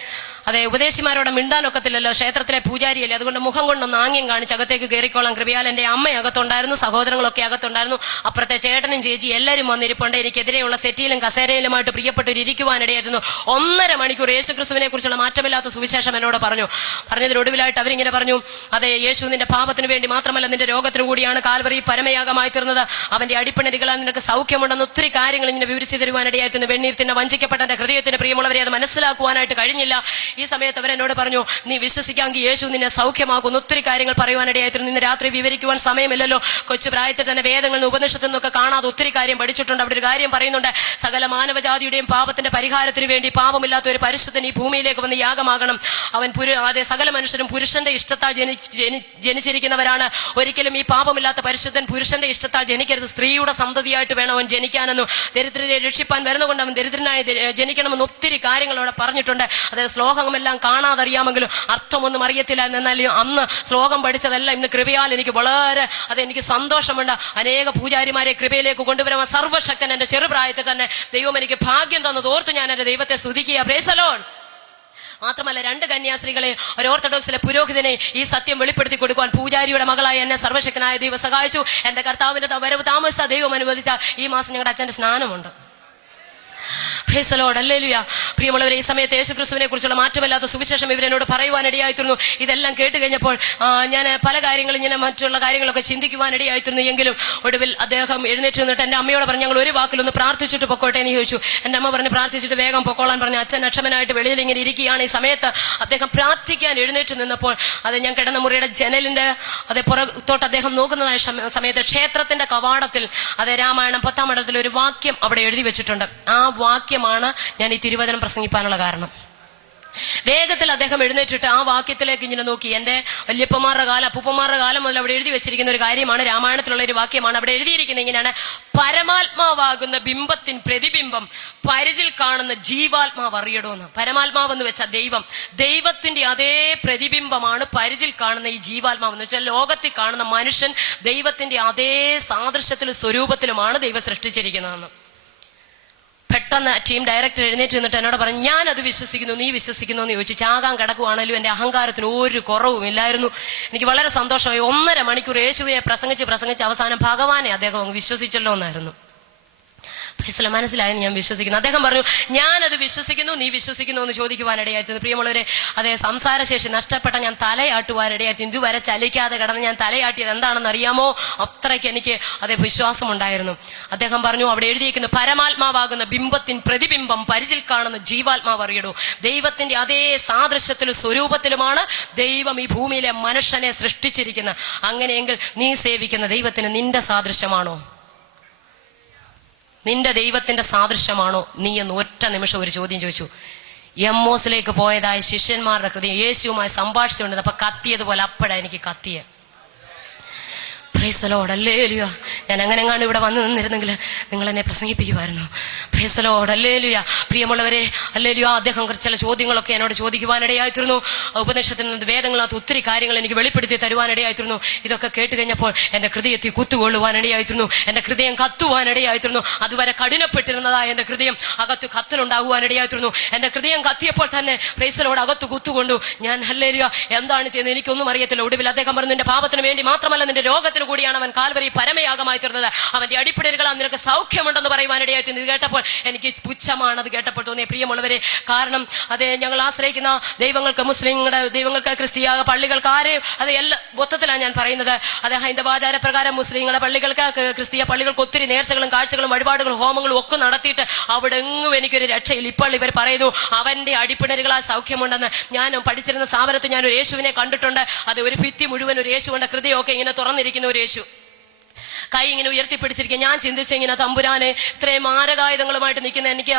അതെ ഉപദേശിമാരോടെ മിണ്ടാനൊക്കത്തില്ലല്ലോ, ക്ഷേത്രത്തിലെ പൂജാരിയല്ലേ, അതുകൊണ്ട് മുഖം കൊണ്ടൊന്ന് ആംഗ്യം കാണിച്ച് അകത്തേക്ക് കയറിക്കോളാം. കൃപയാൽ എന്റെ അമ്മ അകത്തുണ്ടായിരുന്നു, സഹോദരങ്ങളൊക്കെ അകത്തുണ്ടായിരുന്നു, അപ്പുറത്തെ ചേട്ടനും ചേച്ചി എല്ലാവരും വന്നിരിപ്പുണ്ട്. എനിക്കെതിരെയുള്ള സെറ്റിയിലും കസേരയിലുമായിട്ട് പ്രിയപ്പെട്ടവർ ഇരിക്കുവാനിടയായിരുന്നു. 1.5 മണിക്കൂർ യേശുക്രിസ്തുവിനെ കുറിച്ചുള്ള മാറ്റമില്ലാത്ത സുവിശേഷം എന്നോട് പറഞ്ഞതിനൊടുവിലായിട്ട് അവരിങ്ങനെ പറഞ്ഞു, അതെ യേശു നിന്റെ പാപത്തിന് വേണ്ടി മാത്രമല്ല നിന്റെ രോഗത്തിന് കൂടിയാണ് കാൽവറി പരമയാഗമായി തീർന്നത്, അവന്റെ അടിപ്പിണരുകളാൽ നിനക്ക് സൗഖ്യമുണ്ടെന്ന് ഒത്തിരി കാര്യങ്ങൾ ഇങ്ങനെ വിവരിച്ചു തരുവാനിടയായിരുന്നു. വെണ്ണീർ തിന്നെ വഞ്ചിക്കപ്പെട്ട എന്റെ ഹൃദയത്തിന് പ്രിയമുള്ളവരെ അത് മനസ്സിലാക്കുവാനായിട്ട് കഴിഞ്ഞില്ല. ഈ സമയത്ത് അവരെന്നോട് പറഞ്ഞു, നീ വിശ്വസിക്കാമെങ്കിൽ യേശു നിന്നെ സൗഖ്യമാക്കുന്നു. ഒത്തിരി കാര്യങ്ങൾ പറയുവാനിടയായിരുന്നു. ഇന്ന് രാത്രി വിവരിക്കുവാൻ സമയമില്ലല്ലോ. കൊച്ചു പ്രായത്തിൽ തന്നെ വേദങ്ങളിൽ ഉപനിഷത്തിൽ നിന്നൊക്കെ കാണാതെ ഒത്തിരി കാര്യം പഠിച്ചിട്ടുണ്ട്. അവിടെ ഒരു കാര്യം പറയുന്നുണ്ട്, സകല മാനവജാതിയുടെയും പാപത്തിന്റെ പരിഹാരത്തിന് വേണ്ടി പാപമില്ലാത്ത ഒരു പരിശുദ്ധൻ ഈ ഭൂമിയിലേക്ക് വന്ന് യാഗമാകണം. അവൻ സകല മനുഷ്യരും പുരുഷന്റെ ഇഷ്ടത്താൽ ജനിച്ചിരിക്കുന്നവരാണ്. ഒരിക്കലും ഈ പാപമില്ലാത്ത പരിശുദ്ധൻ പുരുഷന്റെ ഇഷ്ടത്താൽ ജനിക്കരുത്, സ്ത്രീയുടെ സന്തതിയായിട്ട് വേണം അവൻ ജനിക്കാനെന്നും ദരിദ്രരെ രക്ഷിപ്പാൻ വരുന്നതുകൊണ്ട് അവൻ ദരിദ്രനായി ജനിക്കണമെന്ന് ഒത്തിരി കാര്യങ്ങൾ അവിടെ പറഞ്ഞിട്ടുണ്ട്. അതായത് ശ്ലോകമെല്ലാം കാണാതറിയാമെങ്കിലും അർത്ഥമൊന്നും അറിയത്തില്ല. എന്നാലും അന്ന് ശ്ലോകം പഠിച്ചതെല്ലാം ഇന്ന് കൃപയാൽ എനിക്ക് വളരെ അതെനിക്ക് സന്തോഷമുണ്ട്. അനേക പൂജാരിമാരെ കൃപയിലേക്ക് കൊണ്ടുവരാൻ സർവശക്തൻ എന്റെ ചെറുപ്രായത്തിൽ തന്നെ ദൈവം എനിക്ക് ഭാഗ്യം തന്നത് ഓർത്ത് ഞാൻ എന്റെ ദൈവത്തെ സ്തുതിക്കുക. Praise the Lord. മാത്രമല്ല 2 കന്യാസ്ത്രീകളെ ഒരു ഓർത്തഡോക്സിലെ പുരോഹിതനെ ഈ സത്യം വെളിപ്പെടുത്തി കൊടുക്കുവാൻ പൂജാരിയുടെ മകളായ എന്നെ സർവശക്തനായ ദൈവം സഹായിച്ചു. എന്റെ കർത്താവിന്റെ വരവ് താമസിച്ച ദൈവം അനുവദിച്ച ഈ മാസം ഞങ്ങളുടെ അച്ഛന്റെ സ്നാനമുണ്ട്. Praise the Lord. ഹല്ലേലൂയ. പ്രിയമുള്ളവരെ, ഈ സമയത്ത് യേശുക്രിസ്തുവിനെ കുറിച്ചുള്ള മാറ്റമില്ലാത്ത സുവിശേഷം ഇവരെന്നോട് പറയുവാനിടയായിരുന്നു. ഇതെല്ലാം കേട്ട് കഴിഞ്ഞപ്പോൾ ഞാൻ പല കാര്യങ്ങളും ഇങ്ങനെ മറ്റുള്ള കാര്യങ്ങളൊക്കെ ചിന്തിക്കുവാനിടയായിരുന്നു. എങ്കിലും ഒടുവിൽ അദ്ദേഹം എഴുന്നേറ്റ് നിന്നിട്ട് എന്റെ അമ്മയോട് പറഞ്ഞു, ഞങ്ങൾ ഒരു വാക്കിലൊന്ന് പ്രാർത്ഥിച്ചിട്ട് പൊക്കോട്ടെ എന്ന് ചോദിച്ചു. എന്റെ അമ്മ പറഞ്ഞു പ്രാർത്ഥിച്ചിട്ട് വേഗം പൊക്കോളാൻ പറഞ്ഞു. അച്ഛൻ അക്ഷമനായിട്ട് വെളിയിൽ ഇങ്ങനെ ഇരിക്കുകയാണ്. ഈ സമയത്ത് അദ്ദേഹം പ്രാർത്ഥിക്കാൻ എഴുന്നേറ്റ് നിന്നപ്പോൾ അത് ഞാൻ കിടന്ന മുറിയുടെ ജനലിന്റെ പുറത്തോട്ട് അദ്ദേഹം നോക്കുന്നതായ സമയത്ത് ക്ഷേത്രത്തിന്റെ കവാടത്തിൽ രാമായണം 10-ാം മണ്ഡലത്തിൽ ഒരു വാക്യം അവിടെ എഴുതി വെച്ചിട്ടുണ്ട്. ആ വാക്യമാണ് ഞാൻ ഈ തിരുവചനം പ്രസംഗിക്കാനുള്ള കാരണം. വേഗത്തിൽ അദ്ദേഹം എഴുന്നേറ്റിട്ട് ആ വാക്യത്തിലേക്ക് ഇങ്ങനെ നോക്കി. എന്റെ വല്യപ്പന്മാരുടെ കാലം അപ്പൂപ്പന്മാരുടെ കാലം മുതൽ അവിടെ എഴുതി വെച്ചിരിക്കുന്ന ഒരു കാര്യമാണ്, രാമായണത്തിലുള്ള ഒരു വാക്യമാണ്. അവിടെ എഴുതിയിരിക്കുന്നത് ഇങ്ങനെയാണ്, പരമാത്മാവാകുന്ന ബിംബത്തിൻ പ്രതിബിംബം പരിചിൽ കാണുന്ന ജീവാത്മാവ് അറിയടോന്ന്. പരമാത്മാവെന്ന് വെച്ചാൽ ദൈവത്തിന്റെ അതേ പ്രതിബിംബമാണ് പരിചിൽ കാണുന്ന ഈ ജീവാത്മാവ് എന്ന് വെച്ചാൽ ലോകത്തിൽ കാണുന്ന മനുഷ്യൻ ദൈവത്തിന്റെ അതേ സാദൃശ്യത്തിലും സ്വരൂപത്തിലുമാണ് ദൈവം സൃഷ്ടിച്ചിരിക്കുന്നതെന്ന്. പെട്ടെന്ന് ടീം ഡയറക്ടർ എഴുന്നേറ്റ് നിന്നിട്ട് എന്നോട് പറഞ്ഞു, ഞാൻ അത് വിശ്വസിക്കുന്നു, നീ വിശ്വസിക്കുന്നു എന്ന് ചോദിച്ചു. ചാകാൻ കിടക്കുവാണെങ്കിലും എന്റെ അഹങ്കാരത്തിന് ഒരു കുറവും ഇല്ലായിരുന്നു. എനിക്ക് വളരെ സന്തോഷമായി. 1.5 മണിക്കൂർ യേശുവിനെ പ്രസംഗിച്ച് അവസാനം ഭഗവാനെ അദ്ദേഹം വിശ്വസിച്ചല്ലോ എന്നായിരുന്നു. മനസ്സിലായെന്ന് ഞാൻ വിശ്വസിക്കുന്നു. അദ്ദേഹം പറഞ്ഞു, ഞാനത് വിശ്വസിക്കുന്നു, നീ വിശ്വസിക്കുന്നു എന്ന് ചോദിക്കുവാനിടയായിരുന്നു. പ്രിയമുള്ളവരെ, അതേ സംസാരശേഷി നഷ്ടപ്പെട്ട ഞാൻ തലയാട്ടുവാനിടയായിരുന്നു. ഇതുവരെ ചലിക്കാതെ കിടന്ന് ഞാൻ തലയാട്ടിയത് എന്താണെന്ന് അറിയാമോ? അത്രയ്ക്ക് എനിക്ക് അതേ വിശ്വാസം ഉണ്ടായിരുന്നു. അദ്ദേഹം പറഞ്ഞു, അവിടെ എഴുതിയിരിക്കുന്നു, പരമാത്മാവാകുന്ന ബിംബത്തിൻ പ്രതിബിംബം പരിചിൽ കാണുന്ന ജീവാത്മാവ് അറിയടൂ. ദൈവത്തിന്റെ അതേ സാദൃശ്യത്തിലും സ്വരൂപത്തിലുമാണ് ദൈവം ഈ ഭൂമിയിലെ മനുഷ്യനെ സൃഷ്ടിച്ചിരിക്കുന്നത്. അങ്ങനെയെങ്കിൽ നീ സേവിക്കുന്ന ദൈവത്തിന് നിന്റെ സാദൃശ്യമാണോ? നിന്റെ ദൈവത്തിന്റെ സാദൃശ്യമാണോ നീ എന്ന് ഒറ്റ നിമിഷം ഒരു ചോദ്യം ചോദിച്ചു. എമ്മോസിലേക്ക് പോയതായ ശിഷ്യന്മാരുടെ ഹൃദയം യേശുവുമായി സംഭാഷിച്ചുകൊണ്ടത് അപ്പൊ കത്തിയതുപോലെ അപ്പോഴാണ് എനിക്ക് കത്തിയ. Praise the Lord, hallelujah. ഞാൻ അങ്ങനെങ്ങാണ്ട് ഇവിടെ വന്നു നിന്നിരുന്നെങ്കിൽ നിങ്ങൾ എന്നെ പ്രസംഗിപ്പിക്കുമായിരുന്നു. Praise the Lord, hallelujah. പ്രിയമുള്ളവരെ, ഹല്ലേലൂയ. അദ്ദേഹം ചില ചോദ്യങ്ങളൊക്കെ എന്നോട് ചോദിക്കുവാനിടയായിത്തീർന്നു. ഉപനിഷത്തിൽ നിന്ന് വേദങ്ങളകത്ത് ഒത്തിരി കാര്യങ്ങൾ എനിക്ക് വെളിപ്പെടുത്തി തരുവാനിടയായിത്തീർന്നു. ഇതൊക്കെ കേട്ട് കഴിഞ്ഞപ്പോൾ എന്റെ ഹൃദയത്തിൽ കുത്തുകൊള്ളുവാനിടയായിത്തീർന്നു. എന്റെ ഹൃദയം കത്തുവാനിടയായിത്തീർന്നു. അതുവരെ കഠിനപ്പെട്ടിരുന്നതായ എന്റെ ഹൃദയം അകത്ത് കത്തലുണ്ടാകുവാനിടയായിത്തീർന്നു. എന്റെ ഹൃദയം കത്തിയപ്പോൾ തന്നെ പ്രൈസ് ദി ലോർഡ് അകത്ത് കുത്തുകൊണ്ടു. ഞാൻ ഹല്ലേലൂയ എന്താണ് ചെയ്യുന്നത് എനിക്കൊന്നും അറിയത്തില്ല. ഒടുവിൽ അദ്ദേഹം പറഞ്ഞു, നിന്റെ പാപത്തിന് വേണ്ടി മാത്രമല്ല, നിന്റെ രോഗത്തിന് കൂടിയാണ് അവൻ കാൽവരി പരമയാഗമായി തീർന്നത്. അവന്റെ അടിപ്പിടലുകളാൽ നിനക്ക് സൗഖ്യമുണ്ടെന്ന് പറയുവാനിടയായി. ഇത് കേട്ടപ്പോൾ എനിക്ക് പുച്ഛമാണ് അത് കേട്ടപ്പോൾ തോന്നിയ. പ്രിയമുള്ളവരെ, കാരണം അതേ ഞങ്ങൾ ആശ്രയിക്കുന്ന ദൈവങ്ങൾക്ക്, മുസ്ലിങ്ങളുടെ ദൈവങ്ങൾക്ക്, ക്രിസ്തീയ പള്ളികൾക്ക്, ആരെയും അത് എല്ലാ മൊത്തത്തിലാണ് ഞാൻ പറയുന്നത്. അത് ഹൈന്ദവാചാര പ്രകാരം മുസ്ലിങ്ങളുടെ പള്ളികൾക്ക്, ക്രിസ്തീയ പള്ളികൾക്ക് ഒത്തിരി നേർച്ചകളും കാഴ്ചകളും വഴിപാടുകളും ഹോമങ്ങളും ഒക്കെ നടത്തിയിട്ട് അവിടെ എങ്ങും എനിക്കൊരു രക്ഷയില്ല. ഇപ്പോൾ ഇവർ പറയുന്നു അവന്റെ അടിപ്പിണരുകളാൽ സൗഖ്യമുണ്ടെന്ന്. ഞാൻ പഠിച്ചിരുന്ന സ്ഥാപനത്തിൽ ഞാൻ ഒരു യേശുവിനെ കണ്ടിട്ടുണ്ട്. അത് ഒരു ഭിത്തി മുഴുവൻ ഒരു യേശുവിന്റെ ഹൃദയമൊക്കെ ഇങ്ങനെ തുറന്നിരിക്കുന്ന ഒരു യേശു, കൈ ഇങ്ങനെ ഉയർത്തിപ്പിടിച്ചിരിക്കുക. ഞാൻ ചിന്തിച്ചിങ്ങനെ, തമ്പുരാനെ, ഇത്രയും മാരകായുധങ്ങളുമായിട്ട് നിൽക്കുന്ന എനിക്ക്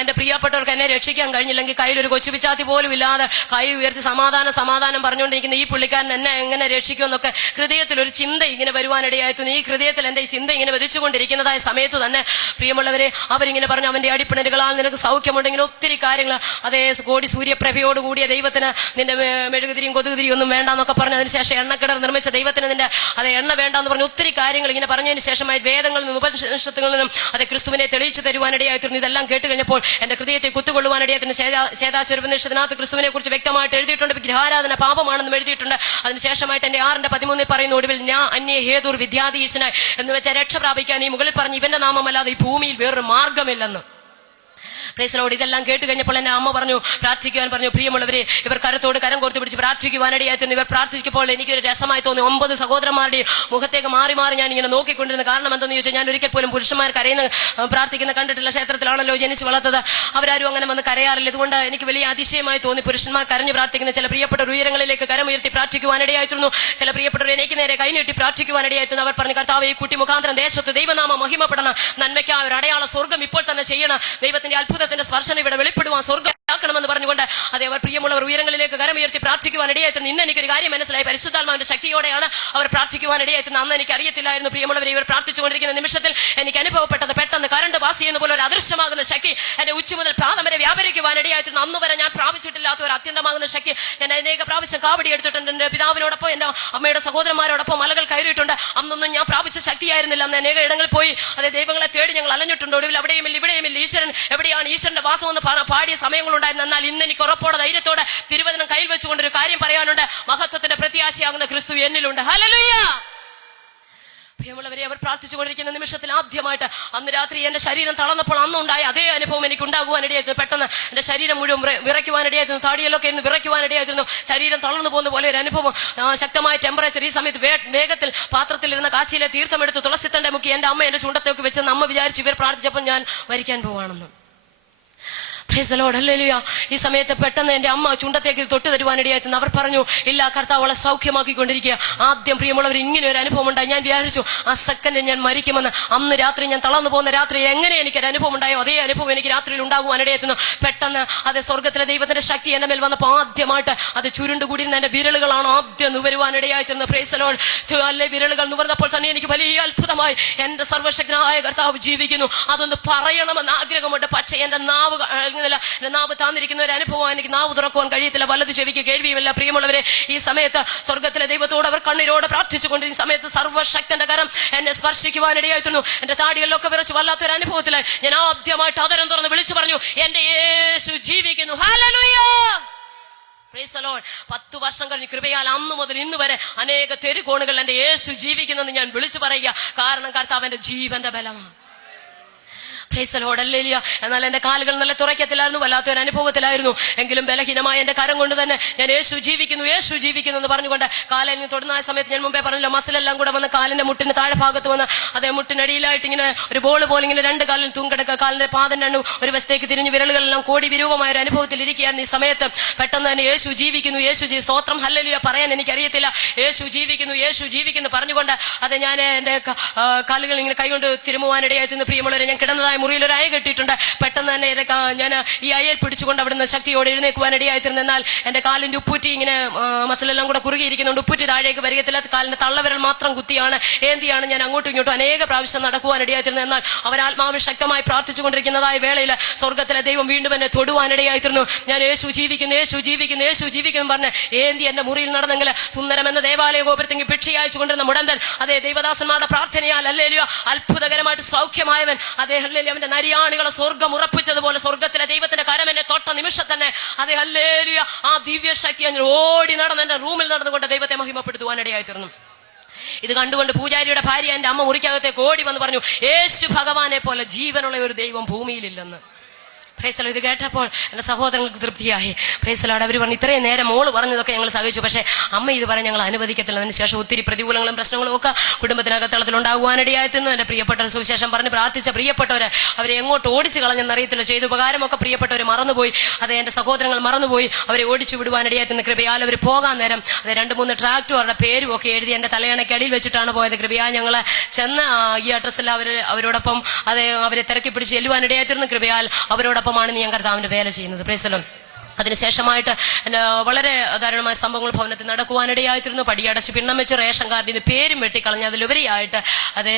എന്റെ പ്രിയപ്പെട്ടവർക്ക് എന്നെ രക്ഷിക്കാൻ കഴിഞ്ഞില്ലെങ്കിൽ കയ്യിലൊരു കൊച്ചു പിച്ചാത്തി പോലും ഇല്ലാതെ കൈ ഉയർത്തി സമാധാനം പറഞ്ഞുകൊണ്ടിരിക്കുന്ന ഈ പുള്ളിക്കാരൻ എന്നെ എങ്ങനെ രക്ഷിക്കുമെന്നൊക്കെ ഹൃദയത്തിൽ ഒരു ചിന്ത ഇങ്ങനെ വരുവാനിടയായിരുന്നു. ഈ ഹൃദയത്തിൽ എന്റെ ഈ ചിന്ത ഇങ്ങനെ വധിച്ചുകൊണ്ടിരിക്കുന്നതായ സമയത്ത് തന്നെ പ്രിയമുള്ളവരെ, അവരിങ്ങനെ പറഞ്ഞു, അവന്റെ അടിപ്പിണരുകളാൽ നിനക്ക് സൗഖ്യമുണ്ടെങ്കിൽ ഒത്തിരി കാര്യങ്ങൾ, അതേ കോടി സൂര്യപ്രഭയോട് കൂടിയ ദൈവത്തിന് നിന്റെ മെഴുകുതിരിയും കൊതുകുതിരിയും ഒന്നും വേണ്ടാന്നൊക്കെ പറഞ്ഞു, അതിനുശേഷം എണ്ണക്കിണർ നിർമ്മിച്ച ദൈവത്തിന് നിന്റെ അതേ എണ്ണ വേണ്ടാന്ന് പറഞ്ഞു ഒത്തിരി കാര്യങ്ങൾ ഇങ്ങനെ പറഞ്ഞതിന് ശേഷമായി വേദങ്ങളിൽ നിന്നും ഉപനിഷത്തുകളിൽ നിന്നും അത് ക്രിസ്തുവിനെ തെളിയിച്ചു തരുവാനിടയായിത്തീർന്നു. ഇതെല്ലാം കേട്ട് കഴിഞ്ഞപ്പോൾ എന്റെ ഹൃദയത്തെ കുത്തുകൊള്ളുവാനിടയായിരുന്നു. ശേതാശ്വരപനിഷത്തിനകത്ത് ക്രിസ്തുവിനെ കുറിച്ച് വ്യക്തമായിട്ട് എഴുതിയിട്ടുണ്ട്. വിഗ്രഹാരാധന പാപമാണെന്നും എഴുതിയിട്ടുണ്ട്. അതിനുശേഷമായിട്ട് എന്റെ 6:13 പറയുന്ന, ഒടുവിൽ ഞാൻ അന്യ ഹേതുർ വിദ്യാധീശനായി എന്ന് വെച്ചാൽ രക്ഷ പ്രാപിക്കാൻ ഈ മുകളിൽ പറഞ്ഞ് ഇവന്റെ നാമമല്ലാതെ ഈ ഭൂമിയിൽ വേറൊരു മാർഗമില്ലെന്ന്. Price the Lord. ഇതെല്ലാം കേട്ട് കഴിഞ്ഞപ്പോൾ എന്റെ അമ്മ പറഞ്ഞു, പ്രാർത്ഥിക്കുവാൻ പറഞ്ഞു. പ്രിയമുള്ളവരെ, ഇവർ കരത്തോട് കരം കോർത്ത് പിടിച്ച് പ്രാർത്ഥിക്കുവാനിടയായിരുന്നു. ഇവർ പ്രാർത്ഥിക്കുമ്പോൾ എനിക്കൊരു രസമായി തോന്നി. 9 സഹോദരന്മാരുടെ മുഖത്തേക്ക് മാറി ഞാൻ ഇങ്ങനെ നോക്കിക്കൊണ്ടിരുന്നു. കാരണം എന്തെന്ന് ചോദിച്ചാൽ, ഞാൻ ഒരിക്കൽ പോലും പുരുഷന്മാർ പ്രാർത്ഥിക്കുന്ന കണ്ടിട്ടില്ല. ക്ഷേത്രത്തിലാണല്ലോ ജനിച്ച് വളർത്തത്. അവരാരും അങ്ങനെ വന്ന് കരയാറില്ല. ഇതുകൊണ്ട് എനിക്ക് വലിയ അതിശയമായി തോന്നി. പുരുഷന്മാർ കരഞ്ഞു പ്രാർത്ഥിക്കുന്ന ചില പ്രിയപ്പെട്ട ഉയരങ്ങളിലേക്ക് കരമുയർത്തി പ്രാർത്ഥിക്കുവാനിടയായിരുന്നു. ചില പ്രിയപ്പെട്ടവർ എനിക്ക് നേരെ കൈനീട്ടി പ്രാർത്ഥിക്കുവാനിടയായിരുന്നു. അവർ പറഞ്ഞു, കർത്താവ്, ഈ കുട്ടി മുഖാന്തരം ദേശത്ത് ദൈവനാമം മഹിമപ്പെടണം, നന്മയ്ക്കായ ഒരു അടയാള സ്വർഗം ഇപ്പോൾ തന്നെ ചെയ്യണം, ദൈവത്തിന്റെ അത്ഭുതത്തിന്റെ സ്പർശനം ഇവിടെ വെളിപ്പെടുവാൻ സ്വർഗ്ഗമാക്കണമെന്ന് പറഞ്ഞുകൊണ്ട് അതേ അവർ പ്രിയമുള്ളവർ ഉയരങ്ങളിലേക്ക് കരമുയർത്തി പ്രാർത്ഥിക്കുവാനിടയായിരുന്നു. ഇന്ന് എനിക്കൊരു കാര്യം മനസ്സിലായി, പരിശുദ്ധാത്മാവിന്റെ ശക്തിയോടെയാണ് അവർ പ്രാർത്ഥിക്കുവാനിടയായിരുന്നു. അന്ന് എനിക്ക് അറിയത്തില്ലായിരുന്നു. പ്രിയമുള്ളവർ, ഇവർ പ്രാർത്ഥിച്ചുകൊണ്ടിരിക്കുന്ന നിമിഷത്തിൽ എനിക്ക് അനുഭവപ്പെട്ടത് പെട്ടെന്ന് കറണ്ട് പാസ് ചെയ്യുന്ന പോലെ ഒരു അദൃശ്യമാകുന്ന ശക്തി എന്റെ ഉച്ച മുതൽ പാദം വരെ വ്യാപരിക്കുവാനിടയായിരുന്നു. അന്ന് വരെ ഞാൻ പ്രാപിച്ചിട്ടില്ലാത്ത ഒരു അത്യന്തമാകുന്ന ശക്തി. ഞാൻ അനേക പ്രാവശ്യം കാവടി എടുത്തിട്ടുണ്ട്. എന്റെ പിതാവിനോടൊപ്പം, എന്റെ അമ്മയുടെ സഹോദരന്മാരോടൊപ്പം മലകൾ കയറിയിട്ടുണ്ട്. അന്നൊന്നും ഞാൻ പ്രാപിച്ച ശക്തിയായിരുന്നില്ല. അന്ന് അനേക ഇടങ്ങളിൽ പോയി അതേ ദൈവങ്ങളെ തേടി ഞങ്ങൾ അലഞ്ഞിട്ടുണ്ട്. ഒടുവിൽ അവിടെയുമില്ല ഇവിടെയുമില്ല ഈശ്വരൻ എവിടെയാണ്, ഈശ്വരന്റെ വാസം എന്ന് പാടിയ സമയങ്ങളുണ്ടായിരുന്നു. എന്നാൽ ഇന്ന് എനിക്ക് ഉറപ്പോടെ ധൈര്യത്തോടെ തിരുവചനം കയ്യിൽ വെച്ചുകൊണ്ടൊരു കാര്യം പറയാനുണ്ട്. മഹത്വത്തിന്റെ പ്രത്യാശയാകുന്ന ക്രിസ്തു എന്നിലുണ്ട്. ഹല്ലേലൂയ. പ്രിയമുള്ളവരെ, അവർ പ്രാർത്ഥിച്ചുകൊണ്ടിരിക്കുന്ന നിമിഷത്തിൽ ആദ്യമായിട്ട് അന്ന് രാത്രി എന്റെ ശരീരം തളർന്നപ്പോൾ അന്നുണ്ടായ അതേ അനുഭവം എനിക്ക് ഉണ്ടാകുവാനിടയായിരുന്നു. പെട്ടെന്ന് എന്റെ ശരീരം മുഴുവൻ വിറയ്ക്കുവാനിടയായിരുന്നു. താടിയിലൊക്കെ ഇന്ന് വിറയ്ക്കുവാനിടയായിരുന്നു. ശരീരം തളർന്നു പോകുന്ന പോലെ ഒരു അനുഭവം. ശക്തമായ ടെമ്പറേച്ചർ. ഈ സമയത്ത് വേഗത്തിൽ പാത്രത്തിലിരുന്ന കാശിയിലെ തീർത്ഥമെടുത്ത് തുളസിത്തണ്ട മുക്കി എന്റെ അമ്മ എന്റെ ചുണ്ടത്തേക്ക് വെച്ചെന്ന് അമ്മ വിചാരിച്ചു ഇവർ പ്രാർത്ഥിച്ചപ്പോൾ ഞാൻ മരിക്കാൻ പോവാണെന്ന്. Praise the Lord, hallelujah. ഈ സമയത്ത് പെട്ടെന്ന് എന്റെ അമ്മ ചുണ്ടത്തേക്ക് തൊട്ട് തരുവാനിടയായിരുന്നു. അവർ പറഞ്ഞു, ഇല്ല, കർത്താവ് അവളെ സൗഖ്യമാക്കിക്കൊണ്ടിരിക്കുക. ആദ്യം പ്രിയമുള്ളവർ ഇങ്ങനെ ഒരു അനുഭവം ഉണ്ടായി. ഞാൻ വിചാരിച്ചു ആ സെക്കൻഡ് ഞാൻ മരിക്കുമെന്ന്. അന്ന് രാത്രി ഞാൻ തളർന്നു പോകുന്ന രാത്രി എങ്ങനെ എനിക്കൊരു അനുഭവം ഉണ്ടായോ അതേ അനുഭവം എനിക്ക് രാത്രിയിൽ ഉണ്ടാകുവാനിടയായിരുന്നു. പെട്ടെന്ന് അത് സ്വർഗത്തിലെ ദൈവത്തിന്റെ ശക്തി എന്റെ മേൽ വന്നപ്പോൾ ആദ്യമായിട്ട് അത് ചുരുണ്ടുകൂടിയിരുന്ന എന്റെ വിരലുകളാണ് ആദ്യം നുവരുവാനിടയായിത്തീർന്നത്. Price the Lord. അല്ലെ വിരലുകൾ നുവർന്നപ്പോൾ തന്നെ എനിക്ക് വലിയ അത്ഭുതമായി. എന്റെ സർവ്വശക്തനായ കർത്താവ് ജീവിക്കുന്നു. അതൊന്ന് പറയണമെന്ന് ആഗ്രഹമുണ്ട്. പക്ഷേ എന്റെ നാവ് താന്നിരിക്കുന്ന ഒരു അനുഭവം. എനിക്ക് നാവ് തുറക്കുവാൻ കഴിയത്തില്ല. വലത് ചെവിക്ക് കേൾവിയുമില്ല. പ്രിയമുള്ളവരെ, ഈ സമയത്ത് സ്വർഗത്തിലെ ദൈവത്തോട് അവർ കണ്ണീരോടെ പ്രാർത്ഥിച്ചുകൊണ്ട് ഈ സമയത്ത് സർവ്വശക്തന്റെ കരം എന്നെ സ്പർശിക്കുവാനിടയായിരുന്നു. എന്റെ താടികളിലൊക്കെ വിറച്ച് വല്ലാത്തൊരു അനുഭവത്തിലായി. ഞാൻ ആദ്യമായിട്ട് അതരം തുറന്ന് വിളിച്ചു പറഞ്ഞു, എന്റെ യേശു ജീവിക്കുന്നു. ഹല്ലേലൂയ. Praise the Lord. 10 വർഷം കഴിഞ്ഞ് കൃപയാൽ അന്നു മുതൽ ഇന്ന് വരെ അനേക തെരുകോണുകൾ എന്റെ യേശു ജീവിക്കുന്നെന്ന് ഞാൻ വിളിച്ചു പറയുക. കാരണം കർത്താവ് എന്റെ ജീവന്റെ ബലമാണ്. Praise the Lord. ഹല്ലേലൂയ. എന്നാൽ എന്റെ കാലുകൾ നല്ല തുറക്കത്തിലായിരുന്നു, വല്ലാത്തൊരു അനുഭവത്തിലായിരുന്നു. എങ്കിലും ബലഹീനമായ എന്റെ കരം കൊണ്ട് തന്നെ ഞാൻ യേശു ജീവിക്കുന്നു, യേശു ജീവിക്കുന്നു എന്ന് പറഞ്ഞുകൊണ്ട് കാലിൽ തൊടുന്ന സമയത്ത് ഞാൻ മുമ്പേ പറഞ്ഞല്ലോ, മസിലെല്ലാം കൂടെ വന്ന് കാലിന്റെ മുട്ടിന് താഴെ ഭാഗത്ത് വന്ന് അതേ മുട്ടിനടിയിലായിട്ട് ഇങ്ങനെ ഒരു ബോൾ പോലെ ഇങ്ങനെ രണ്ട് കാലിൽ തൂങ്ങിടക്കുക, കാലിന്റെ പാദം രണ്ടും ഒരു വശത്തേക്ക് തിരിഞ്ഞ് വിരലുകളെല്ലാം കോടി വിരൂപമായ ഒരു അനുഭവത്തിൽ ഇരിക്കുകയാണ്. ഈ സമയത്ത് പെട്ടെന്ന് തന്നെ യേശു ജീവിക്കുന്നു, യേശു സ്തോത്രം ഹല്ലേലൂയ പറയാൻ എനിക്കറിയത്തില്ല. യേശു ജീവിക്കുന്നു, യേശു ജീവിക്കുന്നു പറഞ്ഞുകൊണ്ട് അത് ഞാൻ എന്റെ കാലുകൾ ഇങ്ങനെ കൈകൊണ്ട് തിരുമുവാനിടയായി നിന്ന് പ്രിയമുള്ളവരെ, ഞാൻ കിടന്നതായ മുറിയിൽ ഒരു അയ കെട്ടിയിട്ടുണ്ട്. പെട്ടെന്ന് തന്നെ ഞാൻ ഈ അയൽ പിടിച്ചുകൊണ്ട് അവിടുന്ന് ശക്തിയോടെ എഴുന്നേക്കുവാനിടയായി തീർന്നു. എന്നാൽ എന്റെ കാലിന്റെ ഉപ്പൂറ്റി ഇങ്ങനെ മസിലെല്ലാം കൂടെ കുറുകിയിരിക്കുന്നുണ്ട്. ഉപ്പൂറ്റി താഴേക്ക് വരികത്തില്ല, കാലിന്റെ തള്ളവിരൽ മാത്രം കുത്തിയാണ് ഏന്തിയാണ് ഞാൻ അങ്ങോട്ടും ഇങ്ങോട്ടും അനേക പ്രാവശ്യം നടക്കുവാനിടയായി തീർന്നു. എന്നാൽ അവരാത്മാവ് ശക്തമായി പ്രാർത്ഥിച്ചുകൊണ്ടിരിക്കുന്നതായ വേളയിൽ സ്വർഗത്തിലെ ദൈവം വീണ്ടും എന്നെ തൊടുവാനിടയായി തീർന്നു. ഞാൻ യേശു ജീവിക്കുന്നു, യേശു ജീവിക്കുന്നു, യേശു ജീവിക്കുന്നു പറഞ്ഞ് ഏന്തി എന്റെ മുറിയിൽ നടന്നെങ്കിൽ സുന്ദരം എന്ന ദേവാലയ ഗോപുരത്തെങ്കിൽ ഭിക്ഷ അയച്ചുകൊണ്ടിരുന്ന മുടന്തൻ അതേ ദൈവദാസന്മാരുടെ പ്രാർത്ഥനയാൽ ഹല്ലേലൂയ അത്ഭുതകരമായിട്ട് സൗഖ്യമായവൻ അതേ ഹല്ലേലൂയ അവന്റെ നരിയാണികളെ സ്വർഗം ഉറപ്പിച്ചതുപോലെ സ്വർഗത്തിലെ ദൈവത്തിന്റെ കരം എന്നെ തൊട്ട നിമിഷം തന്നെ അതേ ഹല്ലേലൂയ ആ ദിവ്യശക്തി ഞാൻ ഓടി നടന്ന് എന്റെ റൂമിൽ നടന്നുകൊണ്ട് ദൈവത്തെ മഹിമപ്പെടുത്തുവാനിടയായി തീർന്നു. ഇത് കണ്ടുകൊണ്ട് പൂജാരിയുടെ ഭാര്യ എന്റെ അമ്മ മുറിക്കകത്തേക്ക് ഓടി വന്ന് പറഞ്ഞു, യേശു ഭഗവാനെ പോലെ ജീവനുള്ള ഒരു ദൈവം ഭൂമിയിലില്ലെന്ന്. Price the Lord. ഇത് കേട്ടപ്പോൾ എന്റെ സഹോദരങ്ങൾക്ക് തൃപ്തിയായി. Price the Lord. അവർ പറഞ്ഞു ഇത്രയും നേരം മോള് പറഞ്ഞതൊക്കെ ഞങ്ങൾ സഹിച്ചു, പക്ഷേ അമ്മ ഇത് പറയാൻ ഞങ്ങൾ അനുവദിക്കത്തില്ല. അതിനുശേഷം ഒത്തിരി പ്രതികൂലങ്ങളും പ്രശ്നങ്ങളും ഒക്കെ കുടുംബത്തിനകത്തളത്തിൽ ഉണ്ടാകുവാനിടയായി തീർന്നു. എന്റെ പ്രിയപ്പെട്ടവർ സുവിശേഷം പറഞ്ഞ് പ്രാർത്ഥിച്ച പ്രിയപ്പെട്ടവരെ അവരെ എങ്ങോട്ട് ഓടിച്ചു കളഞ്ഞെന്നറിയത്തില്ല. ചെയ്ത ഉപകാരമൊക്കെ പ്രിയപ്പെട്ടവർ മറന്നുപോയി. അത് എന്റെ സഹോദരങ്ങൾ മറന്നുപോയി. അവരെ ഓടിച്ചു വിടുവാനിടയായി തീർന്ന കൃപയാൽ അവർ പോകാൻ നേരം അത് 2-3 ട്രാക്ടർ അവരുടെ പേരും ഒക്കെ എഴുതി എന്റെ തലയണക്കടിയിൽ വെച്ചിട്ടാണ് പോയത്. കൃപയാൽ ഞങ്ങൾ ചെന്ന് ഈ അഡ്രസ്സിൽ അവരോടൊപ്പം അവരെ തിരക്കി പിടിച്ച് ചെല്ലുവാനിടയായി തീർന്നു. കൃപയാൽ അവരോടൊപ്പം ാണ് ഞാൻ കർത്താവിന്റെ വേല ചെയ്യുന്നത്. Price the Lord. അതിനുശേഷമായിട്ട് വളരെ ദാരുണമായ സംഭവങ്ങൾ ഭവനത്തിൽ നടക്കുവാനിടയായിത്തീരുന്നു. പടിയടച്ച് പിണ്ണം വെച്ച് റേഷൻ കാർഡിൽ നിന്ന് പേരും വെട്ടിക്കളഞ്ഞ് അതിലുപരിയായിട്ട് അത്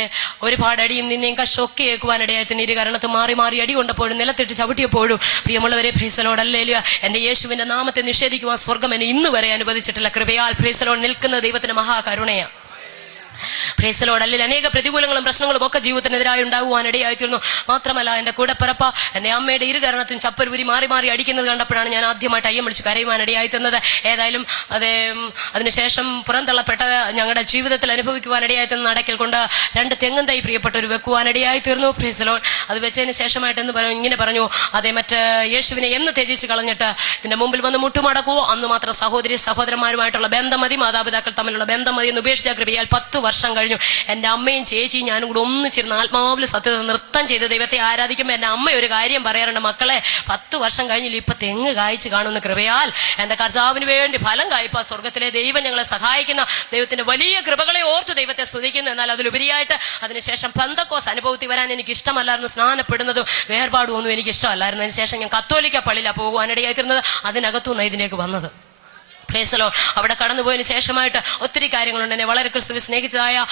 ഒരുപാട് അടിയും നിന്നെയും കഷൊക്കെ കേൾക്കുവാനിടയായിത്തിന് ഇരുകരണത്ത് മാറി മാറി അടി കൊണ്ടപ്പോഴും നിലത്തിട്ട് ചവിട്ടിയപ്പോഴും പ്രിയമുള്ളവരെ പ്രൈസ് ദി ലോർഡ് ഹല്ലേലൂയ എന്റെ യേശുവിന്റെ നാമത്തെ നിഷേധിക്കുവാൻ സ്വർഗം എന്നെ ഇന്ന് വരെ അനുവദിച്ചിട്ടില്ല. കൃപയാൽ പ്രൈസ് ദി ലോർഡ് നിൽക്കുന്ന ദൈവത്തിന്റെ മഹാകരുണയാണ്. Price the Lord. അല്ലെങ്കിൽ അനേക പ്രതികൂലങ്ങളും പ്രശ്നങ്ങളും ഒക്കെ ജീവിതത്തിനെതിരായി ഉണ്ടാകുവാനിടയായിത്തീർന്നു. മാത്രമല്ല എന്റെ കൂടപ്പിറപ്പ എന്റെ അമ്മയുടെ ഇരുകരണത്തും ചപ്പരുപുരി മാറി മാറി അടിക്കുന്നത് കണ്ടപ്പോഴാണ് ഞാൻ ആദ്യമായിട്ട് അയ്യം വിളിച്ച് കരയുവാനിടയായിത്തീർന്നത്. ഏതായാലും അതിനുശേഷം പുറന്തള്ളപ്പെട്ട ഞങ്ങളുടെ ജീവിതത്തിൽ അനുഭവിക്കുവാനിടയായിത്തീർന്ന നടക്കൽ കൊണ്ട് 2 തെങ്ങും തൈ പ്രിയപ്പെട്ടവർ വെക്കുവാനിടയായിത്തീർന്നു. Price the Lord. അത് വെച്ചതിന് ശേഷമായിട്ട് ഇങ്ങനെ പറഞ്ഞു മറ്റേ യേശുവിനെ എന്ന് ത്യജിച്ച് കളഞ്ഞിട്ട് ഇതിന്റെ മുമ്പിൽ വന്ന് മുട്ടുമടക്കുവോ അന്ന് മാത്രം സഹോദരന്മാരുമായിട്ടുള്ള ബന്ധം മതി, മാതാപിതാക്കൾ തമ്മിലുള്ള ബന്ധം മതി എന്ന് ഉപേക്ഷിച്ച കൃപയാൽ 10 വർഷം കഴിഞ്ഞു. എന്റെ അമ്മയും ചേച്ചിയും ഞാനും കൂടെ ഒന്നിച്ചിരുന്ന് ആത്മാവിൽ സത്യത നൃത്തം ചെയ്ത് ദൈവത്തെ ആരാധിക്കുമ്പോൾ എന്റെ അമ്മ ഒരു കാര്യം പറയാറുണ്ട്, മക്കളെ 10 വർഷം കഴിഞ്ഞില്ല ഇപ്പൊ തെങ്ങ് കായ്ച്ചു കാണുന്ന കൃപയാൽ എന്റെ കർത്താവിന് വേണ്ടി ഫലം കായ്പാ സ്വർഗത്തിലെ ദൈവം ഞങ്ങളെ സഹായിക്കുന്ന ദൈവത്തിന്റെ വലിയ കൃപകളെ ഓർത്ത് ദൈവത്തെ സ്തുതിക്കുന്നു. എന്നാൽ അതിലുപരിയായിട്ട് അതിനുശേഷം പെന്തക്കോസ് അനുഭവത്തിൽ വരാൻ എനിക്ക് ഇഷ്ടമല്ലായിരുന്നു. സ്നാനപ്പെടുന്നതും വേർപാടും ഒന്നും എനിക്ക് ഇഷ്ടമല്ലായിരുന്നു. അതിനുശേഷം ഞാൻ കത്തോലിക്ക പള്ളിയിലാണ് പോകുവാനിടയായിത്തീർന്നത്. അതിനകത്തുനിന്ന് ഇതിലേക്ക് വന്നത്. Price the Lord. അവിടെ കടന്നുപോയതിനു ശേഷമായിട്ട് ഒത്തിരി കാര്യങ്ങളുണ്ട്. എന്നെ വളരെ ക്രിസ്തുവിൽ സ്നേഹിച്ചതായ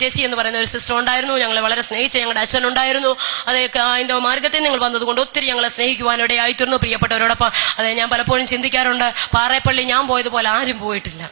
ടെസി എന്ന് പറയുന്ന ഒരു സിസ്റ്റർ ഉണ്ടായിരുന്നു. ഞങ്ങളെ വളരെ സ്നേഹിച്ച ഞങ്ങളുടെ അച്ഛനുണ്ടായിരുന്നു. അതിന്റെ മാർഗത്തിൽ നിങ്ങൾ വന്നതുകൊണ്ട് ഒത്തിരി ഞങ്ങളെ സ്നേഹിക്കുവാനിടയായിത്തീർന്നു. പ്രിയപ്പെട്ടവരോടൊപ്പം ഞാൻ പലപ്പോഴും ചിന്തിക്കാറുണ്ട്, പാറേപ്പള്ളി ഞാൻ പോയതുപോലെ ആരും പോയിട്ടില്ല.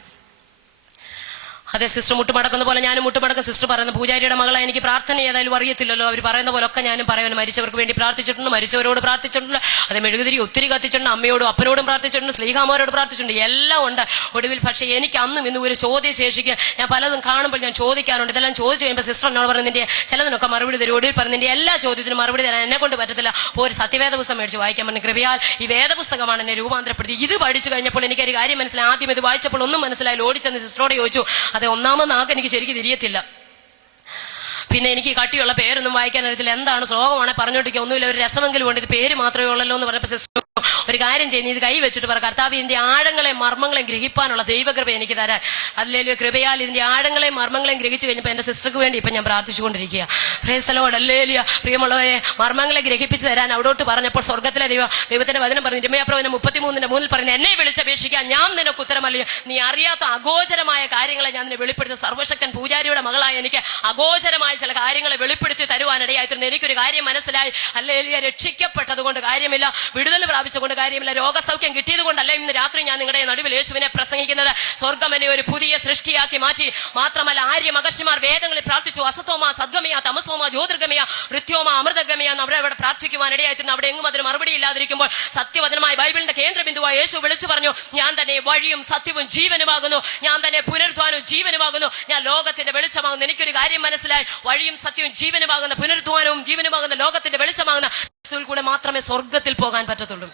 സിസ്റ്റർ മുട്ടുമടക്കുന്ന പോലെ ഞാനും മുട്ടുമടക്കം. സിസ്റ്റർ പറയുന്ന പൂജാരിയുടെ മകളെ എനിക്ക് പ്രാർത്ഥന ഏതായാലും അറിയത്തില്ലല്ലോ. അവർ പറയുന്ന പോലെ ഒക്കെ ഞാനും പറയുന്നു. മരിച്ചവർക്ക് വേണ്ടി പ്രാർത്ഥിച്ചിട്ടുണ്ട്, മരിച്ചവരോട് പ്രാർത്ഥിച്ചിട്ടുണ്ട്, മെഴുകുതിരി ഒത്തിരി കത്തിച്ചിട്ടുണ്ട്, അമ്മയോടും അപ്പനോടും പ്രാർത്ഥിച്ചിട്ടുണ്ട്, സ്ലീഹാമാരോട് പ്രാർത്ഥിച്ചിട്ടുണ്ട്, എല്ലാം ഉണ്ട്. ഒടുവിൽ പക്ഷേ എനിക്ക് അന്നും ഇന്നും ഒരു ചോദ്യം ശേഷിക്കുക. ഞാൻ പലതും കാണുമ്പോൾ ഞാൻ ചോദിക്കാറുണ്ട്. ഇതെല്ലാം ചോദിച്ചു കഴിയുമ്പോൾ സിസ്റ്റർ എന്നോട് പറഞ്ഞതിന്റെ ചിലതിനൊക്കെ മറുപടി തരും. ഒടുവിൽ പറഞ്ഞതിന്റെ എല്ലാ ചോദ്യത്തിനും മറുപടി തരാൻ എന്നെ കൊണ്ട് പറ്റത്തില്ല. ഒരു സത്യവേദ പുസ്തകം മേടിച്ച് വായിക്കാൻ പറഞ്ഞു. കൃപയാൽ ഈ വേദപുസ്തകമാണ് എന്നെ രൂപാന്തരപ്പെടുത്തി. ഇത് പഠിച്ചു കഴിഞ്ഞപ്പോൾ എനിക്കൊരു കാര്യം മനസ്സിലായി. ആദ്യം ഇത് വായിച്ചപ്പോൾ ഒന്നും മനസ്സിലായില്ല. ഓടിച്ചെന്ന് സിസ്റ്ററോട് ചോദിച്ചു. ഒന്നാമത് എനിക്ക് ശരിക്കും തിരിയത്തില്ല. പിന്നെ എനിക്ക് കട്ടിയുള്ള പേരൊന്നും വായിക്കാൻ അറിയത്തില്ല. എന്താണ് ശ്ലോകമാണെ പറഞ്ഞോട്ടിരിക്കുക, ഒന്നുമില്ല, ഒരു രസമെങ്കിലും ഉണ്ട്, ഇത് പേര് മാത്രമേ ഉള്ളല്ലോ എന്ന് പറഞ്ഞപ്പോൾ സിസ്റ്റർ ഒരു കാര്യം ചെയ്യുന്നു, ഇത് കൈ വെച്ചിട്ട് പറ, കർത്താവ് ഇതിന്റെ ആഴങ്ങളെയും മർമ്മങ്ങളെയും ഗ്രഹിപ്പാനുള്ള ദൈവകൃപ എനിക്ക് തരാൻ. അതിലേലും കൃപയാൽ ഇതിന്റെ ആഴങ്ങളെയും മർമ്മങ്ങളെയും ഗ്രഹിച്ചു കഴിഞ്ഞപ്പോൾ എന്റെ സിസ്റ്റർക്ക് വേണ്ടി ഇപ്പൊ ഞാൻ പ്രാർത്ഥിച്ചുകൊണ്ടിരിക്കുക. Praise the Lord. ഹല്ലേലൂയ. പ്രിയമുള്ളവരെ, മർമ്മങ്ങളെ ഗ്രഹിപ്പിച്ചു തരാൻ അവിടോട്ട് പറഞ്ഞപ്പോൾ സ്വർഗത്തിലെ ദൈവത്തിന്റെ വചനം പറഞ്ഞു. ഇരമയാപ്രവചനം 33:3 പറഞ്ഞു, എന്നെ വിളിച്ചപേക്ഷിക്കാൻ ഞാൻ നിനക്ക് ഉത്തരമല്ല. നീ അറിയാത്ത അഗോചരമായ കാര്യങ്ങളെ ഞാൻ നിന്നെ വെളിപ്പെടുത്തി. സർവശക്തൻ പൂജാരിയുടെ മകളായ എനിക്ക് അഗോചരമായ ചില കാര്യങ്ങളെ വെളിപ്പെടുത്തി തരുവാനിടയായിത്തീർന്നു. എനിക്കൊരു കാര്യം മനസ്സിലായി. ഹല്ലേലൂയ. രക്ഷിക്കപ്പെട്ടത് കൊണ്ട് കാര്യമില്ല, വിടുതൽ പ്രാപിച്ചുകൊണ്ട് കാര്യമില്ല, രോഗസൗഖ്യം കിട്ടിയത് കൊണ്ടല്ല ഇന്ന് രാത്രി ഞാൻ നിങ്ങളുടെ നടുവിൽ യേശുവിനെ പ്രസംഗിക്കുന്നത്. സ്വർഗം എന്നെ ഒരു പുതിയ സൃഷ്ടിയാക്കി മാറ്റി. മാത്രമല്ല ആര്യ മഹർഷിമാർ വേദങ്ങളിൽ പ്രാർത്ഥിച്ചു. അസതോമ സദ്ഗമയ, തമസോമ ജ്യോതിർഗമയ, മൃത്യോമ അമൃതഗമയ എന്ന് അവിടെ പ്രാർത്ഥിക്കുവാനിടയായിത്തീർന്നു. അവിടെ എങ്ങും അതിന് മറുപടി ഇല്ലാതിരിക്കുമ്പോൾ സത്യവചനമായ ബൈബിളിന്റെ കേന്ദ്രബിന്ദുവായ യേശു വിളിച്ചു പറഞ്ഞു, ഞാൻ തന്നെ വഴിയും സത്യവും ജീവനുമാകുന്നു, ഞാൻ തന്നെ പുനരുത്ഥാനം പുനരുദ്ധാനവും ജീവനുമാകുന്നു. ഞാൻ ലോകത്തിന്റെ വെളിച്ചമാകുന്നു. എനിക്കൊരു കാര്യം മനസ്സിലായി, വഴിയും സത്യവും ജീവനുമാകുന്ന, പുനരുദ്ധാനവും ജീവനുമാകുന്ന ലോകത്തിന്റെ വെളിച്ചമാകുന്ന ക്രിസ്തുവിൽ കൂടെ മാത്രമേ സ്വർഗത്തിൽ പോകാൻ പറ്റത്തുള്ളൂ.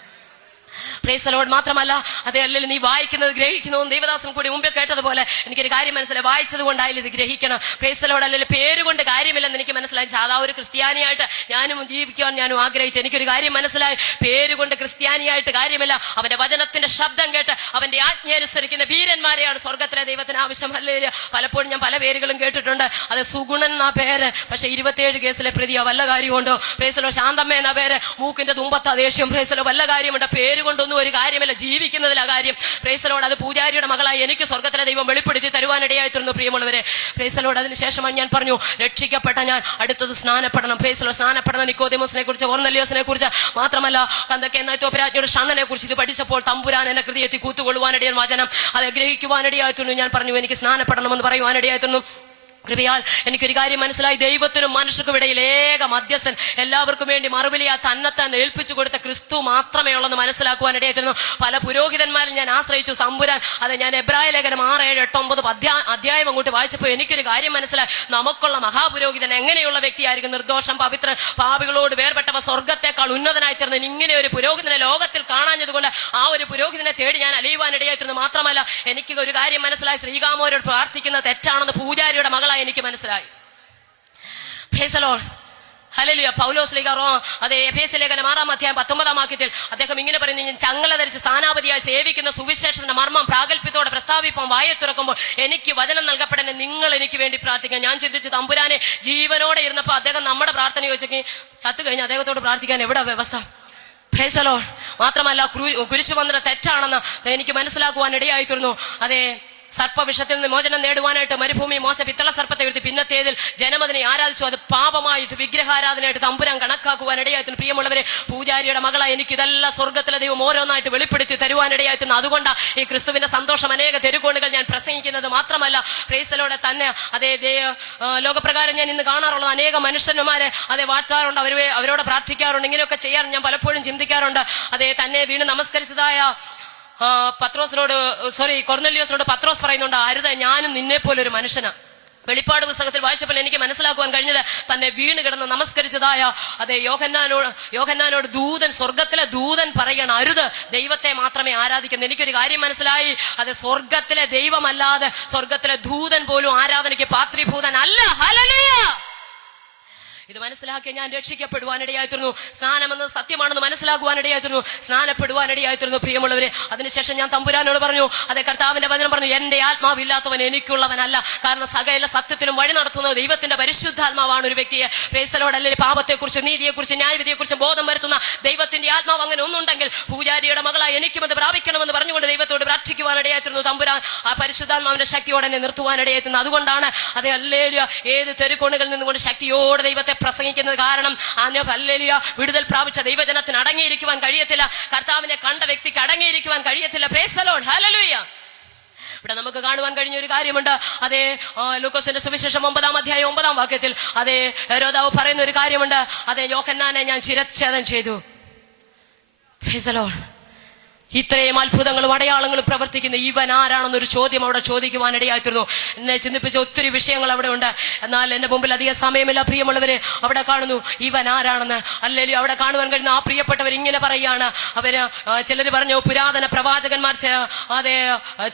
Price the Lord. മാത്രമല്ല, അതേ അല്ലെങ്കിൽ നീ വായിക്കുന്നത് ഗ്രഹിക്കുന്നതും ദൈവദാസൻ കൂടി മുമ്പിൽ കേട്ടതുപോലെ എനിക്കൊരു കാര്യം മനസ്സിലായി, വായിച്ചത് കൊണ്ടായാലും ഇത് ഗ്രഹിക്കണം. Price the Lord. അല്ലെങ്കിൽ പേരുകൊണ്ട് കാര്യമില്ലെന്ന് എനിക്ക് മനസ്സിലായി. സാധാ ഒരു ക്രിസ്ത്യാനിയായിട്ട് ഞാനും ജീവിക്കുവാൻ ഞാനും ആഗ്രഹിച്ചു. എനിക്കൊരു കാര്യം മനസ്സിലായി, പേരുകൊണ്ട് ക്രിസ്ത്യാനിയായിട്ട് കാര്യമില്ല. അവന്റെ വചനത്തിന്റെ ശബ്ദം കേട്ട് അവന്റെ ആജ്ഞ അനുസരിക്കുന്ന വീരന്മാരെയാണ് സ്വർഗത്തിലെ ദൈവത്തിന് ആവശ്യം. അല്ലെങ്കിൽ പലപ്പോഴും ഞാൻ പല പേരുകളും കേട്ടിട്ടുണ്ട്. അത് സുഗുണൻ എന്ന പേര്, പക്ഷെ 27 കേസിലെ പ്രതിയോ വല്ല കാര്യമുണ്ടോ? Price the Lord. ശാന്തമ്മ എന്ന പേര്, മൂക്കിന്റെ തുമ്പത്ത ദേഷ്യം. Praise the Lord. വല്ല കാര്യമുണ്ട്? പേര് കൊണ്ടൊന്നും ഒരു കാര്യമല്ല, ജീവിക്കുന്നതിലാ കാര്യം. Praise the Lord. അത് പൂജാരിയുടെ മകളായി എനിക്ക് സ്വർഗത്തിലെ ദൈവം വെളിപ്പെടുത്തി തരുവാനിടയായിത്തീർന്നു പ്രിയമുള്ളവരെ. Praise the Lord. അതിനുശേഷമാണ് ഞാൻ പറഞ്ഞു, രക്ഷിക്കപ്പെട്ട ഞാൻ അടുത്തത് സ്നാനപ്പെടണം. Praise the Lord. സ്നാനപ്പെടണം. നിക്കോദെമോസിനെ കുറിച്ച്, കൊർന്നല്യോസിനെ കുറിച്ച്, മാത്രമല്ല എത്തോപ്രാജ്ഞിയുടെ ഷണ്ണനെ കുറിച്ച് ഇത് പഠിച്ചപ്പോൾ തമ്പുരാൻ എന്നെ ഹൃദയത്തിൽ കൂത്തുകൊള്ളുവാനിടയാൻ വചനം അത് ഗ്രഹിക്കുവാനിടയായിത്തീർന്നു. ഞാൻ പറഞ്ഞു, എനിക്ക് സ്നാനപ്പെടണമെന്ന് പറയുവാനിടയായിത്തീർന്നു. കൃപയാൽ എനിക്കൊരു കാര്യം മനസ്സിലായി, ദൈവത്തിനും മനുഷ്യർക്കും ഇടയിൽ ഏക മധ്യസ്ഥൻ, എല്ലാവർക്കും വേണ്ടി മറുപടിയാ തന്നെത്താൻ ഏൽപ്പിച്ചു കൊടുത്ത ക്രിസ്തു മാത്രമേ ഉള്ളെന്ന് മനസ്സിലാക്കുവാനിടയായിരുന്നു. പല പുരോഹിതന്മാരും ഞാൻ ആശ്രയിച്ചു. തമ്പുരാൻ അത് ഞാൻ എബ്രായ ലേഖനം 6, 7, 8, 9 അധ്യായം അങ്ങോട്ട് വായിച്ചപ്പോൾ എനിക്കൊരു കാര്യം മനസ്സിലായി, നമുക്കുള്ള മഹാപുരോഹിതൻ എങ്ങനെയുള്ള വ്യക്തിയായിരിക്കും? നിർദോഷം, പവിത്രൻ, പാപികളോട് വേർപെട്ടവ, സ്വർഗത്തെക്കാൾ ഉന്നതനായി തീർന്ന ഇങ്ങനെ ഒരു പുരോഹിതനെ ലോകത്തിൽ കാണാഞ്ഞതുകൊണ്ട് ആ ഒരു പുരോഹിതനെ തേടി ഞാൻ അലയുവാനിടയായിരുന്നു. മാത്രമല്ല, എനിക്ക് ഒരു കാര്യം മനസ്സിലായി, ശ്രീകാമോരോട് പ്രാർത്ഥിക്കുന്നത് തെറ്റാണെന്ന് പൂജാരിയുടെ മകളായി എനിക്ക് മനസ്സിലായി. Price the Lord. ഹല്ലേലൂയ. പൗലോസ് ലേഖനം അതെ എഫേസ്യ ലേഖനം 6 അധ്യായം 19 വാക്യത്തിൽ അദ്ദേഹം ഇങ്ങനെ പറയുന്നു, ഞാൻ ചങ്ങല ധരിച്ച് സ്ഥാനാപതിയായി സേവിക്കുന്ന സുവിശേഷത്തിന്റെ മർമ്മം പ്രാഗൽഭ്യത്തോടെ പ്രസ്താവിപ്പം വായ തുറക്കുമ്പോൾ എനിക്ക് വചനം നൽകപ്പെടനെ നിങ്ങൾ എനിക്ക് വേണ്ടി പ്രാർത്ഥിക്കാം. ഞാൻ ചിന്തിച്ചു, തമ്പുരാനെ ജീവനോടെ ഇരുന്നപ്പോൾ അദ്ദേഹം നമ്മുടെ പ്രാർത്ഥന ചോദിച്ചെങ്കിൽ ചത്തു കഴിഞ്ഞ് അദ്ദേഹത്തോട് പ്രാർത്ഥിക്കാൻ എവിടെ വ്യവസ്ഥ? Price the Lord. മാത്രമല്ല, കുരിശുബന്ധനം തെറ്റാണെന്ന് എനിക്ക് മനസ്സിലാക്കുവാൻ ഇടയായിത്തീർന്നു. അതെ, സർപ്പവിഷത്തിൽ നിന്ന് മോചനം നേടുവാനായിട്ട് മരുഭൂമി മോശ പിത്തള സർപ്പത്തെ ഉയർത്തി, പിന്നത്തേതിൽ ജനമതിനെ ആരാധിച്ചു. അത് പാപമായിട്ട് വിഗ്രഹാരാധനയായിട്ട് തമ്പുരാൻ കണക്കാക്കുവാനിടയായിരുന്നു. പ്രിയമുള്ളവരെ, പൂജാരിയുടെ മകളായി എനിക്ക് ഇതെല്ലാം സ്വർഗത്തിലെ ദൈവം ഓരോന്നായിട്ട് വെളിപ്പെടുത്തി തരുവാനിടയായിരുന്നു. അതുകൊണ്ടാണ് ഈ ക്രിസ്തുവിന്റെ സന്തോഷം അനേക തെരുകോണുകൾ ഞാൻ പ്രസംഗിക്കുന്നത്. മാത്രമല്ല, പ്രൈസ് ദി ലോർഡ് തന്നെ അതേ ലോകപ്രകാരം ഞാൻ ഇന്ന് കാണാറുള്ളത് അനേക മനുഷ്യന്മാരെ അതേ വാഴ്ത്താറുണ്ട്, അവരോട് പ്രാർത്ഥിക്കാറുണ്ട്, ഇങ്ങനെയൊക്കെ ചെയ്യാറുണ്ട്. ഞാൻ പലപ്പോഴും ചിന്തിക്കാറുണ്ട്, അതേ തന്നെ വീണ് നമസ്കരിച്ചതായ കൊർന്നല്യോസിനോട് പത്രോസ് പറയുന്നുണ്ട്, അരുത്, ഞാനും നിന്നെ പോലെ ഒരു മനുഷ്യനാ. വെളിപ്പാട് പുസ്തകത്തിൽ വായിച്ചപ്പോൾ എനിക്ക് മനസ്സിലാക്കുവാൻ കഴിഞ്ഞത്, തന്നെ വീണ് കിടന്ന് നമസ്കരിച്ചതായ അതേ യോഹന്നാനോട് ദൂതൻ, സ്വർഗത്തിലെ ദൂതൻ പറയണം, അരുത്, ദൈവത്തെ മാത്രമേ ആരാധിക്കുന്നു. എനിക്കൊരു കാര്യം മനസ്സിലായി, അത് സ്വർഗത്തിലെ ദൈവമല്ലാതെ സ്വർഗത്തിലെ ദൂതൻ പോലും ആരാധനയ്ക്ക് പാത്രീഭൂതൻ അല്ല. ഹല്ലേലൂയ. ഇത് മനസ്സിലാക്കി ഞാൻ രക്ഷിക്കപ്പെടുവാനിടയായിത്തീർന്നു. സ്നാനമെന്നത് സത്യമാണെന്ന് മനസ്സിലാക്കുവാനിടയായിത്തീർന്നു, സ്നാനപ്പെടുവാനിടയായിത്തീർന്നു. പ്രിയമുള്ളവരെ, അതിനുശേഷം ഞാൻ തമ്പുരാനോട് പറഞ്ഞു, അതെ, കർത്താവിന്റെ വചനം പറഞ്ഞു, എന്റെ ആത്മാവില്ലാത്തവൻ എനിക്കുള്ളവനല്ല. കാരണം സകല സത്യത്തിലും വഴി നടത്തുന്നത് ദൈവത്തിന്റെ പരിശുദ്ധാത്മാവാണ് ഒരു വ്യക്തിയെ. Price the Lord. അല്ലെങ്കിൽ പാപത്തെക്കുറിച്ച്, നീതിയെക്കുറിച്ച്, ന്യായവിധിയെക്കുറിച്ച് ബോധം വരുത്തുന്ന ദൈവത്തിന്റെ ആത്മാവ് അങ്ങനെ ഒന്നുണ്ടെങ്കിൽ പൂജാരിയുടെ മകളായി എനിക്കും അത് പ്രാപിക്കണമെന്ന് പറഞ്ഞുകൊണ്ട് ദൈവത്തോട് പ്രാർത്ഥിക്കുവാനിടയായിത്തീർന്നു. തമ്പുരാൻ ആ പരിശുദ്ധാത്മാവിന്റെ ശക്തിയോടെ എന്നെ നിർത്തുവാനിടയായിത്തീർന്നു. അതുകൊണ്ടാണ് അതെ ഹല്ലേലൂയ ഏത് തെരുക്കോണുകളിൽ നിന്നുകൊണ്ട് ശക്തിയോടെ ദൈവത്തെ പ്രസംഗിക്കുന്നത്. കാരണം ഹല്ലേലൂയ വിടുതൽ പ്രാപിച്ച ദൈവജനത്തിന് അടങ്ങിയിരിക്കുവാൻ കഴിയത്തില്ല, കർത്താവിനെ കണ്ട വ്യക്തിക്ക് അടങ്ങിയിരിക്കുവാൻ കഴിയത്തില്ല. Price the Lord. ഹല്ലേലൂയ. ഇവിടെ നമുക്ക് കാണുവാൻ കഴിഞ്ഞ ഒരു കാര്യമുണ്ട്. അതേ ലൂക്കോസിന്റെ സുവിശേഷം 9 അധ്യായം 9 വാക്യത്തിൽ അതേ ഹെരോദാവ് പറയുന്ന ഒരു കാര്യമുണ്ട്, അതേ യോഹന്നാനെ ഞാൻ ശിരച്ഛേദം ചെയ്തു. Price the Lord. ഇത്രയും അത്ഭുതങ്ങളും അടയാളങ്ങളും പ്രവർത്തിക്കുന്ന ഇവൻ ആരാണെന്നൊരു ചോദ്യം അവിടെ ചോദിക്കുവാനിടയായിത്തീർന്നു. എന്നെ ചിന്തിപ്പിച്ച ഒത്തിരി വിഷയങ്ങൾ അവിടെ ഉണ്ട്. എന്നാൽ എന്റെ മുമ്പിൽ അധികം സമയമില്ല. പ്രിയമുള്ളവരെ, അവിടെ കാണുന്നു ഇവൻ ആരാണെന്ന്. അല്ലെങ്കിൽ അവിടെ കാണുവാൻ കഴിയുന്ന ആ പ്രിയപ്പെട്ടവർ ഇങ്ങനെ പറയുകയാണ്. അവര് ചിലർ പറഞ്ഞു പുരാതന പ്രവാചകന്മാർ, അതെ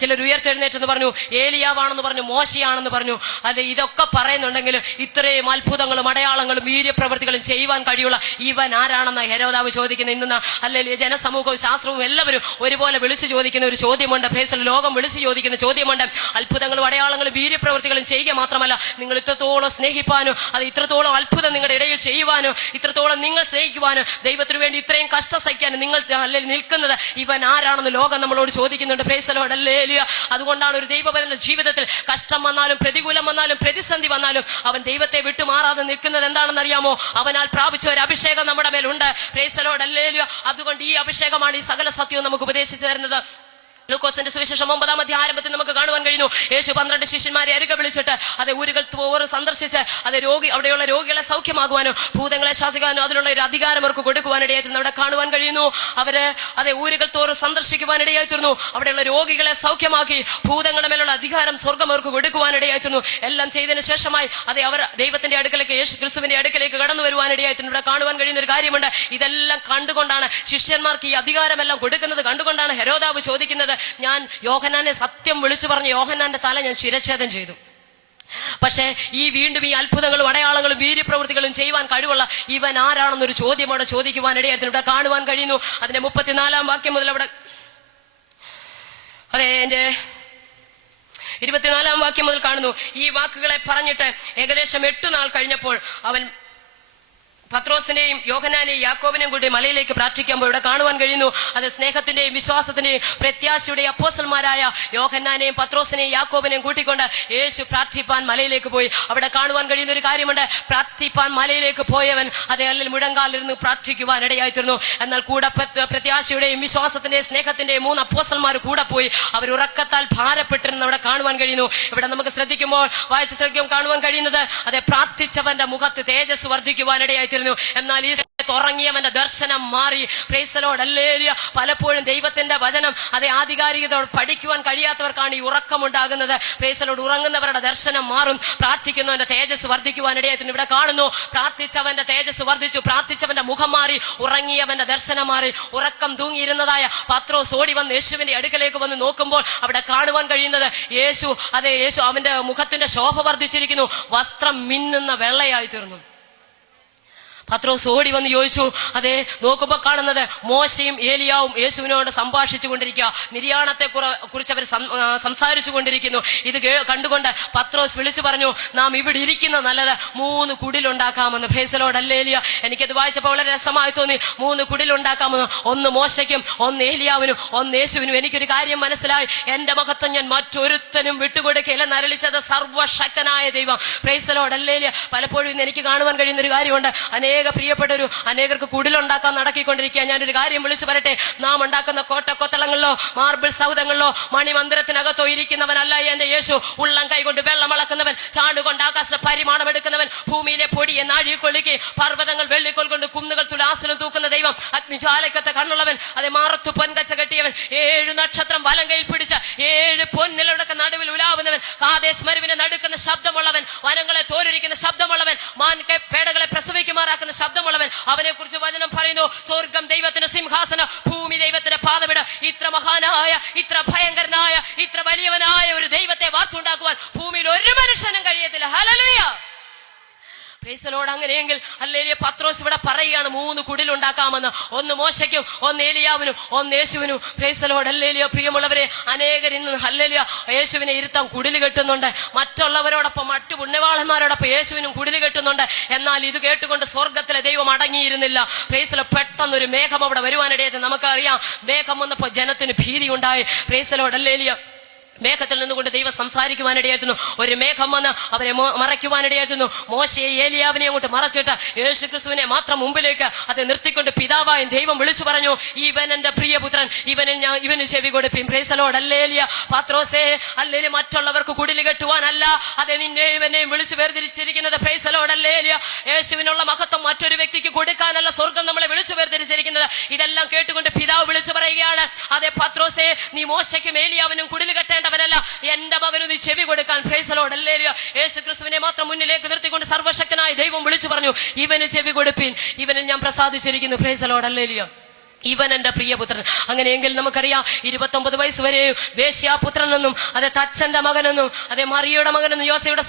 ചിലർ ഉയർത്തെഴുന്നേറ്റെന്ന് പറഞ്ഞു, ഏലിയാവാണെന്ന് പറഞ്ഞു, മോശയാണെന്ന് പറഞ്ഞു. അതെ, ഇതൊക്കെ പറയുന്നുണ്ടെങ്കിൽ ഇത്രയും അത്ഭുതങ്ങളും അടയാളങ്ങളും വീര്യപ്രവൃത്തികളും ചെയ്യുവാൻ കഴിയുള്ള ഇവൻ ആരാണെന്ന് ഹെരോദാവ് ചോദിക്കുന്ന ഇന്ന് അല്ലെങ്കിൽ ജനസമൂഹവും ശാസ്ത്രവും എല്ലാവരും ഒരുപോലെ വിളിച്ചു ചോദിക്കുന്ന ഒരു ചോദ്യമുണ്ട്. പ്രൈസ് ലോകം വിളിച്ചു ചോദിക്കുന്ന ചോദ്യമുണ്ട്. അത്ഭുതങ്ങളും അടയാളങ്ങളും വീര്യപ്രവൃത്തികളും ചെയ്യുക മാത്രമല്ല, നിങ്ങൾ ഇത്രത്തോളം സ്നേഹിപ്പാനും അത് ഇത്രത്തോളം അത്ഭുതം നിങ്ങളുടെ ഇടയിൽ ചെയ്യുവാനും ഇത്രത്തോളം നിങ്ങൾ സ്നേഹിക്കുവാനും ദൈവത്തിന് വേണ്ടി ഇത്രയും കഷ്ടം സഹിക്കാനും നിങ്ങൾ നിൽക്കുന്നത് ഇവൻ ആരാണെന്ന് ലോകം നമ്മളോട് ചോദിക്കുന്നുണ്ട്. Price the Lord. ഹല്ലേലൂയ. അതുകൊണ്ടാണ് ഒരു ദൈവപരന്റെ ജീവിതത്തിൽ കഷ്ടം വന്നാലും പ്രതികൂലം വന്നാലും പ്രതിസന്ധി വന്നാലും അവൻ ദൈവത്തെ വിട്ടുമാറാതെ നിൽക്കുന്നത് എന്താണെന്ന് അറിയാമോ? അവനാൽ പ്രാപിച്ച ഒരു അഭിഷേകം നമ്മുടെ മേലുണ്ട്. Praise the Lord. ഹല്ലേലൂയ. അതുകൊണ്ട് ഈ അഭിഷേകമാണ് ഈ സകല സത്യവും നമുക്ക് ഉപദേശിച്ചു തരുന്നത്. ലൂക്കോസിന്റെ സുവിശേഷം 9-ാം അധ്യായത്തിൽ നമുക്ക് കാണുവാൻ കഴിയുന്നു, യേശു 12 ശിഷ്യന്മാരെ അരികെ വിളിച്ചിട്ട് അത് ഊരുകൾ തോറും സന്ദർശിച്ച് അത് അവിടെയുള്ള രോഗികളെ സൗഖ്യമാകുവാനോ ഭൂതങ്ങളെ ശാസിക്കാനോ അതിനുള്ള ഒരു അധികാരം അവർക്ക് കൊടുക്കുവാനിടയായിരുന്നു. അവിടെ കാണുവാൻ കഴിയുന്നു, അവര് അത് ഊരുകൾ തോറും സന്ദർശിക്കുവാനിടയായിത്തീർന്നു. അവിടെയുള്ള രോഗികളെ സൗഖ്യമാക്കി ഭൂതങ്ങളുടെ മേലുള്ള അധികാരം സ്വർഗം അവർക്ക് കൊടുക്കുവാനിടയായിത്തീർന്നു. എല്ലാം ചെയ്തതിനു ശേഷമായി അവർ ദൈവത്തിന്റെ അടുക്കലേക്ക്, യേശു ക്രിസ്തുവിന്റെ അടുക്കലേക്ക് കടന്നു വരുവാനിടയായിത്തീർന്നു. ഇവിടെ കാണുവാൻ കഴിയുന്ന ഒരു കാര്യമുണ്ട്, ഇതെല്ലാം കണ്ടുകൊണ്ടാണ് ശിഷ്യന്മാർക്ക് ഈ അധികാരമെല്ലാം കൊടുക്കുന്നത് കണ്ടുകൊണ്ടാണ് ഹെരോദാവ് ചോദിക്കുന്നത്, ഞാൻ യോഹന്നാനെ സത്യം വിളിച്ചു പറഞ്ഞ യോഹന്നാന്റെ തല ഞാൻ ശിരച്ഛേദം ചെയ്തു. പക്ഷേ വീണ്ടും ഈ അത്ഭുതങ്ങളും അടയാളങ്ങളും വീര്യപ്രവൃത്തികളും ചെയ്യുവാൻ കഴിവുള്ള ഇവൻ ആരാണെന്നൊരു ചോദ്യം അവിടെ ചോദിക്കുവാനിടയായിരുന്നു. ഇവിടെ കാണുവാൻ കഴിയുന്നു, അതിന്റെ 34-ാം വാക്യം മുതൽ അവിടെ എന്റെ 24-ാം വാക്യം മുതൽ കാണുന്നു. ഈ വാക്കുകളെ പറഞ്ഞിട്ട് ഏകദേശം 8 നാൾ കഴിഞ്ഞപ്പോൾ അവൻ പത്രോസിനെയും യോഹന്നാനെയും യാക്കോബിനെയും കൂടി മലയിലേക്ക് പ്രാർത്ഥിക്കുമ്പോൾ ഇവിടെ കാണുവാൻ കഴിയുന്നു, അത് സ്നേഹത്തിന്റെയും വിശ്വാസത്തിന്റെയും പ്രത്യാശയുടെയും അപ്പോസ്തലന്മാരായ യോഹന്നാനെയും പത്രോസിനെയും യാക്കോബിനെയും കൂട്ടിക്കൊണ്ട് യേശു പ്രാർത്ഥിപ്പാൻ മലയിലേക്ക് പോയി. അവിടെ കാണുവാൻ കഴിയുന്ന ഒരു കാര്യമുണ്ട്, പ്രാർത്ഥിപ്പാൻ മലയിലേക്ക് പോയവൻ അതേ അല്ലെങ്കിൽ മുഴങ്കാലിരുന്ന് പ്രാർത്ഥിക്കുവാൻ ഇടയായിത്തീർന്നു. എന്നാൽ കൂടെ പ്രത്യാശയുടെയും വിശ്വാസത്തിന്റെയും സ്നേഹത്തിന്റെയും 3 അപ്പോസ്തലന്മാർ കൂടെ പോയി. അവർ ഉറക്കത്താൽ ഭാരപ്പെട്ടിരുന്ന് അവിടെ കാണുവാൻ കഴിയുന്നു. ഇവിടെ നമുക്ക് ശ്രദ്ധിക്കുമ്പോൾ വായിച്ച് ശ്രദ്ധിക്കും കാണുവാൻ കഴിയുന്നത്, അതെ പ്രാർത്ഥിച്ചവന്റെ മുഖത്ത് തേജസ് വർദ്ധിക്കുവാൻ ഇടയായിത്തീർന്നു. എന്നാൽ ഈ ഉറങ്ങിയവന്റെ ദർശനം മാറി. Price the Lord, hallelujah. പലപ്പോഴും ദൈവത്തിന്റെ വചനം അതേ ആധികാരികതയോട് പഠിക്കുവാൻ കഴിയാത്തവർക്കാണ് ഈ ഉറക്കമുണ്ടാകുന്നത്. പ്രൈസ് ദി ലോർഡ്, ഉറങ്ങുന്നവരുടെ ദർശനം മാറും, പ്രാർത്ഥിക്കുന്നവന്റെ തേജസ് വർദ്ധിക്കുവാൻ ഇടയായിട്ടുണ്ട്. ഇവിടെ കാണുന്നു, പ്രാർത്ഥിച്ചവന്റെ തേജസ് വർദ്ധിച്ചു, പ്രാർത്ഥിച്ചവന്റെ മുഖം മാറി, ഉറങ്ങിയവന്റെ ദർശനം മാറി. ഉറക്കം തൂങ്ങിയിരുന്നതായ പത്രോസ് ഓടി വന്ന് യേശുവിന്റെ അടുക്കലേക്ക് വന്ന് നോക്കുമ്പോൾ അവിടെ കാണുവാൻ കഴിയുന്നത് യേശു അവന്റെ മുഖത്തിന്റെ ശോഭ വർദ്ധിച്ചിരിക്കുന്നു, വസ്ത്രം മിന്നുന്ന വെള്ളയായി തീർന്നു. പത്രോസ് ഓടി വന്ന് ചോദിച്ചു, അതെ നോക്കുമ്പോ കാണുന്നത് മോശയും ഏലിയാവും യേശുവിനോട് സംഭാഷിച്ചു കൊണ്ടിരിക്കുക, നിര്യാണത്തെ കുറിച്ച് അവർ സംസാരിച്ചു കൊണ്ടിരിക്കുന്നു. ഇത് കണ്ടുകൊണ്ട് പത്രോസ് വിളിച്ചു പറഞ്ഞു, നാം ഇവിടെ ഇരിക്കുന്ന നല്ലത് 3 കുടിലുണ്ടാക്കാമെന്ന്. Praise the Lord, hallelujah. എനിക്കത് വായിച്ചപ്പോൾ വളരെ രസമായി തോന്നി. 3 കുടിലുണ്ടാക്കാമെന്ന്, 1 മോശയ്ക്കും, 1 ഏലിയാവിനും, 1 യേശുവിനും. എനിക്കൊരു കാര്യം മനസ്സിലായി, എന്റെ മഹത്വം ഞാൻ മറ്റൊരുത്തനും വിട്ടുകൊടുക്കില്ല നരളിച്ചത് സർവശക്തനായ ദൈവം. Price the Lord, hallelujah. പലപ്പോഴും ഇന്ന് എനിക്ക് കാണുവാൻ കഴിയുന്ന ഒരു കാര്യമുണ്ട്, പ്രിയപ്പെട്ടൊരു അനേകർക്ക് കുടിലുണ്ടാക്കാൻ നടക്കിക്കൊണ്ടിരിക്കുക. ഞാനൊരു കാര്യം വിളിച്ചു പറയട്ടെ, നാം ഉണ്ടാക്കുന്ന കോട്ടക്കൊത്തളങ്ങളിലോ മാർബിൾ സൗധങ്ങളിലോ മണിമന്ദിരത്തിനകത്തോ ഇരിക്കുന്നവനല്ല എന്റെ യേശു. ഉള്ളം കൈകൊണ്ട് വെള്ളം അളക്കുന്നവൻ, ചാടുകൊണ്ട് ആകാശത്തെ പരിമാണം എടുക്കുന്നവൻ, ഭൂമിയിലെ പൊടിയെ നാഴിയിൽ കൊള്ളിക്ക്, പർവ്വതങ്ങൾ വെള്ളിക്കോൽ കൊണ്ട് കുന്നുകൾ തുലാസിലും തൂക്കുന്ന ദൈവം, അഗ്നിജ്വാലക്കത്തെ കണ്ണുള്ളവൻ, അത് മാറത്തു പൊൻകച്ച കെട്ടിയവൻ, 7 നക്ഷത്രം വലം കയ്യിൽ പിടിച്ച 7 പൊന്നിലടക്ക നടുവിൽ ഉലാവുന്നവൻ, കാദേശ് മരുവിനെ നടുക്കുന്ന ശബ്ദമുള്ളവൻ, വനങ്ങളെ തോലുരിക്കുന്ന ശബ്ദമുള്ളവൻ, പേടകളെ പ്രസവിക്കുമാറാക്കുന്ന ശബ്ദമുള്ളവൻ. അവനെ കുറിച്ച് വചനം പറയുന്നു, സ്വർഗം ദൈവത്തിന്റെ സിംഹാസനം, ഭൂമി ദൈവത്തിന്റെ പാദമിട. ഇത്ര മഹാനായ, ഇത്ര ഭയങ്കരനായ, ഇത്ര വലിയവനായ ഒരു ദൈവത്തെ വാർത്തുണ്ടാക്കുവാൻ ഭൂമിയിൽ ഒരു മനുഷ്യനും കഴിയത്തില്ല. ഹല്ലേലൂയ. Praise the Lord. അങ്ങനെയെങ്കിൽ ഹല്ലേലൂയ, പത്രോസ് ഇവിടെ പറയുകയാണ് 3 കുടിലുണ്ടാക്കാമെന്ന്, 1 മോശയ്ക്കും, 1 ഏലിയാവിനും, 1 യേശുവിനും. Praise the Lord, hallelujah. പ്രിയമുള്ളവരെ, അനേകർ ഇന്ന് ഹല്ലേലൂയ യേശുവിനെ ഇരുത്താൻ കുടില് കെട്ടുന്നുണ്ട്, മറ്റുള്ളവരോടൊപ്പം മറ്റു പുണ്യവാളന്മാരോടൊപ്പം യേശുവിനും കുടില് കെട്ടുന്നുണ്ട്. എന്നാൽ ഇത് കേട്ടുകൊണ്ട് സ്വർഗത്തിലെ ദൈവം അടങ്ങിയിരുന്നില്ല. Price the Lord. പെട്ടെന്നൊരു മേഘം അവിടെ വരുവാനിടയായിട്ട് നമുക്കറിയാം. മേഘം വന്നപ്പോൾ ജനത്തിന് ഭീതി ഉണ്ടായി. Praise the Lord, hallelujah. മേഘത്തിൽ നിന്നുകൊണ്ട് ദൈവം സംസാരിക്കുവാനിടയായിരുന്നു. ഒരു മേഘം വന്ന് അവരെ മറയ്ക്കുവാനിടയായിരുന്നു. മോശയെ ഏലിയാവിനെ അങ്ങോട്ട് മറച്ചിട്ട് യേശു ക്രിസ്തുവിനെ മാത്രം മുമ്പിലേക്ക് അത് നിർത്തിക്കൊണ്ട് പിതാവായ ദൈവം വിളിച്ചു പറഞ്ഞു, ഇവൻ എന്റെ പ്രിയപുത്രൻ, ഇവന് ചെവി കൊടുപ്പിൻ. Praise the Lord, hallelujah. പത്രോസേ, ഹല്ലേലൂയ, മറ്റുള്ളവർക്ക് കുടില് കെട്ടുവാനല്ല അത് നിന്നെയും എന്നെയും വിളിച്ചു വേർതിരിച്ചിരിക്കുന്നത്. Praise the Lord, hallelujah. യേശുവിനുള്ള മഹത്വം മറ്റൊരു വ്യക്തിക്ക് കൊടുക്കാനല്ല സ്വർഗം നമ്മളെ വിളിച്ചു വേർതിരിച്ചിരിക്കുന്നത്. ഇതെല്ലാം കേട്ടുകൊണ്ട് പിതാവ് വിളിച്ചു പറയുകയാണ്, അതെ പത്രോസേ, നീ മോശയ്ക്കും ഏലിയാവിനും കുടില് കെട്ടേണ്ട ല്ല എന്റെ മകന് നീ ചെവി കൊടുക്കാൻ. Praise the Lord, hallelujah. Yesu ക്രിസ്തുവിനെ മാത്രം മുന്നിലേക്ക് നിർത്തിക്കൊണ്ട് സർവശക്തനായ ദൈവം വിളിച്ചു പറഞ്ഞു, ഇവന് ചെവി കൊടുപ്പിൻ, ഇവനിൽ ഞാൻ പ്രസാദിച്ചിരിക്കുന്നു. Praise the Lord, hallelujah. ഇവൻ എന്റെ പ്രിയപുത്രൻ. അങ്ങനെയെങ്കിൽ നമുക്കറിയാം, 29 വയസ്സ് വരെയും വേശ്യാപുത്രനെന്നും അതെ തച്ചന്റെ മകനെന്നും അതെ മറിയയുടെ മകനെന്നും യോസയുടെ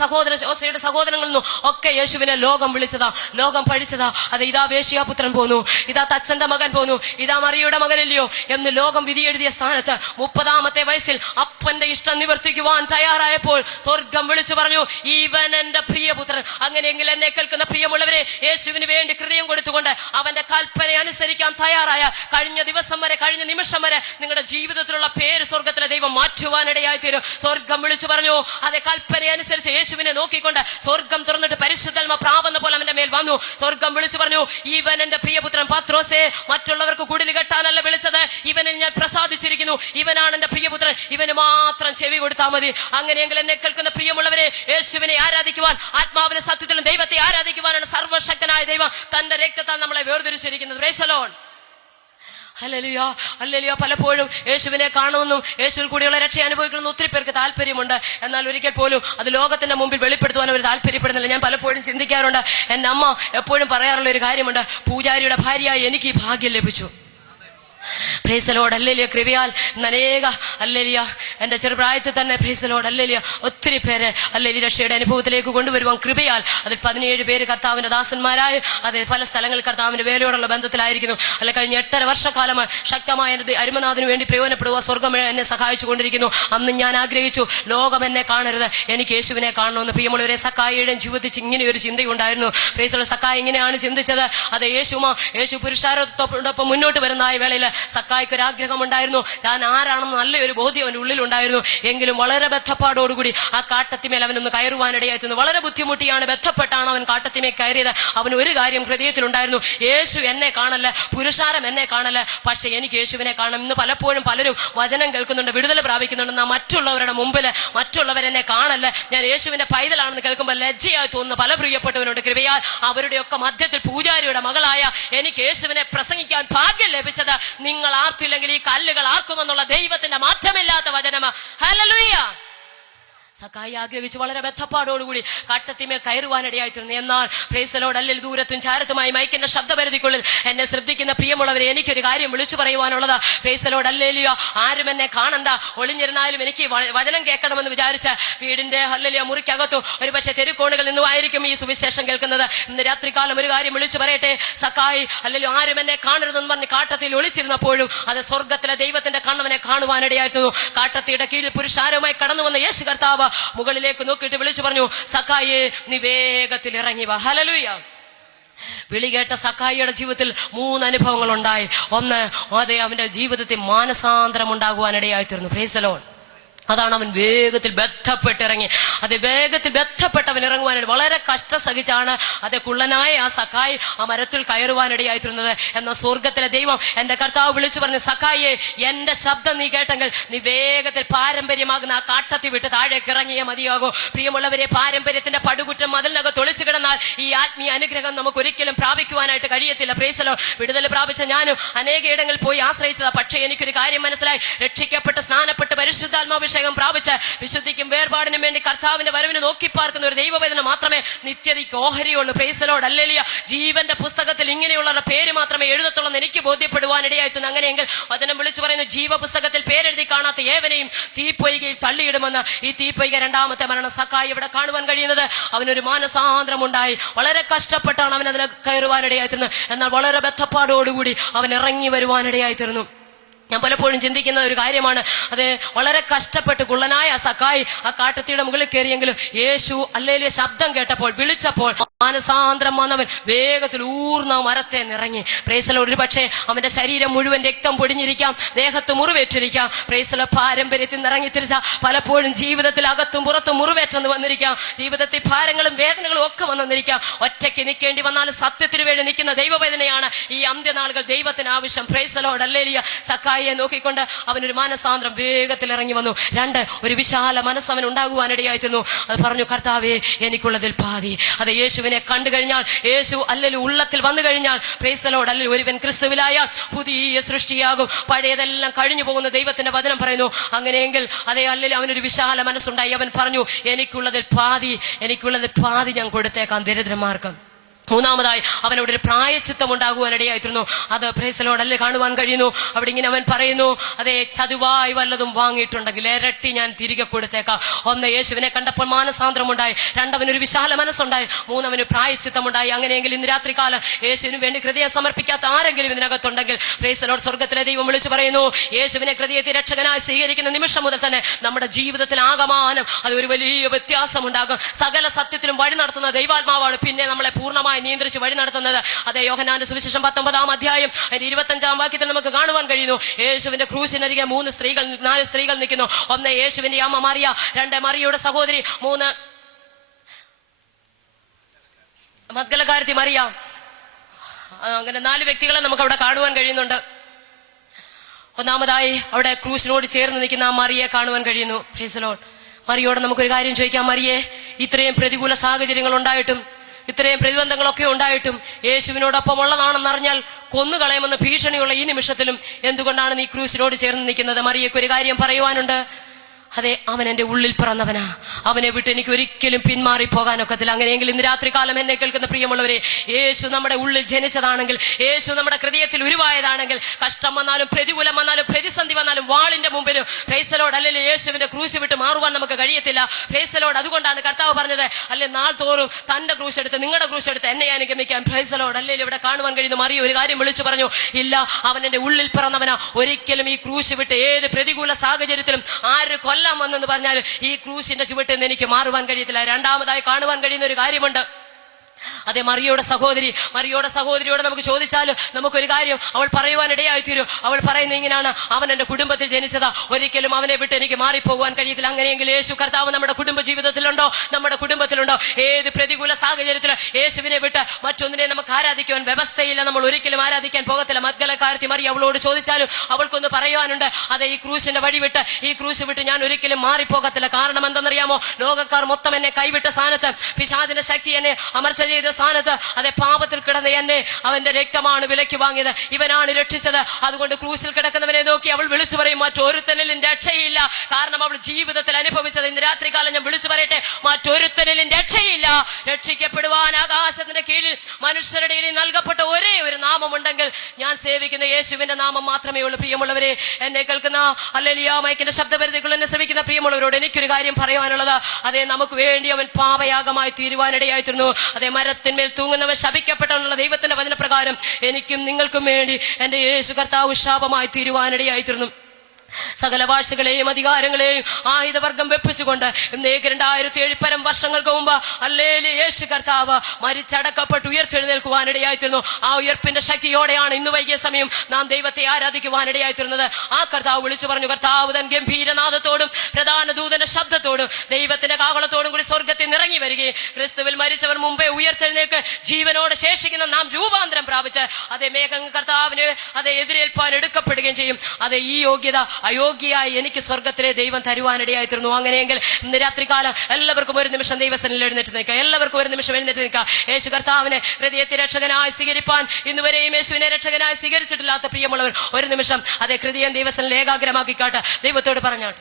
സഹോദരങ്ങളെന്നും ഒക്കെ യേശുവിനെ ലോകം വിളിച്ചതാ, ലോകം പഠിച്ചതാ. അതെ ഇതാ വേശ്യാപുത്രൻ പോന്നു, ഇതാ തച്ചന്റെ മകൻ പോന്നു, ഇതാ മറിയയുടെ മകനില്ലയോ എന്ന് ലോകം വിധിയെഴുതിയ സ്ഥാനത്ത് 30-ാമത്തെ വയസ്സിൽ അപ്പന്റെ ഇഷ്ടം നിവർത്തിക്കുവാൻ തയ്യാറായപ്പോൾ സ്വർഗം വിളിച്ചു പറഞ്ഞു, ഇവൻ എന്റെ പ്രിയപുത്രൻ. അങ്ങനെയെങ്കിൽ എന്നെ കേൾക്കുന്ന പ്രിയമുള്ളവരെ, യേശുവിന് വേണ്ടി ഹൃദയം കൊടുത്തുകൊണ്ട് അവന്റെ കൽപ്പന അനുസരിക്കാൻ തയ്യാറായ കഴിഞ്ഞ ദിവസം വരെ, കഴിഞ്ഞ നിമിഷം വരെ നിങ്ങളുടെ ജീവിതത്തിലുള്ള പേര് സ്വർഗത്തിലെ ദൈവം മാറ്റുവാനിടയായി തീരും. സ്വർഗം വിളിച്ചു പറഞ്ഞു. അതേ കൽപ്പന അനുസരിച്ച് യേശുവിനെ നോക്കിക്കൊണ്ട് സ്വർഗം തുറന്നിട്ട് പരിശുദ്ധാത്മ പ്രാവെന്ന പോലെ അവന്റെ മേൽ വന്നു. സ്വർഗം വിളിച്ചു പറഞ്ഞു, ഇവൻ എന്റെ പ്രിയപുത്രൻ പത്രോസേ, മറ്റുള്ളവർക്ക് കുടിൽ കെട്ടാനല്ല വിളിച്ചത്, ഇവനിൽ ഞാൻ പ്രസാദിച്ചിരിക്കുന്നു, ഇവനാണ് എന്റെ പ്രിയപുത്രൻ, ഇവന് മാത്രം ചെവി കൊടുത്താൽ മതി. അങ്ങനെയെങ്കിൽ എന്നെ കേൾക്കുന്ന പ്രിയമുള്ളവരെ, യേശുവിനെ ആരാധിക്കുവാൻ, ആത്മാവിന്റെ സത്യത്തിലും ദൈവത്തെ ആരാധിക്കുവാനാണ് സർവശക്തനായ ദൈവം തന്റെ രക്തത്താൽ നമ്മളെ വേർതിരിച്ചിരിക്കുന്നത്. Praise the Lord. ഹല്ലേലൂയ, ഹല്ലേലൂയ. പലപ്പോഴും യേശുവിനെ കാണുമെന്നും യേശുവിൽ കൂടിയുള്ള രക്ഷ അനുഭവിക്കണമെന്ന് ഒത്തിരി പേർക്ക് താല്പര്യമുണ്ട്. എന്നാൽ ഒരിക്കൽ പോലും അത് ലോകത്തിന്റെ മുമ്പിൽ വെളിപ്പെടുത്തുവാൻ അവർ താല്പര്യപ്പെടുന്നില്ല. ഞാൻ പലപ്പോഴും ചിന്തിക്കാറുണ്ട്, എന്റെ അമ്മ എപ്പോഴും പറയാറുള്ള ഒരു കാര്യമുണ്ട്, പൂജാരിയുടെ ഭാര്യയായി എനിക്ക് ഈ ഭാഗ്യം ലഭിച്ചു. Price the Lord. ഹല്ലേലൂയ. കൃപയാൽ അനേക ഹല്ലേലൂയ എന്റെ ചെറുപ്രായത്തിൽ തന്നെ പ്രൈസ് ദി ലോർഡ് ഹല്ലേലൂയ ഒത്തിരി പേര് ഹല്ലേലൂയ രക്ഷയുടെ അനുഭവത്തിലേക്ക് കൊണ്ടുവരുവാൻ കൃപയാൽ അതിൽ 17 പേര് കർത്താവിന്റെ ദാസന്മാരായി അത് പല സ്ഥലങ്ങളിൽ കർത്താവിന്റെ വേലയോടുള്ള ബന്ധത്തിലായിരിക്കുന്നു. അല്ലെ കഴിഞ്ഞ 8.5 വർഷക്കാലം ശക്തമായ അരുമനാഥിന് വേണ്ടി പ്രയോജനപ്പെടുക സ്വർഗം എന്നെ സഹായിച്ചു കൊണ്ടിരിക്കുന്നു. അന്ന് ഞാൻ ആഗ്രഹിച്ചു, ലോകം എന്നെ കാണരുത്, എനിക്ക് യേശുവിനെ കാണണമെന്ന്. പ്രിയമുള്ളവരെ, സക്കായിയുടെയും ജീവിതത്തിൽ ഇങ്ങനെ ഒരു ചിന്തയുണ്ടായിരുന്നു. Praise the lord. സക്കായി ഇങ്ങനെയാണ് ചിന്തിച്ചത്. അത് യേശു പുരുഷാരത്തോടൊപ്പം മുന്നോട്ട് വരുന്ന വേളയിൽ സക്കായിക്ക് ഒരു ആഗ്രഹമുണ്ടായിരുന്നു. താൻ ആരാണെന്ന് നല്ലൊരു ബോധ്യം അവന്റെ ഉള്ളിലുണ്ടായിരുന്നു. എങ്കിലും വളരെ ബദ്ധപ്പാടോടുകൂടി ആ കാട്ടത്തിമേൽ അവനൊന്ന് കയറുവാനിടയായിരുന്നു. വളരെ ബുദ്ധിമുട്ടിയാണ്, ബന്ധപ്പെട്ടാണ് അവൻ കാട്ടത്തിമേൽ കയറിയത്. അവന് ഒരു കാര്യം ഹൃദയത്തിലുണ്ടായിരുന്നു, യേശു എന്നെ കാണല്ല, പുരുഷാരം എന്നെ കാണല്ല, പക്ഷെ എനിക്ക് യേശുവിനെ കാണണം. ഇന്ന് പലപ്പോഴും പലരും വചനം കേൾക്കുന്നുണ്ട്, വിടുതൽ പ്രാപിക്കുന്നുണ്ട്, മറ്റുള്ളവരുടെ മുമ്പിൽ മറ്റുള്ളവരെന്നെ കാണല്ല, ഞാൻ യേശുവിന്റെ പൈതലാണെന്ന് കേൾക്കുമ്പോൾ ലജ്ജയായി തോന്നുന്ന പല പ്രിയപ്പെട്ടവരുണ്ട്. കൃപയാൽ അവരുടെയൊക്കെ മധ്യത്തിൽ പൂജാരിയുടെ മകളായ എനിക്ക് യേശുവിനെ പ്രസംഗിക്കാൻ ഭാഗ്യം ലഭിച്ചത് നിങ്ങൾ ആർത്തില്ലെങ്കിൽ ഈ കല്ലുകൾ ആർക്കുമെന്നുള്ള ദൈവത്തിന്റെ മാറ്റമില്ലാത്ത വചനം. ഹല്ലേലൂയ. സക്കായി ആഗ്രഹിച്ചു വളരെ ബദ്ധപ്പാടോടുകൂടി കാട്ടത്തിമേൽ കയറുവാനിടയായിത്തീർന്നു. എന്നാൽ പ്രൈസ് ദി ലോർഡ് അല്ലെങ്കിൽ ദൂരത്തും ചാരത്തുമായി മൈക്കിന്റെ ശബ്ദപരിധിക്കുള്ളിൽ എന്നെ ശ്രദ്ധിക്കുന്ന പ്രിയമുള്ളവരെ, എനിക്കൊരു കാര്യം വിളിച്ചു പറയുവാനുള്ളത്, പ്രൈസ് ദി ലോർഡ് ഹല്ലേലൂയ, ആരും എന്നെ കാണണ്ട, ഒളിഞ്ഞിരുന്നാലും എനിക്ക് വചനം കേൾക്കണമെന്ന് വിചാരിച്ച വീടിന്റെ ഹല്ലേലൂയ മുറിക്കകത്തു ഒരു പക്ഷേ തെരുക്കോണുകളിൽ നിന്നുമായിരിക്കും ഈ സുവിശേഷം കേൾക്കുന്നത്. ഇന്ന് രാത്രികാലം ഒരു കാര്യം വിളിച്ചു പറയട്ടെ, സക്കായി ഹല്ലേലൂയ ആരും എന്നെ കാണരുതെന്ന് പറഞ്ഞ് കാട്ടത്തിൽ ഒളിച്ചിരുന്നപ്പോഴും അത് സ്വർഗത്തിലെ ദൈവത്തിന്റെ കണ്ണവനെ കാണുവാനിടയായിരുന്നു. കാട്ടത്തിയുടെ കീഴിൽ പുരുഷാരവുമായി കടന്നു വന്ന യേശു കർത്താവ് മുകളിലേക്ക് നോക്കിയിട്ട് വിളിച്ചു പറഞ്ഞു, സക്കായിയെ നീ വേഗത്തിൽ ഇറങ്ങി വാ. ഹല്ലേലൂയ. വിളി കേട്ട സക്കായിയുടെ ജീവിതത്തിൽ 3 അനുഭവങ്ങൾ ഉണ്ടായി. ഒന്ന്, അതേ അവന്റെ ജീവിതത്തിൽ മാനസാന്തരം ഉണ്ടാകുവാനിടയായിത്തീർന്നു. Price the Lord. അതാണ് അവൻ വേഗത്തിൽ ബന്ധപ്പെട്ടിറങ്ങി. അത് വേഗത്തിൽ ബന്ധപ്പെട്ടവൻ ഇറങ്ങുവാനായിട്ട് വളരെ കഷ്ടം സഹിച്ചാണ് അതേ കുള്ളനായ ആ സക്കായി ആ മരത്തിൽ കയറുവാനിടയായിത്തീരുന്നത്. എന്നാൽ സ്വർഗത്തിലെ ദൈവം എന്റെ കർത്താവ് വിളിച്ചു പറഞ്ഞു, സക്കായിയെ എന്റെ ശബ്ദം നീ കേട്ടെങ്കിൽ നീ വേഗത്തിൽ പാരമ്പര്യമാകുന്ന ആ കാട്ടത്തി വിട്ട് താഴേക്ക് ഇറങ്ങിയേ മതിയാകൂ. പ്രിയമുള്ളവരെ, പാരമ്പര്യത്തിന്റെ പടുകുറ്റം മതിലിനകത്ത് ഒളിച്ചു കിടന്നാൽ ഈ ആത്മീയ അനുഗ്രഹം നമുക്ക് ഒരിക്കലും പ്രാപിക്കുവാനായിട്ട് കഴിയത്തില്ല. Price the Lord. വിടുതൽ പ്രാപിച്ച ഞാനും അനേകയിടങ്ങളിൽ പോയി ആശ്രയിച്ചതാ. പക്ഷേ എനിക്കൊരു കാര്യം മനസ്സിലായി, രക്ഷിക്കപ്പെട്ട് സ്നാനപ്പെട്ട് പരിശുദ്ധാത്മാവിഷയം പ്രാപിച്ച് വിശുദ്ധിക്കും വേർപാടിനും വേണ്ടി കർത്താവിന്റെ വരവിന് നോക്കി പാർക്കുന്ന ഒരു ദൈവവേദന മാത്രമേ നിത്യതയ്ക്ക് ഓഹരിയുള്ളൂ. Praise the Lord. ഹല്ലേലൂയ. ജീവന്റെ പുസ്തകത്തിൽ ഇങ്ങനെയുള്ള പേര് മാത്രമേ എഴുതത്തുള്ളൂ എന്ന് എനിക്ക് ബോധ്യപ്പെടുവാനിടയായിട്ടുണ്ട്. അങ്ങനെയെങ്കിൽ വചനം വിളിച്ചു പറയുന്നു, ജീവപുസ്തകത്തിൽ പേരെഴുതി കാണാത്ത ഏവനെയും തീപ്പൊയ്കയിൽ തള്ളിയിടുമെന്ന്. ഈ തീപ്പൊയ്ക 2ാമത്തെ മരണം സക്കായി ഇവിടെ കാണുവാൻ കഴിയുന്നത്. അവനൊരു മാനസാന്തരം ഉണ്ടായി. വളരെ കഷ്ടപ്പെട്ടാണ് അവൻ അതിന് കയറുവാനിടയായിത്തീർന്നത്. എന്നാൽ വളരെ ബദ്ധപ്പാടോടുകൂടി അവൻ ഇറങ്ങി വരുവാനിടയായിത്തീർന്നു. ഞാൻ പലപ്പോഴും ചിന്തിക്കുന്ന ഒരു കാര്യമാണ്, അത് വളരെ കഷ്ടപ്പെട്ട് കുള്ളനായ സക്കായി ആ കാട്ടത്തിയുടെ മുകളിൽ കയറിയെങ്കിലും യേശു ഹല്ലേലൂയ ശബ്ദം കേട്ടപ്പോൾ വിളിച്ചപ്പോൾ മാനസാന്തരം വന്നവൻ വേഗത്തിൽ ഊർന്ന മരത്തെ നിറങ്ങി. Price the Lord. ഒരു പക്ഷേ അവന്റെ ശരീരം മുഴുവൻ രക്തം പൊടിഞ്ഞിരിക്കാം, ദേഹത്ത് മുറിവേറ്റിരിക്കാം. Price the Lord. പാരമ്പര്യത്തിൽ നിറങ്ങി തിരിച്ച പലപ്പോഴും ജീവിതത്തിൽ അകത്തും പുറത്തും മുറിവേറ്റെന്ന് വന്നിരിക്കാം. ജീവിതത്തിൽ ഭാരങ്ങളും വേദനകളും ഒക്കെ വന്നിരിക്കാം. ഒറ്റയ്ക്ക് നിൽക്കേണ്ടി വന്നാലും സത്യത്തിന് വേണ്ടി നിൽക്കുന്ന ദൈവവേദനയാണ് ഈ അന്ത്യനാളുകൾ ദൈവത്തിന് ആവശ്യം. Price the Lord. ഹല്ലേലൂയ. സക്കായിയെ നോക്കിക്കൊണ്ട് അവനൊരു മാനസാന്തരം വേഗത്തിൽ ഇറങ്ങി വന്നു. 2, ഒരു വിശാല മനസ്സവൻ ഉണ്ടാകുവാനിടയായിരുന്നു. അത് പറഞ്ഞു, കർത്താവേ എനിക്കുള്ളതിൽ പാതി. അത് യേശുവിനെ കണ്ടു കഴിഞ്ഞാൽ, യേശു അല്ലെങ്കിൽ ഉള്ളത്തിൽ വന്നു കഴിഞ്ഞാൽ, പ്രൈസ് ദി ലോർഡ്, അല്ലെങ്കിൽ ഒരുവൻ ക്രിസ്തുവിലായാൽ പുതിയ സൃഷ്ടിയാകും, പഴയതെല്ലാം കഴിഞ്ഞു പോകുന്ന ദൈവത്തിന്റെ വചനം പറയുന്നു. അങ്ങനെയെങ്കിൽ അതേ അല്ലെങ്കിൽ അവനൊരു വിശാല മനസ്സുണ്ടായി. അവൻ പറഞ്ഞു, എനിക്കുള്ളതിൽ പാതി ഞാൻ കൊടുത്തേക്കാം ദരിദ്രന്മാർക്ക്. 3ാമതായി അവനോട് ഒരു പ്രായച്ചിത്തം ഉണ്ടാകുവാനിടയായിരുന്നു. അത് പ്രൈസ് ദി ലോർഡ് അല്ലേ കാണുവാൻ കഴിയുന്നു. അവിടെ ഇങ്ങനെ അവൻ പറയുന്നു, അതേ ചതുവായി വല്ലതും വാങ്ങിയിട്ടുണ്ടെങ്കിൽ ഇരട്ടി ഞാൻ തിരികെ കൊടുത്തേക്കാം. 1, യേശുവിനെ കണ്ടപ്പോൾ മാനസാന്തരം ഉണ്ടായി. 2, അവനൊരു വിശാല മനസ്സുണ്ടായി. 3, അവന് പ്രായച്ചിത്തമുണ്ടായി. അങ്ങനെയെങ്കിൽ ഇന്ന് രാത്രികാലം യേശുവിന് വേണ്ടി ഹൃദയം സമർപ്പിക്കാത്ത ആരെങ്കിലും ഇതിനകത്തുണ്ടെങ്കിൽ പ്രൈസ് ദി ലോർഡ്, സ്വർഗത്തിലെ ദൈവം വിളിച്ചു പറയുന്നു, യേശുവിനെ ഹൃദയത്തിൽ രക്ഷകനായി സ്വീകരിക്കുന്ന നിമിഷം മുതൽ തന്നെ നമ്മുടെ ജീവിതത്തിൽ ആകമാനം അത് ഒരു വലിയ വ്യത്യാസം ഉണ്ടാകും. സകല സത്യത്തിലും വഴി നടത്തുന്ന ദൈവാത്മാവാണ് പിന്നെ നമ്മളെ പൂർണ്ണമായി പൂർണ്ണമായി നിയന്ത്രിച്ച് വഴി നടത്തുന്നത്. അതേ യോഹന്നാന്റെ സുവിശേഷം 19-ാം അധ്യായം 25-ാം വാക്യത്തിൽ നമുക്ക് കാണുവാൻ കഴിയുന്നു. യേശുവിന്റെ ക്രൂശിനരികെ 4 സ്ത്രീകൾ നിൽക്കുന്നു. ഒന്ന് യേശുവിന്റെ അമ്മ മറിയ, 2 മറിയയുടെ സഹോദരി, 3 മഗ്ദലക്കാരത്തി മറിയ. അങ്ങനെ 4 വ്യക്തികളെ നമുക്ക് അവിടെ കാണുവാൻ കഴിയുന്നുണ്ട്. ഒന്നാമതായി അവിടെ ക്രൂശിനോട് ചേർന്ന് നിൽക്കുന്ന ആ മറിയെ കാണുവാൻ കഴിയുന്നു. Price the Lord. മറിയോട് നമുക്കൊരു കാര്യം ചോദിക്കാം. മറിയെ, ഇത്രയും പ്രതികൂല സാഹചര്യങ്ങൾ ഉണ്ടായിട്ടും, ഇത്രയും പ്രതിബന്ധങ്ങളൊക്കെ ഉണ്ടായിട്ടും യേശുവിനോടൊപ്പം ഉള്ളതാണെന്നറിഞ്ഞാൽ കൊന്നുകളയുമെന്ന് ഭീഷണിയുള്ള ഈ നിമിഷത്തിലും എന്തുകൊണ്ടാണ് നീ ക്രൂശിനോട് ചേർന്ന് നിൽക്കുന്നത്? മറിയയ്ക്ക് ഒരു കാര്യം പറയുവാനുണ്ട്. അതെ, അവൻ എന്റെ ഉള്ളിൽ പിറന്നവനാ. അവനെ വിട്ട് എനിക്ക് ഒരിക്കലും പിന്മാറി പോകാനൊക്കത്തില്ല. അങ്ങനെയെങ്കിൽ ഇന്ന് രാത്രി കാലം എന്നെ കേൾക്കുന്ന പ്രിയമുള്ളവരെ, യേശു നമ്മുടെ ഉള്ളിൽ ജനിച്ചതാണെങ്കിൽ, യേശു നമ്മുടെ ഹൃദയത്തിൽ ഉരുവായതാണെങ്കിൽ, കഷ്ടം വന്നാലും പ്രതികൂലം വന്നാലും പ്രതിസന്ധി വന്നാലും വാളിന്റെ മുമ്പിലും പ്രൈസ് ദി ലോർഡ് അല്ലെങ്കിൽ യേശുവിന്റെ ക്രൂശ് വിട്ട് മാറുവാൻ നമുക്ക് കഴിയത്തില്ല. Price the Lord. അതുകൊണ്ടാണ് കർത്താവ് പറഞ്ഞത്, അല്ലെ നാൾ തോറും തന്റെ ക്രൂശ് എടുത്ത് നിങ്ങളുടെ ക്രൂശ് എടുത്ത് എന്നെ അനുഗമിക്കാൻ. Price the Lord. അല്ലെങ്കിൽ ഇവിടെ കാണുവാൻ കഴിയുന്നു മറിയ ഒരു കാര്യം വിളിച്ചു പറഞ്ഞു, ഇല്ല, അവൻ എന്റെ ഉള്ളിൽ പിറന്നവനാ. ഒരിക്കലും ഈ ക്രൂശ് വിട്ട് ഏത് പ്രതികൂല സാഹചര്യത്തിലും ആര് കൊല്ലാൻ വന്നെന്ന് പറഞ്ഞാൽ ഈ ക്രൂശിന്റെ ചുവട്ടിൽ നിന്ന് എനിക്ക് മാറുവാൻ കഴിയത്തില്ല. രണ്ടാമതായി കാണുവാൻ കഴിയുന്ന ഒരു കാര്യമുണ്ട്. അതെ, മറിയയുടെ സഹോദരിയോട് നമുക്ക് ചോദിച്ചാൽ നമുക്കൊരു കാര്യം അവൾ പറയുവാൻ ഇടയായി തീരും. അവൾ പറയുന്ന ഇങ്ങനെയാണ്, അവൻ എന്റെ കുടുംബത്തിൽ ജനിച്ചതാ, ഒരിക്കലും അവനെ വിട്ട് എനിക്ക് മാറിപ്പോകുവാൻ കഴിയത്തില്ല. അങ്ങനെയെങ്കിൽ യേശു കർത്താവ് നമ്മുടെ കുടുംബ ജീവിതത്തിലുണ്ടോ? നമ്മുടെ കുടുംബത്തിലുണ്ടോ? ഏത് പ്രതികൂല സാഹചര്യത്തിൽ യേശുവിനെ വിട്ട് മറ്റൊന്നിനെ നമുക്ക് ആരാധിക്കുവാൻ വ്യവസ്ഥയില്ല. നമ്മൾ ഒരിക്കലും ആരാധിക്കാൻ പോകത്തില്ല. മഗ്ദലക്കാരത്തി മറിയ അവളോട് ചോദിച്ചാലും അവൾക്കൊന്ന് പറയുവാനുണ്ട്. അതെ, ഈ ക്രൂശിന്റെ വഴി വിട്ട്, ഈ ക്രൂശ് വിട്ട് ഞാൻ ഒരിക്കലും മാറിപ്പോകത്തില്ല. കാരണം എന്തെന്നറിയാമോ? ലോകക്കാർ മൊത്തം എന്നെ കൈവിട്ട സ്ഥാനത്ത്, പിശാചിന്റെ ശക്തി എന്നെ അമർച്ച ചെയ്ത സ്ഥാനത്ത്, അതെ, പാപത്തിൽ കിടന്ന എന്നെ അവന്റെ രക്തമാണ് വിലയ്ക്ക് വാങ്ങിയത്, ഇവനാണ് രക്ഷിച്ചത്. അതുകൊണ്ട് ക്രൂശിൽ കിടക്കുന്നവനെ നോക്കി അവൾ വിളിച്ചു പറയും, മറ്റൊരുത്തനിലും രക്ഷയില്ല. കാരണം അവൾ ജീവിതത്തിൽ അനുഭവിച്ചത്. ഇന്ന് രാത്രികാലം ഞാൻ വിളിച്ചു പറയട്ടെ, മറ്റൊരുത്തനിലും രക്ഷയില്ല. രക്ഷിക്കപ്പെടുവാൻ ആകാശത്തിന്റെ കീഴിൽ മനുഷ്യരുടെ ഇടയിൽ നൽകപ്പെട്ട ഒരേ ഒരു നാമമുണ്ടെങ്കിൽ ഞാൻ സേവിക്കുന്ന യേശുവിന്റെ നാമം മാത്രമേ ഉള്ളൂ. പ്രിയമുള്ളവരെ, എന്നെ കേൾക്കുന്ന ഹല്ലേലൂയ മൈക്കിന്റെ ശബ്ദപരിധികൾ എന്നെ ശ്രമിക്കുന്ന പ്രിയമുള്ളവരോട് എനിക്കൊരു കാര്യം പറയാനുള്ളത്, അതെ, നമുക്ക് വേണ്ടി അവൻ പാപയാഗമായി തീരുവാനിടയായിത്തീർന്നു. അതേ, മരത്തിന്മേൽ തൂങ്ങുന്നവൻ ശപിക്കപ്പെട്ടവനുള്ള ദൈവത്തിന്റെ വചനപ്രകാരം എനിക്കും നിങ്ങൾക്കും വേണ്ടി എന്റെ യേശു കർത്താവ് ശാപമായി തീരുവാനിടയായിത്തീർന്നു. സകല വാഴ്ചകളെയും അധികാരങ്ങളെയും ആയുധവർഗം വെപ്പിച്ചുകൊണ്ട് 2007 വർഷങ്ങൾക്ക് മുമ്പ് ഹല്ലേലൂയ യേശു കർത്താവ് മരിച്ചടക്കപ്പെട്ട് ഉയർത്തെഴുന്നേൽക്കുവാനിടയായിത്തീർന്നു. ആ ഉയർപ്പിന്റെ ശക്തിയോടെയാണ് ഇന്ന് വൈകിയ സമയം നാം ദൈവത്തെ ആരാധിക്കുവാനിടയായിത്തീർന്നത്. ആ കർത്താവ് വിളിച്ചു പറഞ്ഞു, കർത്താവ് തൻ ഗംഭീരനാദത്തോടും പ്രധാന ദൂതന്റെ ശബ്ദത്തോടും ദൈവത്തിന്റെ കാഹളത്തോടും കൂടി സ്വർഗത്തിൽ നിറങ്ങി വരികയും ക്രിസ്തുവിൽ മരിച്ചവർ മുമ്പേ ഉയർത്തെഴുന്നേൽക്ക് ജീവനോട് ശേഷിക്കുന്ന നാം രൂപാന്തരം പ്രാപിച്ച് അതേ മേഘങ്ങൾ കർത്താവിന് അതേ എതിരേൽപ്പാൻ എടുക്കപ്പെടുകയും ചെയ്യും. അതേ, ഈ യോഗ്യത അയോഗ്യയായി എനിക്ക് സ്വർഗത്തിലെ ദൈവം തരുവാനിടയായിത്തീർന്നു. അങ്ങനെയെങ്കിൽ ഇന്ന് രാത്രികാലം എല്ലാവർക്കും ഒരു നിമിഷം ദൈവസന്നിധിയിൽ എഴുന്നേറ്റ് നിൽക്കുക. എല്ലാവർക്കും ഒരു നിമിഷം എഴുന്നേറ്റ് നിൽക്കുക. യേശു കർത്താവിനെ ഹൃദയത്തിൽ രക്ഷകനായി സ്വീകരിപ്പാൻ ഇന്നുവരെയും യേശുവിനെ രക്ഷകനായി സ്വീകരിച്ചിട്ടില്ലാത്ത പ്രിയമുള്ളവർ ഒരു നിമിഷം അതേ ഹൃദയം ദൈവസന്നിധിയിൽ ഏകാഗ്രമാക്കിക്കാട്ട് ദൈവത്തോട് പറഞ്ഞാട്ട്,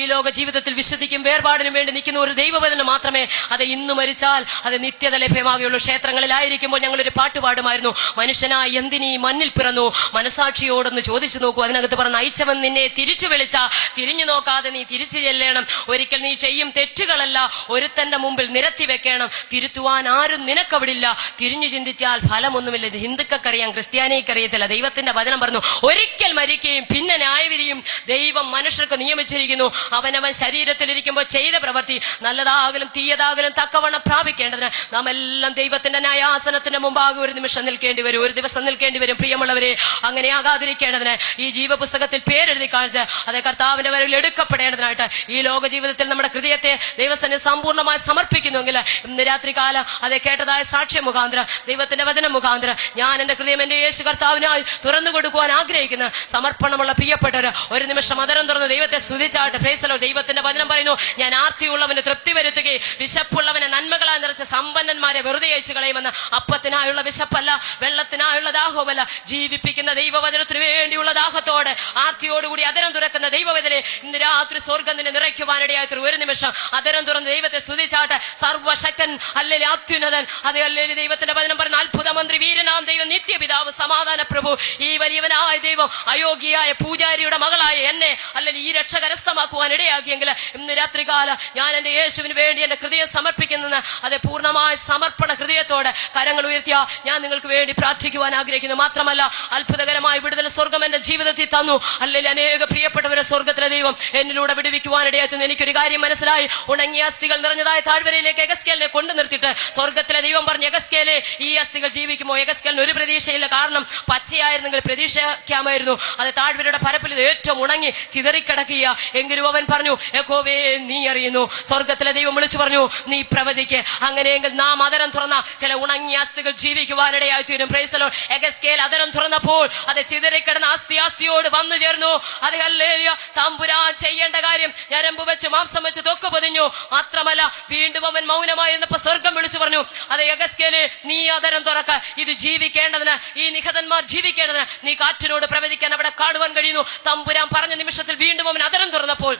ഈ ലോക ജീവിതത്തിൽ വിശുദ്ധിക്കും വേർപാടിനും വേണ്ടി നിൽക്കുന്ന ഒരു ദൈവവചനം മാത്രമേ അത് ഇന്ന് മരിച്ചാൽ അത് നിത്യത ലഭ്യമാകുകയുള്ളൂ. ക്ഷേത്രങ്ങളിലായിരിക്കുമ്പോൾ ഞങ്ങളൊരു പാട്ട് പാടുമായിരുന്നു, മനുഷ്യനായി എന്തിനീ മണ്ണിൽ പിറന്നു, മനസാക്ഷിയോടൊന്ന് ചോദിച്ചു നോക്കൂ. അതിനകത്ത് പറഞ്ഞ, അയച്ചവൻ നിന്നെ തിരിച്ചു വിളിച്ച തിരിഞ്ഞു നോക്കാതെ നീ തിരിച്ചു ചെല്ലണം. ഒരിക്കൽ നീ ചെയ്യും തെറ്റുകളല്ല ഒരുത്തന്റെ മുമ്പിൽ നിരത്തി വെക്കണം. തിരുത്തുവാൻ ആരും നിനക്കവിടില്ല. തിരിഞ്ഞു ചിന്തിച്ചാൽ ഫലമൊന്നുമില്ല. ഇത് ഹിന്ദുക്കറിയാം, ക്രിസ്ത്യാനിക്കറിയത്തില്ല. ദൈവത്തിന്റെ വചനം പറഞ്ഞു, ഒരിക്കൽ മരിക്കുകയും പിന്നെ ന്യായവിധിയും ദൈവം മനുഷ്യർക്ക് നിയമിച്ചിരിക്കുന്നു. അവനവൻ ശരീരത്തിലിരിക്കുമ്പോൾ ചെയ്ത പ്രവൃത്തി നല്ലതാകലും തീയതാകലും തക്കവണ്ണം പ്രാപിക്കേണ്ടതിന് നാം എല്ലാം ദൈവത്തിന്റെ ന്യായാസനത്തിന്റെ മുമ്പാകെ ഒരു നിമിഷം നിൽക്കേണ്ടി വരും, ഒരു ദിവസം നിൽക്കേണ്ടി വരും. പ്രിയമുള്ളവരെ, അങ്ങനെ ആകാതിരിക്കേണ്ടതിന് ഈ ജീവപുസ്തകത്തിൽ പേരെഴുതി കാണിച്ച് അതേ കർത്താവിന്റെ വരവിൽ എടുക്കപ്പെടേണ്ടതിനായിട്ട് ഈ ലോക ജീവിതത്തിൽ നമ്മുടെ ഹൃദയത്തെ ദൈവത്തിന് സമ്പൂർണ്ണമായി സമർപ്പിക്കുന്നുവെങ്കിൽ ഇന്ന് രാത്രികാലം അതേ കേട്ടതായ സാക്ഷ്യ മുഖാന്തരം ദൈവത്തിന്റെ വചന മുഖാന്തരം ഞാൻ എന്റെ ഹൃദയം എന്റെ യേശു കർത്താവിനായി തുറന്നു കൊടുക്കുവാൻ ആഗ്രഹിക്കുന്ന സമർപ്പണമുള്ള പ്രിയപ്പെട്ടവര് ഒരു നിമിഷം മദരം തുറന്ന് ദൈവത്തെ സ്തുതിച്ചാട്ട്. Price the Lord. ദൈവത്തിന്റെ വചനം പറയുന്നു, ഞാൻ ആർത്തിയുള്ളവന് തൃപ്തി വരുത്തുകയും വിശപ്പുള്ളവനെ നന്മകളായി നിറച്ച സമ്പന്നന്മാരെ വെറുതെ അയച്ചു കളയുമെന്ന്. അപ്പത്തിനായുള്ള വിശപ്പല്ല, വെള്ളത്തിനായുള്ള ദാഹവുമല്ല, ജീവിപ്പിക്കുന്ന ദൈവവചനത്തിന് വേണ്ടിയുള്ള ദാഹത്തോടെ ആർത്തിയോടുകൂടി അതരം തുറക്കുന്ന ദൈവവചനെ ഇന്ന് രാത്രി സ്വർഗ്ഗം നിന്നെ നിറയ്ക്കുവാനിടയായി ഒരു നിമിഷം അതരം തുറന്ന് ദൈവത്തെ സ്തുതിച്ചാട്ട്. സർവശക്തൻ അല്ലെങ്കിൽ അത്യുന്നതൻ അതേ അല്ലെങ്കിൽ ദൈവത്തിന്റെ വചനം പറഞ്ഞ അത്ഭുത മന്ത്രി, വീരനാം ദൈവം, നിത്യപിതാവ്, സമാധാന പ്രഭു, ഈ വലിയവനായ ദൈവം അയോഗ്യയായ പൂജാരിയുടെ മകളായ എന്നെ അല്ലെങ്കിൽ ഈ രക്ഷ കരസ്ഥമാക്കുവാൻ ഇടയാക്കിയെങ്കിൽ ഇന്ന് രാത്രികാല ഞാൻ എന്റെ യേശുവിന് വേണ്ടി എന്റെ ഹൃദയം സമർപ്പിക്കുന്ന അതേ പൂർണ്ണമായ സമർപ്പണ ഹൃദയത്തോടെ താല്പര്യത്തോടെ കരങ്ങൾ ഉയർത്തിയ ഞാൻ നിങ്ങൾക്ക് വേണ്ടി പ്രാർത്ഥിക്കുവാൻ ആഗ്രഹിക്കുന്നു. മാത്രമല്ല, അത്ഭുതകരമായ വിടുതൽ സ്വർഗം എന്റെ ജീവിതത്തിൽ തന്നു. അല്ലെങ്കിൽ അനേക പ്രിയപ്പെട്ടവരെ സ്വർഗത്തിലെ ദൈവം എന്നിലൂടെ വിടുവിക്കുവാനിടയായിരുന്നു. എനിക്കൊരു കാര്യം മനസ്സിലായി. ഉണങ്ങിയ അസ്ഥികൾ നിറഞ്ഞതായ താഴ്വരയിലേക്ക് എഗസ്കേലിനെ കൊണ്ടു നിർത്തിയിട്ട് സ്വർഗത്തിലെ ദൈവം പറഞ്ഞു, എഗസ്കേലെ, ഈ അസ്ഥികൾ ജീവിക്കുമോ? എഗസ്കേലിന് ഒരു പ്രതീക്ഷയില്ല. കാരണം പച്ചയായിരുന്നെങ്കിൽ പ്രതീക്ഷിക്കാമായിരുന്നു. അത് താഴ്വരയുടെ പരപ്പിൽ ഇത് ഏറ്റവും ഉണങ്ങി ചിതറിക്കിടക്കുക. എങ്കിലും അവൻ പറഞ്ഞു, യഹോവേ നീ അറിയുന്നു. സ്വർഗത്തിലെ ദൈവം വിളിച്ചു പറഞ്ഞു, നീ പ്രവചിക്ക്. അങ്ങനെയെങ്കിൽ നാം അതരം തുറന്ന ചില ഉണങ്ങിയ അസ്ഥികൾ ജീവിക്കുവാനിടയായി തീരും. Praise the lord. എഗസ്കേൽ അതരം തുറന്നപ്പോൾ അത് ചിതറിക്കിടന്ന അസ്ഥിയോട് വന്നു ചേർന്നു. അത് ഹല്ലേലൂയ. തമ്പുരാൻ ചെയ്യേണ്ട കാര്യം ഞരമ്പ് വെച്ച് മാംസം വെച്ച് തൊക്ക് പൊതിഞ്ഞു. മാത്രമല്ല, വീണ്ടും അവൻ മൗനമായി എന്നപ്പോ സ്വർഗം വിളിച്ചു പറഞ്ഞു, അത് എഗസ്കേലെ, നീ അതരം തുറക്ക. ഇത് ജീവിക്കേണ്ടതിന്, ഈ നിഹതന്മാർ ജീവിക്കേണ്ടതിന് നീ കാറ്റിനോട് പ്രവചിക്കാൻ അവിടെ കാണുവാൻ കഴിയുന്നു. തമ്പുരാൻ പറഞ്ഞ നിമിഷത്തിൽ വീണ്ടും അവൻ അതരം തുറന്നപ്പോൾ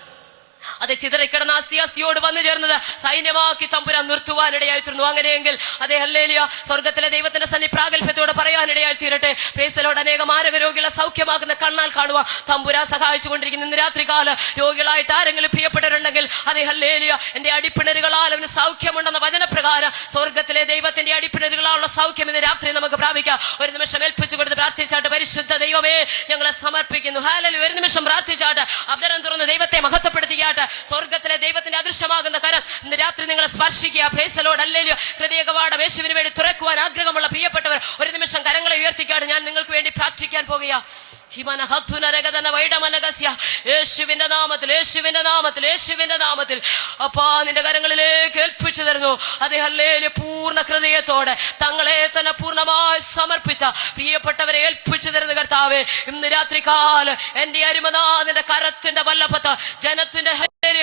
അത് ചിതറിക്കിടന്ന അസ്ഥിയോട് വന്നു ചേർന്നത് സൈന്യമാക്കി തമ്പുരാൻ നിർത്തുവാനിടയായി തീർന്നു. അങ്ങനെയെങ്കിൽ അതേ ഹല്ലേലൂയ, സ്വർഗത്തിലെ ദൈവത്തിന്റെ സന്നി പ്രാഗൽഭ്യത്തോടെ പറയാനിടയായി തീരട്ടെ. Price the Lord. അനേക മാരക രോഗികളെ സൗഖ്യമാക്കുന്ന കണ്ണാൽ കാണുക തമ്പുരാൻ സഹായിച്ചുകൊണ്ടിരിക്കുന്ന ഇന്ന് രാത്രികാല രോഗികളായിട്ട് ആരെങ്കിലും പ്രിയപ്പെട്ടവരുണ്ടെങ്കിൽ അതേ ഹല്ലേലൂയ, എന്റെ അടിപ്പിണരുകളാൽ അവന് സൗഖ്യമുണ്ടെന്ന വചനപ്രകാരം സ്വർഗത്തിലെ ദൈവത്തിന്റെ അടിപ്പിണരുകളാലുള്ള സൗഖ്യം ഇന്ന് രാത്രി നമുക്ക് പ്രാപിക്കാം. ഒരു നിമിഷം ഏൽപ്പിച്ചു കൊടുത്ത് പ്രാർത്ഥിച്ചാട്ട്, പരിശുദ്ധ ദൈവമേ ഞങ്ങളെ സമർപ്പിക്കുന്നു. ഹല്ലേലൂയ. ഒരു നിമിഷം പ്രാർത്ഥിച്ചാട്ട് അവതരം തുറന്ന് ദൈവത്തെ മഹത്വപ്പെടുത്തുക. സ്വർഗത്തിലെ ദൈവത്തിന്റെ അദൃശ്യമാകുന്ന കരം ഇന്ന് രാത്രി നിങ്ങളെ സ്പർശിക്കുക. Praise the Lord. ഹല്ലേലൂയ. ഹൃദയ കവാടം യേശുവിന് വേണ്ടി തുറക്കുവാൻ ആഗ്രഹമുള്ള പ്രിയപ്പെട്ടവർ ഒരു നിമിഷം കരങ്ങളെ ഉയർത്തിക്കാണ്. ഞാൻ നിങ്ങൾക്ക് വേണ്ടി പ്രാർത്ഥിക്കാൻ പോകുക. യേശുവിന്റെ നാമത്തിൽ, യേശുവിന്റെ നാമത്തിൽ, യേശുവിന്റെ നാമത്തിൽ അപ്പാ നിന്റെ കരങ്ങളിലേക്ക് ഏൽപ്പിച്ചു തരുന്നു. അതേ ഹല്ലേലൂയ. പൂർണ്ണ ഹൃദയത്തോടെ തങ്ങളെ തന്നെ പൂർണ്ണമായി സമർപ്പിച്ച പ്രിയപ്പെട്ടവരെ ഏൽപ്പിച്ചു തരുന്ന കർത്താവേ, ഇന്ന് രാത്രികാലം എന്റെ അരുമനാഥന്റെ കരത്തിന്റെ വല്ലഭത്ത് ജനത്തിന്റെ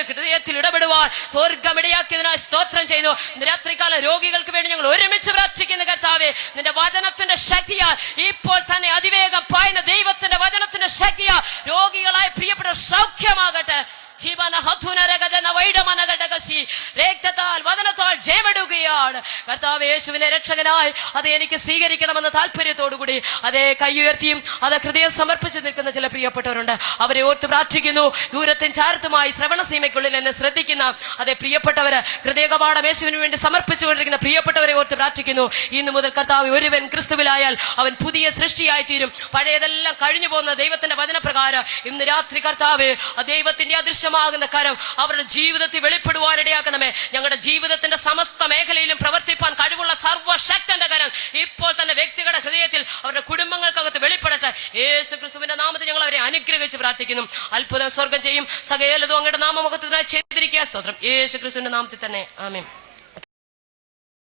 ഹൃദയത്തിൽ ഇടപെടുവാൻ സ്വർഗമിടയാക്കിയതിനായി സ്തോത്രം ചെയ്യുന്നു. ഇന്ന് രാത്രികാലം രോഗികൾക്ക് വേണ്ടി ഞങ്ങൾ ഒരുമിച്ച് പ്രാർത്ഥിക്കുന്ന കർത്താവേ, നിന്റെ വചനത്തിന്റെ ശക്തിയാൽ ഇപ്പോൾ തന്നെ അതിവേഗം പായുന്ന ദൈവത്തിന്റെ വചനത്തിന്റെ ശക്തിയാൽ രോഗികളായ പ്രിയപ്പെട്ട സൗഖ്യമാകട്ടെ. രക്തത്താൽ വചനത്താൽ ജയമെടുക്കുകയാണ് കർത്താവ്. യേശുവിനെ രക്ഷകനായി അത് എനിക്ക് സ്വീകരിക്കണമെന്ന താല്പര്യത്തോടുകൂടി അതേ കൈയുയർത്തിയും അത് ഹൃദയം സമർപ്പിച്ചു നിൽക്കുന്ന ചില പ്രിയപ്പെട്ടവരുണ്ട്. അവരെ ഓർത്ത് പ്രാർത്ഥിക്കുന്നു. ദൂരത്തും ചാരത്തുമായി ശ്രവണ സീമയ്ക്കുള്ളിൽ എന്നെ ശ്രദ്ധിക്കുന്ന അതേ പ്രിയപ്പെട്ടവര്, ഹൃദയകവാടം യേശുവിന് വേണ്ടി സമർപ്പിച്ചുകൊണ്ടിരിക്കുന്ന പ്രിയപ്പെട്ടവരെ ഓർത്ത് പ്രാർത്ഥിക്കുന്നു. ഇന്നു മുതൽ കർത്താവ്, ഒരുവൻ ക്രിസ്തുവിലായാൽ അവൻ പുതിയ സൃഷ്ടിയായി തീരും. പഴയതെല്ലാം കഴിഞ്ഞു പോകുന്ന ദൈവത്തിന്റെ വചനപ്രകാരം ഇന്ന് രാത്രി കർത്താവ് ദൈവത്തിന്റെ അദൃശ്യമാകുന്ന കരം അവരുടെ ജീവിതത്തിൽ വെളിപ്പെടുവാനിടയാക്കണമേ. ഞങ്ങളുടെ ജീവിതത്തിന്റെ സമസ്ത മേഖലയിലും പ്രവർത്തിപ്പാൻ കഴിവുള്ള സർവശക്തന്റെ കരം ഇപ്പോൾ തന്നെ വ്യക്തികളുടെ ഹൃദയത്തിൽ അവരുടെ കുടുംബങ്ങൾക്കകത്ത് വെളിപ്പെടട്ടെ. യേശു ക്രിസ്തുവിന്റെ നാമത്തിൽ ഞങ്ങൾ അവരെ അനുഗ്രഹിച്ച് പ്രാർത്ഥിക്കുന്നു. അത്ഭുതം സ്വർഗം ചെയ്യും. സകലതും അങ്ങയുടെ നാമമുഖത്തിനായി ചെയ്തിരിക്കുക. സ്തോത്രം. യേശു ക്രിസ്തുവിന്റെ നാമത്തിൽ തന്നെ. ആമേൻ.